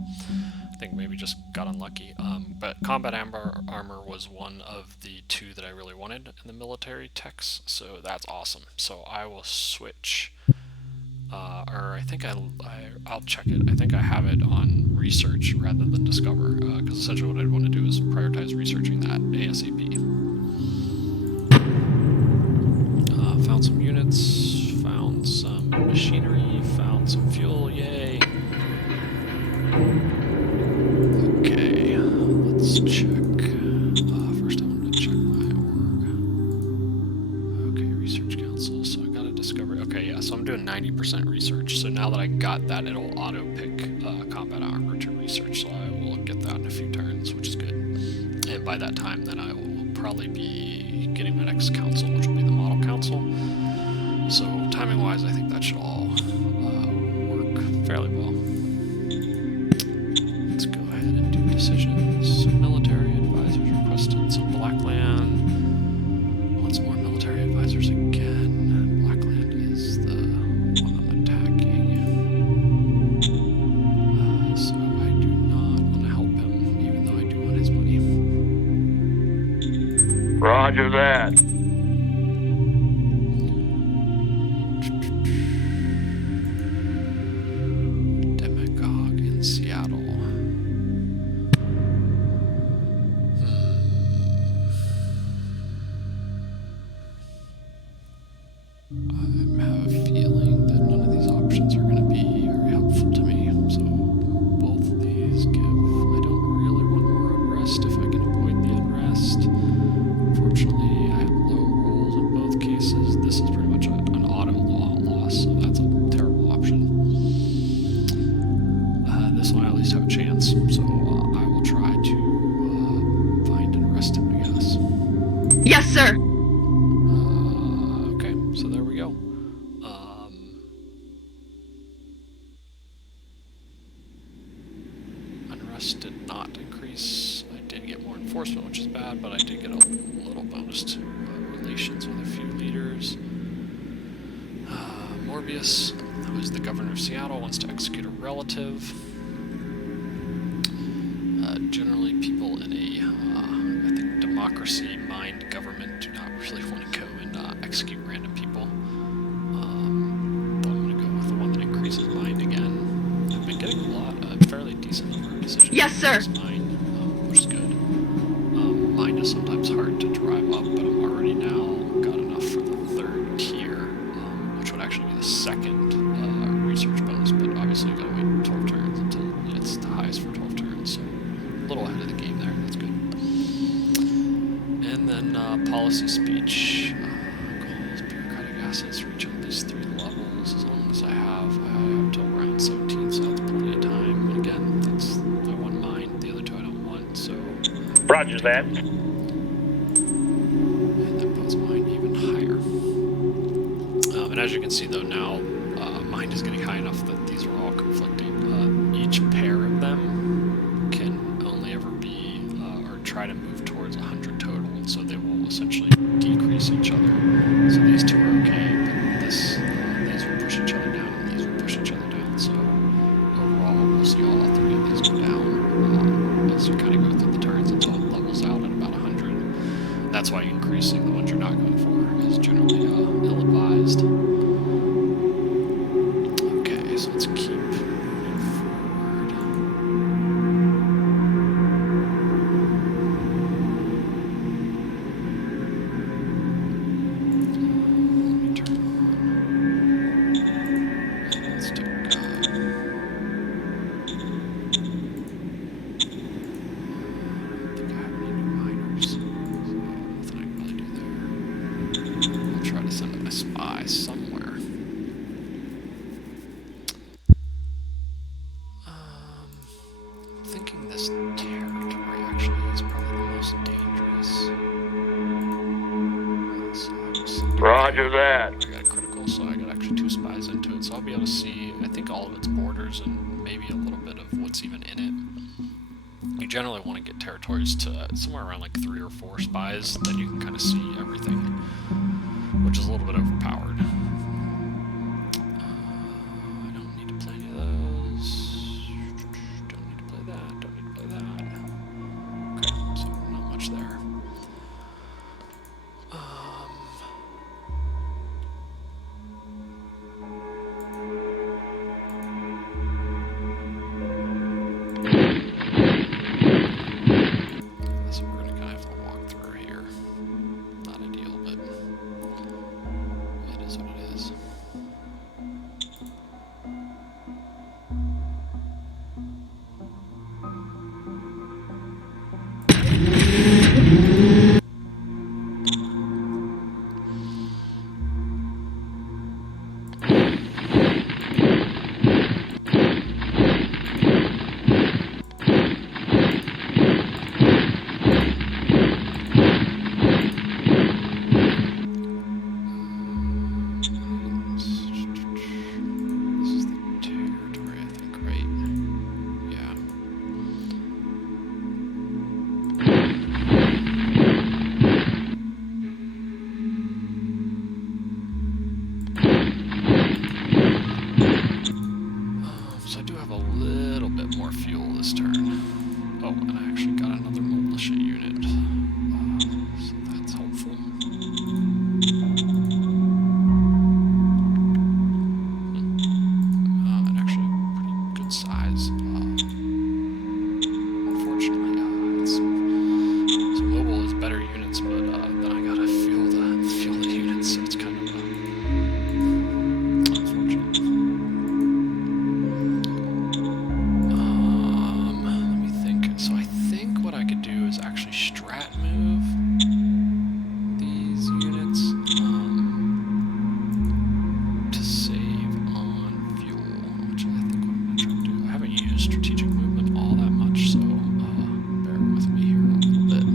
I think maybe just got unlucky. But combat armor was one of the 2 that I really wanted in the military techs, so that's awesome. So I will switch. Or I think I'll check it. I think I have it on research rather than discover, because essentially what I'd want to do is prioritize researching that ASAP. Found some units, found some machinery, found some fuel, yay! Okay, let's check. First I wanted to check my org. Okay, research council, so I gotta discover. Okay, yeah, so I'm doing 90% research, so now that I got that, it'll auto-pick combat armor to research, so I will get that in a few turns, which is good. And by that time, then I will probably be getting my next council, which will be the model council. So, timing-wise, I think that should all work fairly well. Let's go ahead and do decisions. Military advisors requested, so Blackland wants more military advisors again. Blackland is the one I'm attacking. So I do not want to help him, even though I do want his money. Roger that. Demagogue in Seattle. I have a feeling that none of these options are going to be very helpful to me. So both of these give. I don't really want more unrest if I can avoid the unrest. Unfortunately, I have low rolls in both cases. This is pretty much an auto loss, so that's a terrible option. This one I at least have a chance, so I will try to find and arrest him, I guess. Yes, sir. Okay, so there we go. Unrest did not increase. I did get more enforcement, which is bad, but I did get a little bonus to relations with a few leaders. Morbius, who is the governor of Seattle, wants to execute a relative. Generally, people in a, I think, democracy-mind government do not really want to go and execute random people. But I'm going to go with the one that increases mind again. I've been getting a fairly decent number of decisions. Yes, sir. Mind, which is good. Mind is sometimes hard to drive up, but I'm already now got enough for the 3rd tier, which would actually be the 2nd research bonus, but obviously you gotta wait 12 turns until it's the highest for 12 turns, so a little ahead of the game there, that's good. And then policy speech. Goals, bureaucratic assets reach at least 3 levels, as long as I have till round 17, so that's plenty of time. And again, that's I want mine, the other 2 I don't want, so Roger that. And that puts mine even higher. And as you can see, though, now mine is getting high enough that these are all conflicting. Each pair of them can only ever be, or try to move towards 100 total, and so they will essentially decrease each other. So these two are okay, but these will push each other down, and these will push each other down. So overall, we'll see all three of these go down as you kind of go through the turns until it levels out at about 100. That's why increasing the ones you're not going for is generally ill-advised. Okay, so let's keep moving forward. Let me turn on. And let's take I don't think I have any new miners, so nothing I can really do there. I'll try to send in a spy somewhere. I'm thinking this territory actually is probably the most dangerous. So I was Roger that. I got a critical, so I got actually 2 spies into it, so I'll be able to see, I think, all of its borders and maybe a little bit of what's even in it. You generally want to get territories to somewhere around like 3 or 4 spies, then you can kind of see everything, which is a little bit overpowered. I don't need to play any of those. Don't need to play that. Don't need to play that. Okay, so not much there. So we're gonna kind of have to walk through here. Not ideal, but it is what it is. This is the territory, I think, right? Yeah. So I do have a little bit more fuel this turn. Oh, and I actually got another militia unit. So that's helpful. And actually pretty good size. Unfortunately, so mobile is better units, but then I gotta fuel the units, so it's kind of unfortunate. Let me think. So I think what I could do is actually strat move these units to save on fuel, which I think what I'm going to try to do. I haven't used strategic movement all that much, so bear with me here a little bit.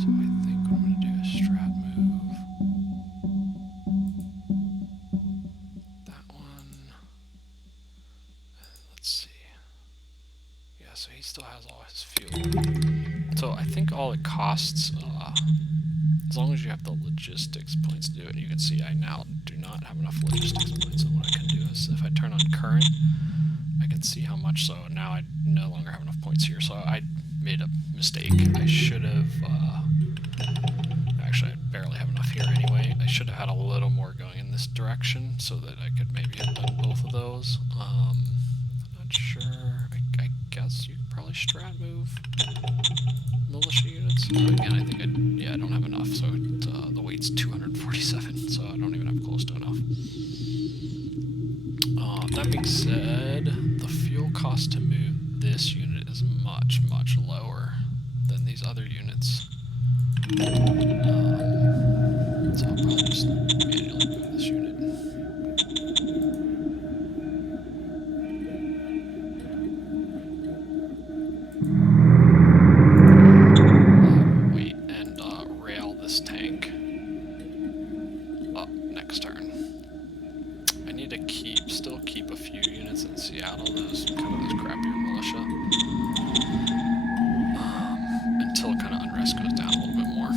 So I think what I'm going to do is strat move that one. Let's see. Yeah, so he still has all his fuel. So I think all it costs, as long as you have the logistics points to do it, and you can see I now do not have enough logistics points, and what I can do is if I turn on current, I can see how much, so now I no longer have enough points here, so I made a mistake. I should have, actually I barely have enough here anyway. I should have had a little more going in this direction so that I could maybe have done both of those. Not sure. I guess you could probably strat move militia units. Again, I think I don't have enough, so the weight's 247, so I don't even have close to enough. That being said, the fuel cost to move this unit is much, much lower than these other units. So I'll probably just manually move this unit. just goes down a little bit more.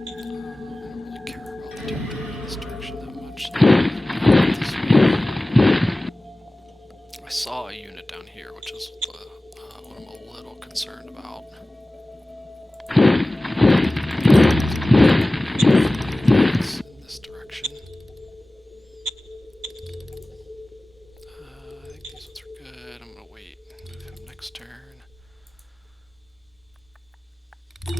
I don't really care about the territory in this direction that much. I saw a unit down here, which is what I'm a little concerned about. It's in this direction. I think these ones are good. I'm gonna wait. Move him next turn. I'm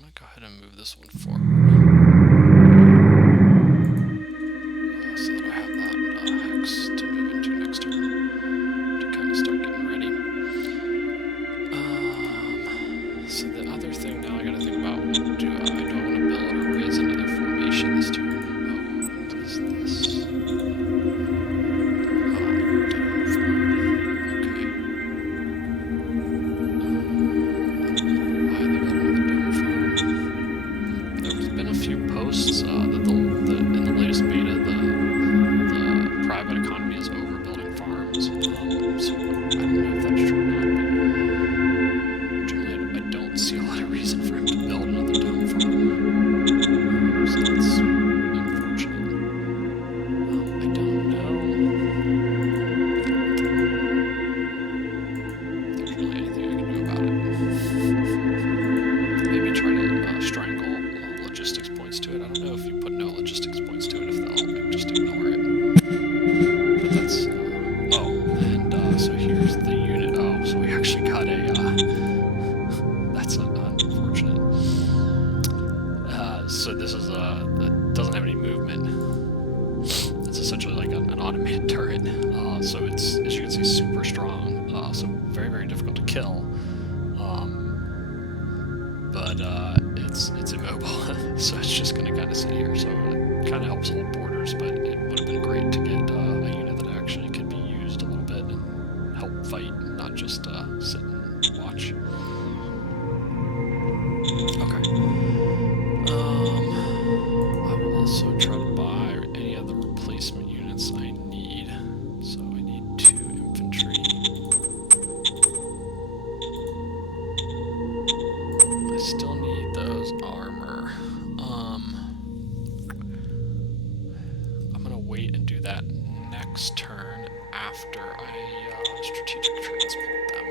gonna go ahead and move this one forward. So that I have that hex to move into next turn to kind of start getting ready. So the other thing now I gotta think about, what do I want to build or raise another formation this turn? Oh, what is this? Posts that in the latest beta, the private economy is overbuilding farms. So I don't know if that's true or not, but generally I don't see a lot of reason for him to build another dome farm. So that's unfortunate. I don't know if there's really anything I can do about it. Maybe try to strangle logistics points to it. I don't know if you put no logistics points to it, if they'll just ignore it. But that's, so here's the unit. Oh, so we actually got a, that's unfortunate. So this is, it doesn't have any movement. It's essentially like an automated turret. So it's, as you can see, super strong. So very, very difficult to kill. But it's immobile, so it's just going to kind of sit here. So it kind of helps hold borders, but it would have been great to get a unit that actually could be used a little bit and help fight, not just sit and watch. Okay. I will also try to buy any of the replacement units I need. So I need 2 infantry. I still need those armor. I'm gonna wait and do that next turn after I strategic transport them.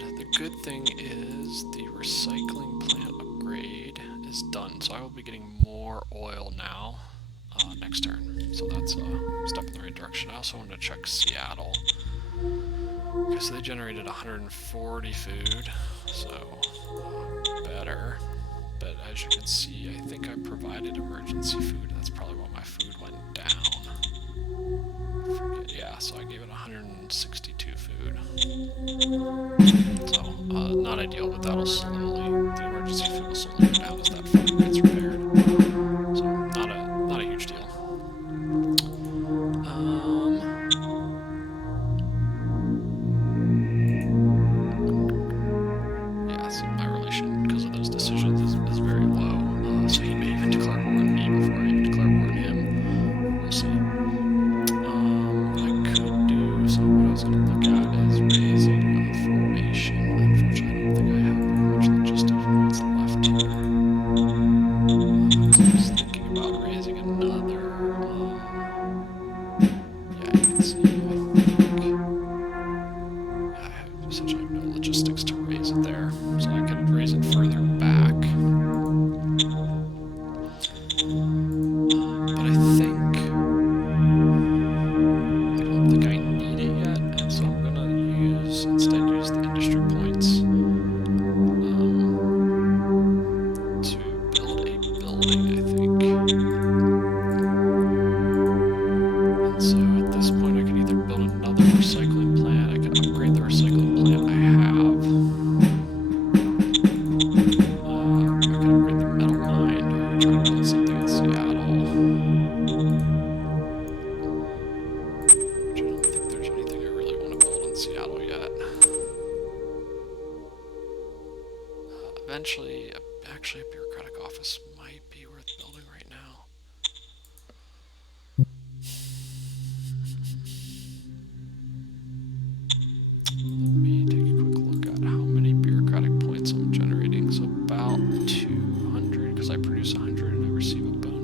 And the good thing is the recycling plant upgrade is done, so I will be getting more oil now next turn. So that's a step in the right direction. I also wanted to check Seattle. Okay, so they generated 140 food, so better. But as you can see, I think I provided emergency food. That's probably why my food went down. Forget, yeah, so I gave it 162 food. So, not ideal, but that'll slowly, the emergency food will slowly go down as that food gets repaired. So, not a huge deal. Yeah, see, my relation, because of those decisions, is very low. So he may even declare war on me before I even declare war on him. We'll see. What I could do, so what I was going to look at is raising a formation. Unfortunately, I don't think I have very much logistics for what's left here. So I was thinking about raising another. Yeah, you can see, I have essentially no logistics to raise it there, so I could raise it further back. But I don't think I need it yet, and so I'm gonna instead use the industry points to build a building, I think. And so at this point I could either build another recycling plant, I could upgrade the recycling plant I have. I could upgrade the metal mine, or try to build something in Seattle. Which I don't think there's anything I really want to build in Seattle yet. Eventually, actually a bureaucratic office might be worth building right now.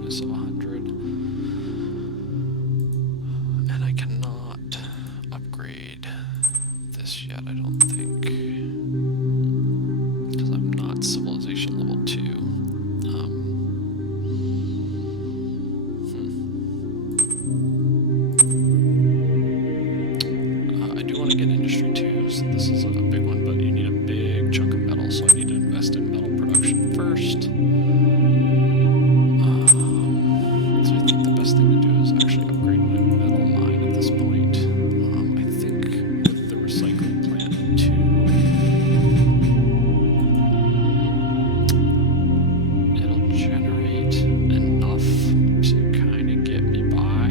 bonus of 100. And I cannot upgrade this yet, I don't think. Because I'm not civilization level 2. I do want to get industry 2, so this is a big one, but you need a big chunk of metal, so I need to invest in metal production first. So I think the best thing to do is actually upgrade my metal mine at this point. I think with the recycling plant too, it'll generate enough to kind of get me by.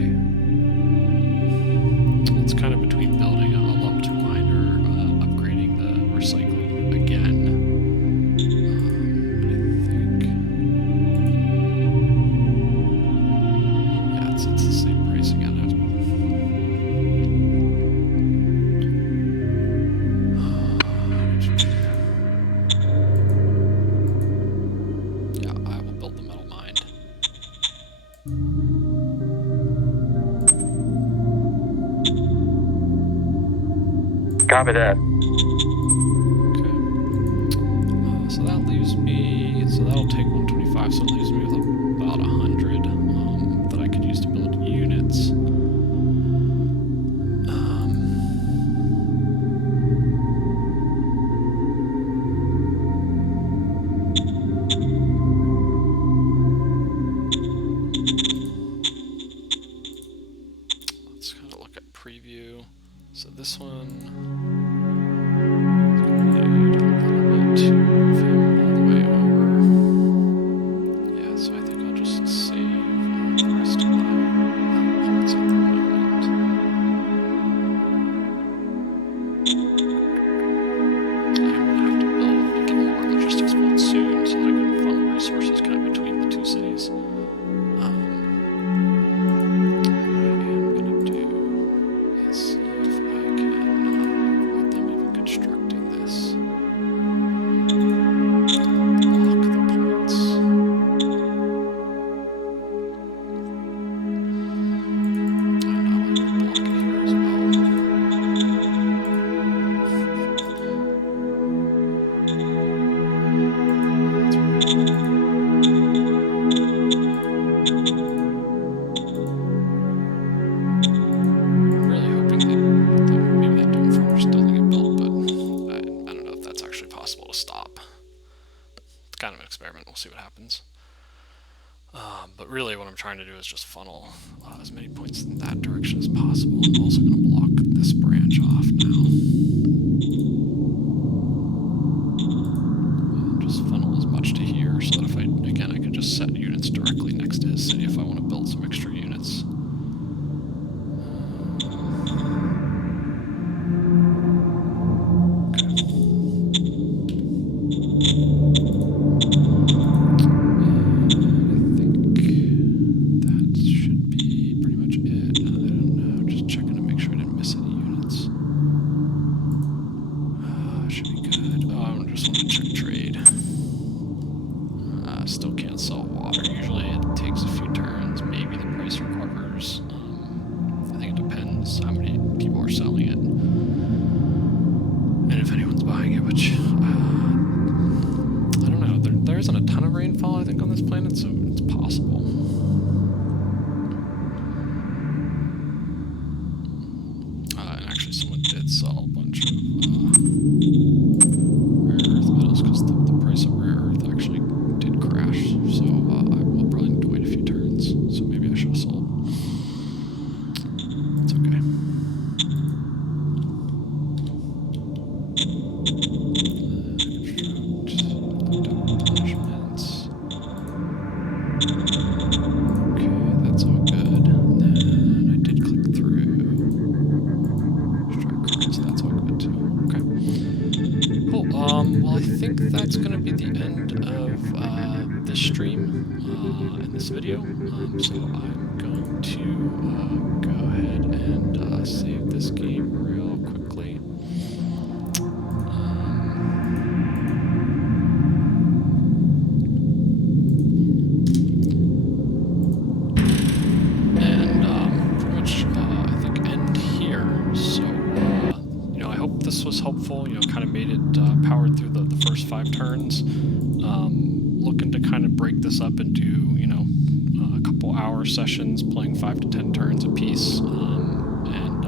It's kind of between building a level 2 mine or upgrading the recycling again. It's the same price again. Yeah, I will build the metal mine. Copy that. Okay. So that leaves me. So that'll take 125. So it leaves me with about 100 that I could use to build units. Let's kind of look at preview. So this one. We'll see what happens. But really what I'm trying to do is just funnel as many points in that direction as possible. I'm also going to block this branch off now. And just funnel as much to here so that if I could just set units directly next to his city if I want to build some extra units. Still can't sell water. Usually it takes a few turns. Maybe the price recovers. I think it depends how many people are selling it. And if anyone's buying it, which... I don't know. There isn't a ton of rainfall, I think, on this planet, so it's possible. And actually someone did sell a bunch of rare earth metals, because the price of rare earth actually did crash, so I will probably need to wait a few turns, so maybe I should have sold. It's okay. Okay, that's all good. And then I did click through. Strike cards, that's all good too. Okay. Cool. Well, I think that's going to be the end of this stream and this video. So I'm going to go ahead and save this game real quickly. first 5 turns. Looking to kind of break this up into, you know, a couple hour sessions, playing 5 to 10 turns a piece, and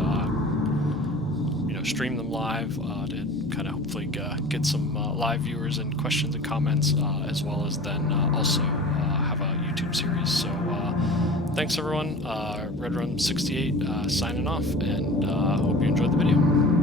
you know, stream them live to kind of hopefully get some live viewers and questions and comments, as well as then also have a YouTube series. So thanks everyone. Redrun68 signing off, and hope you enjoyed the video.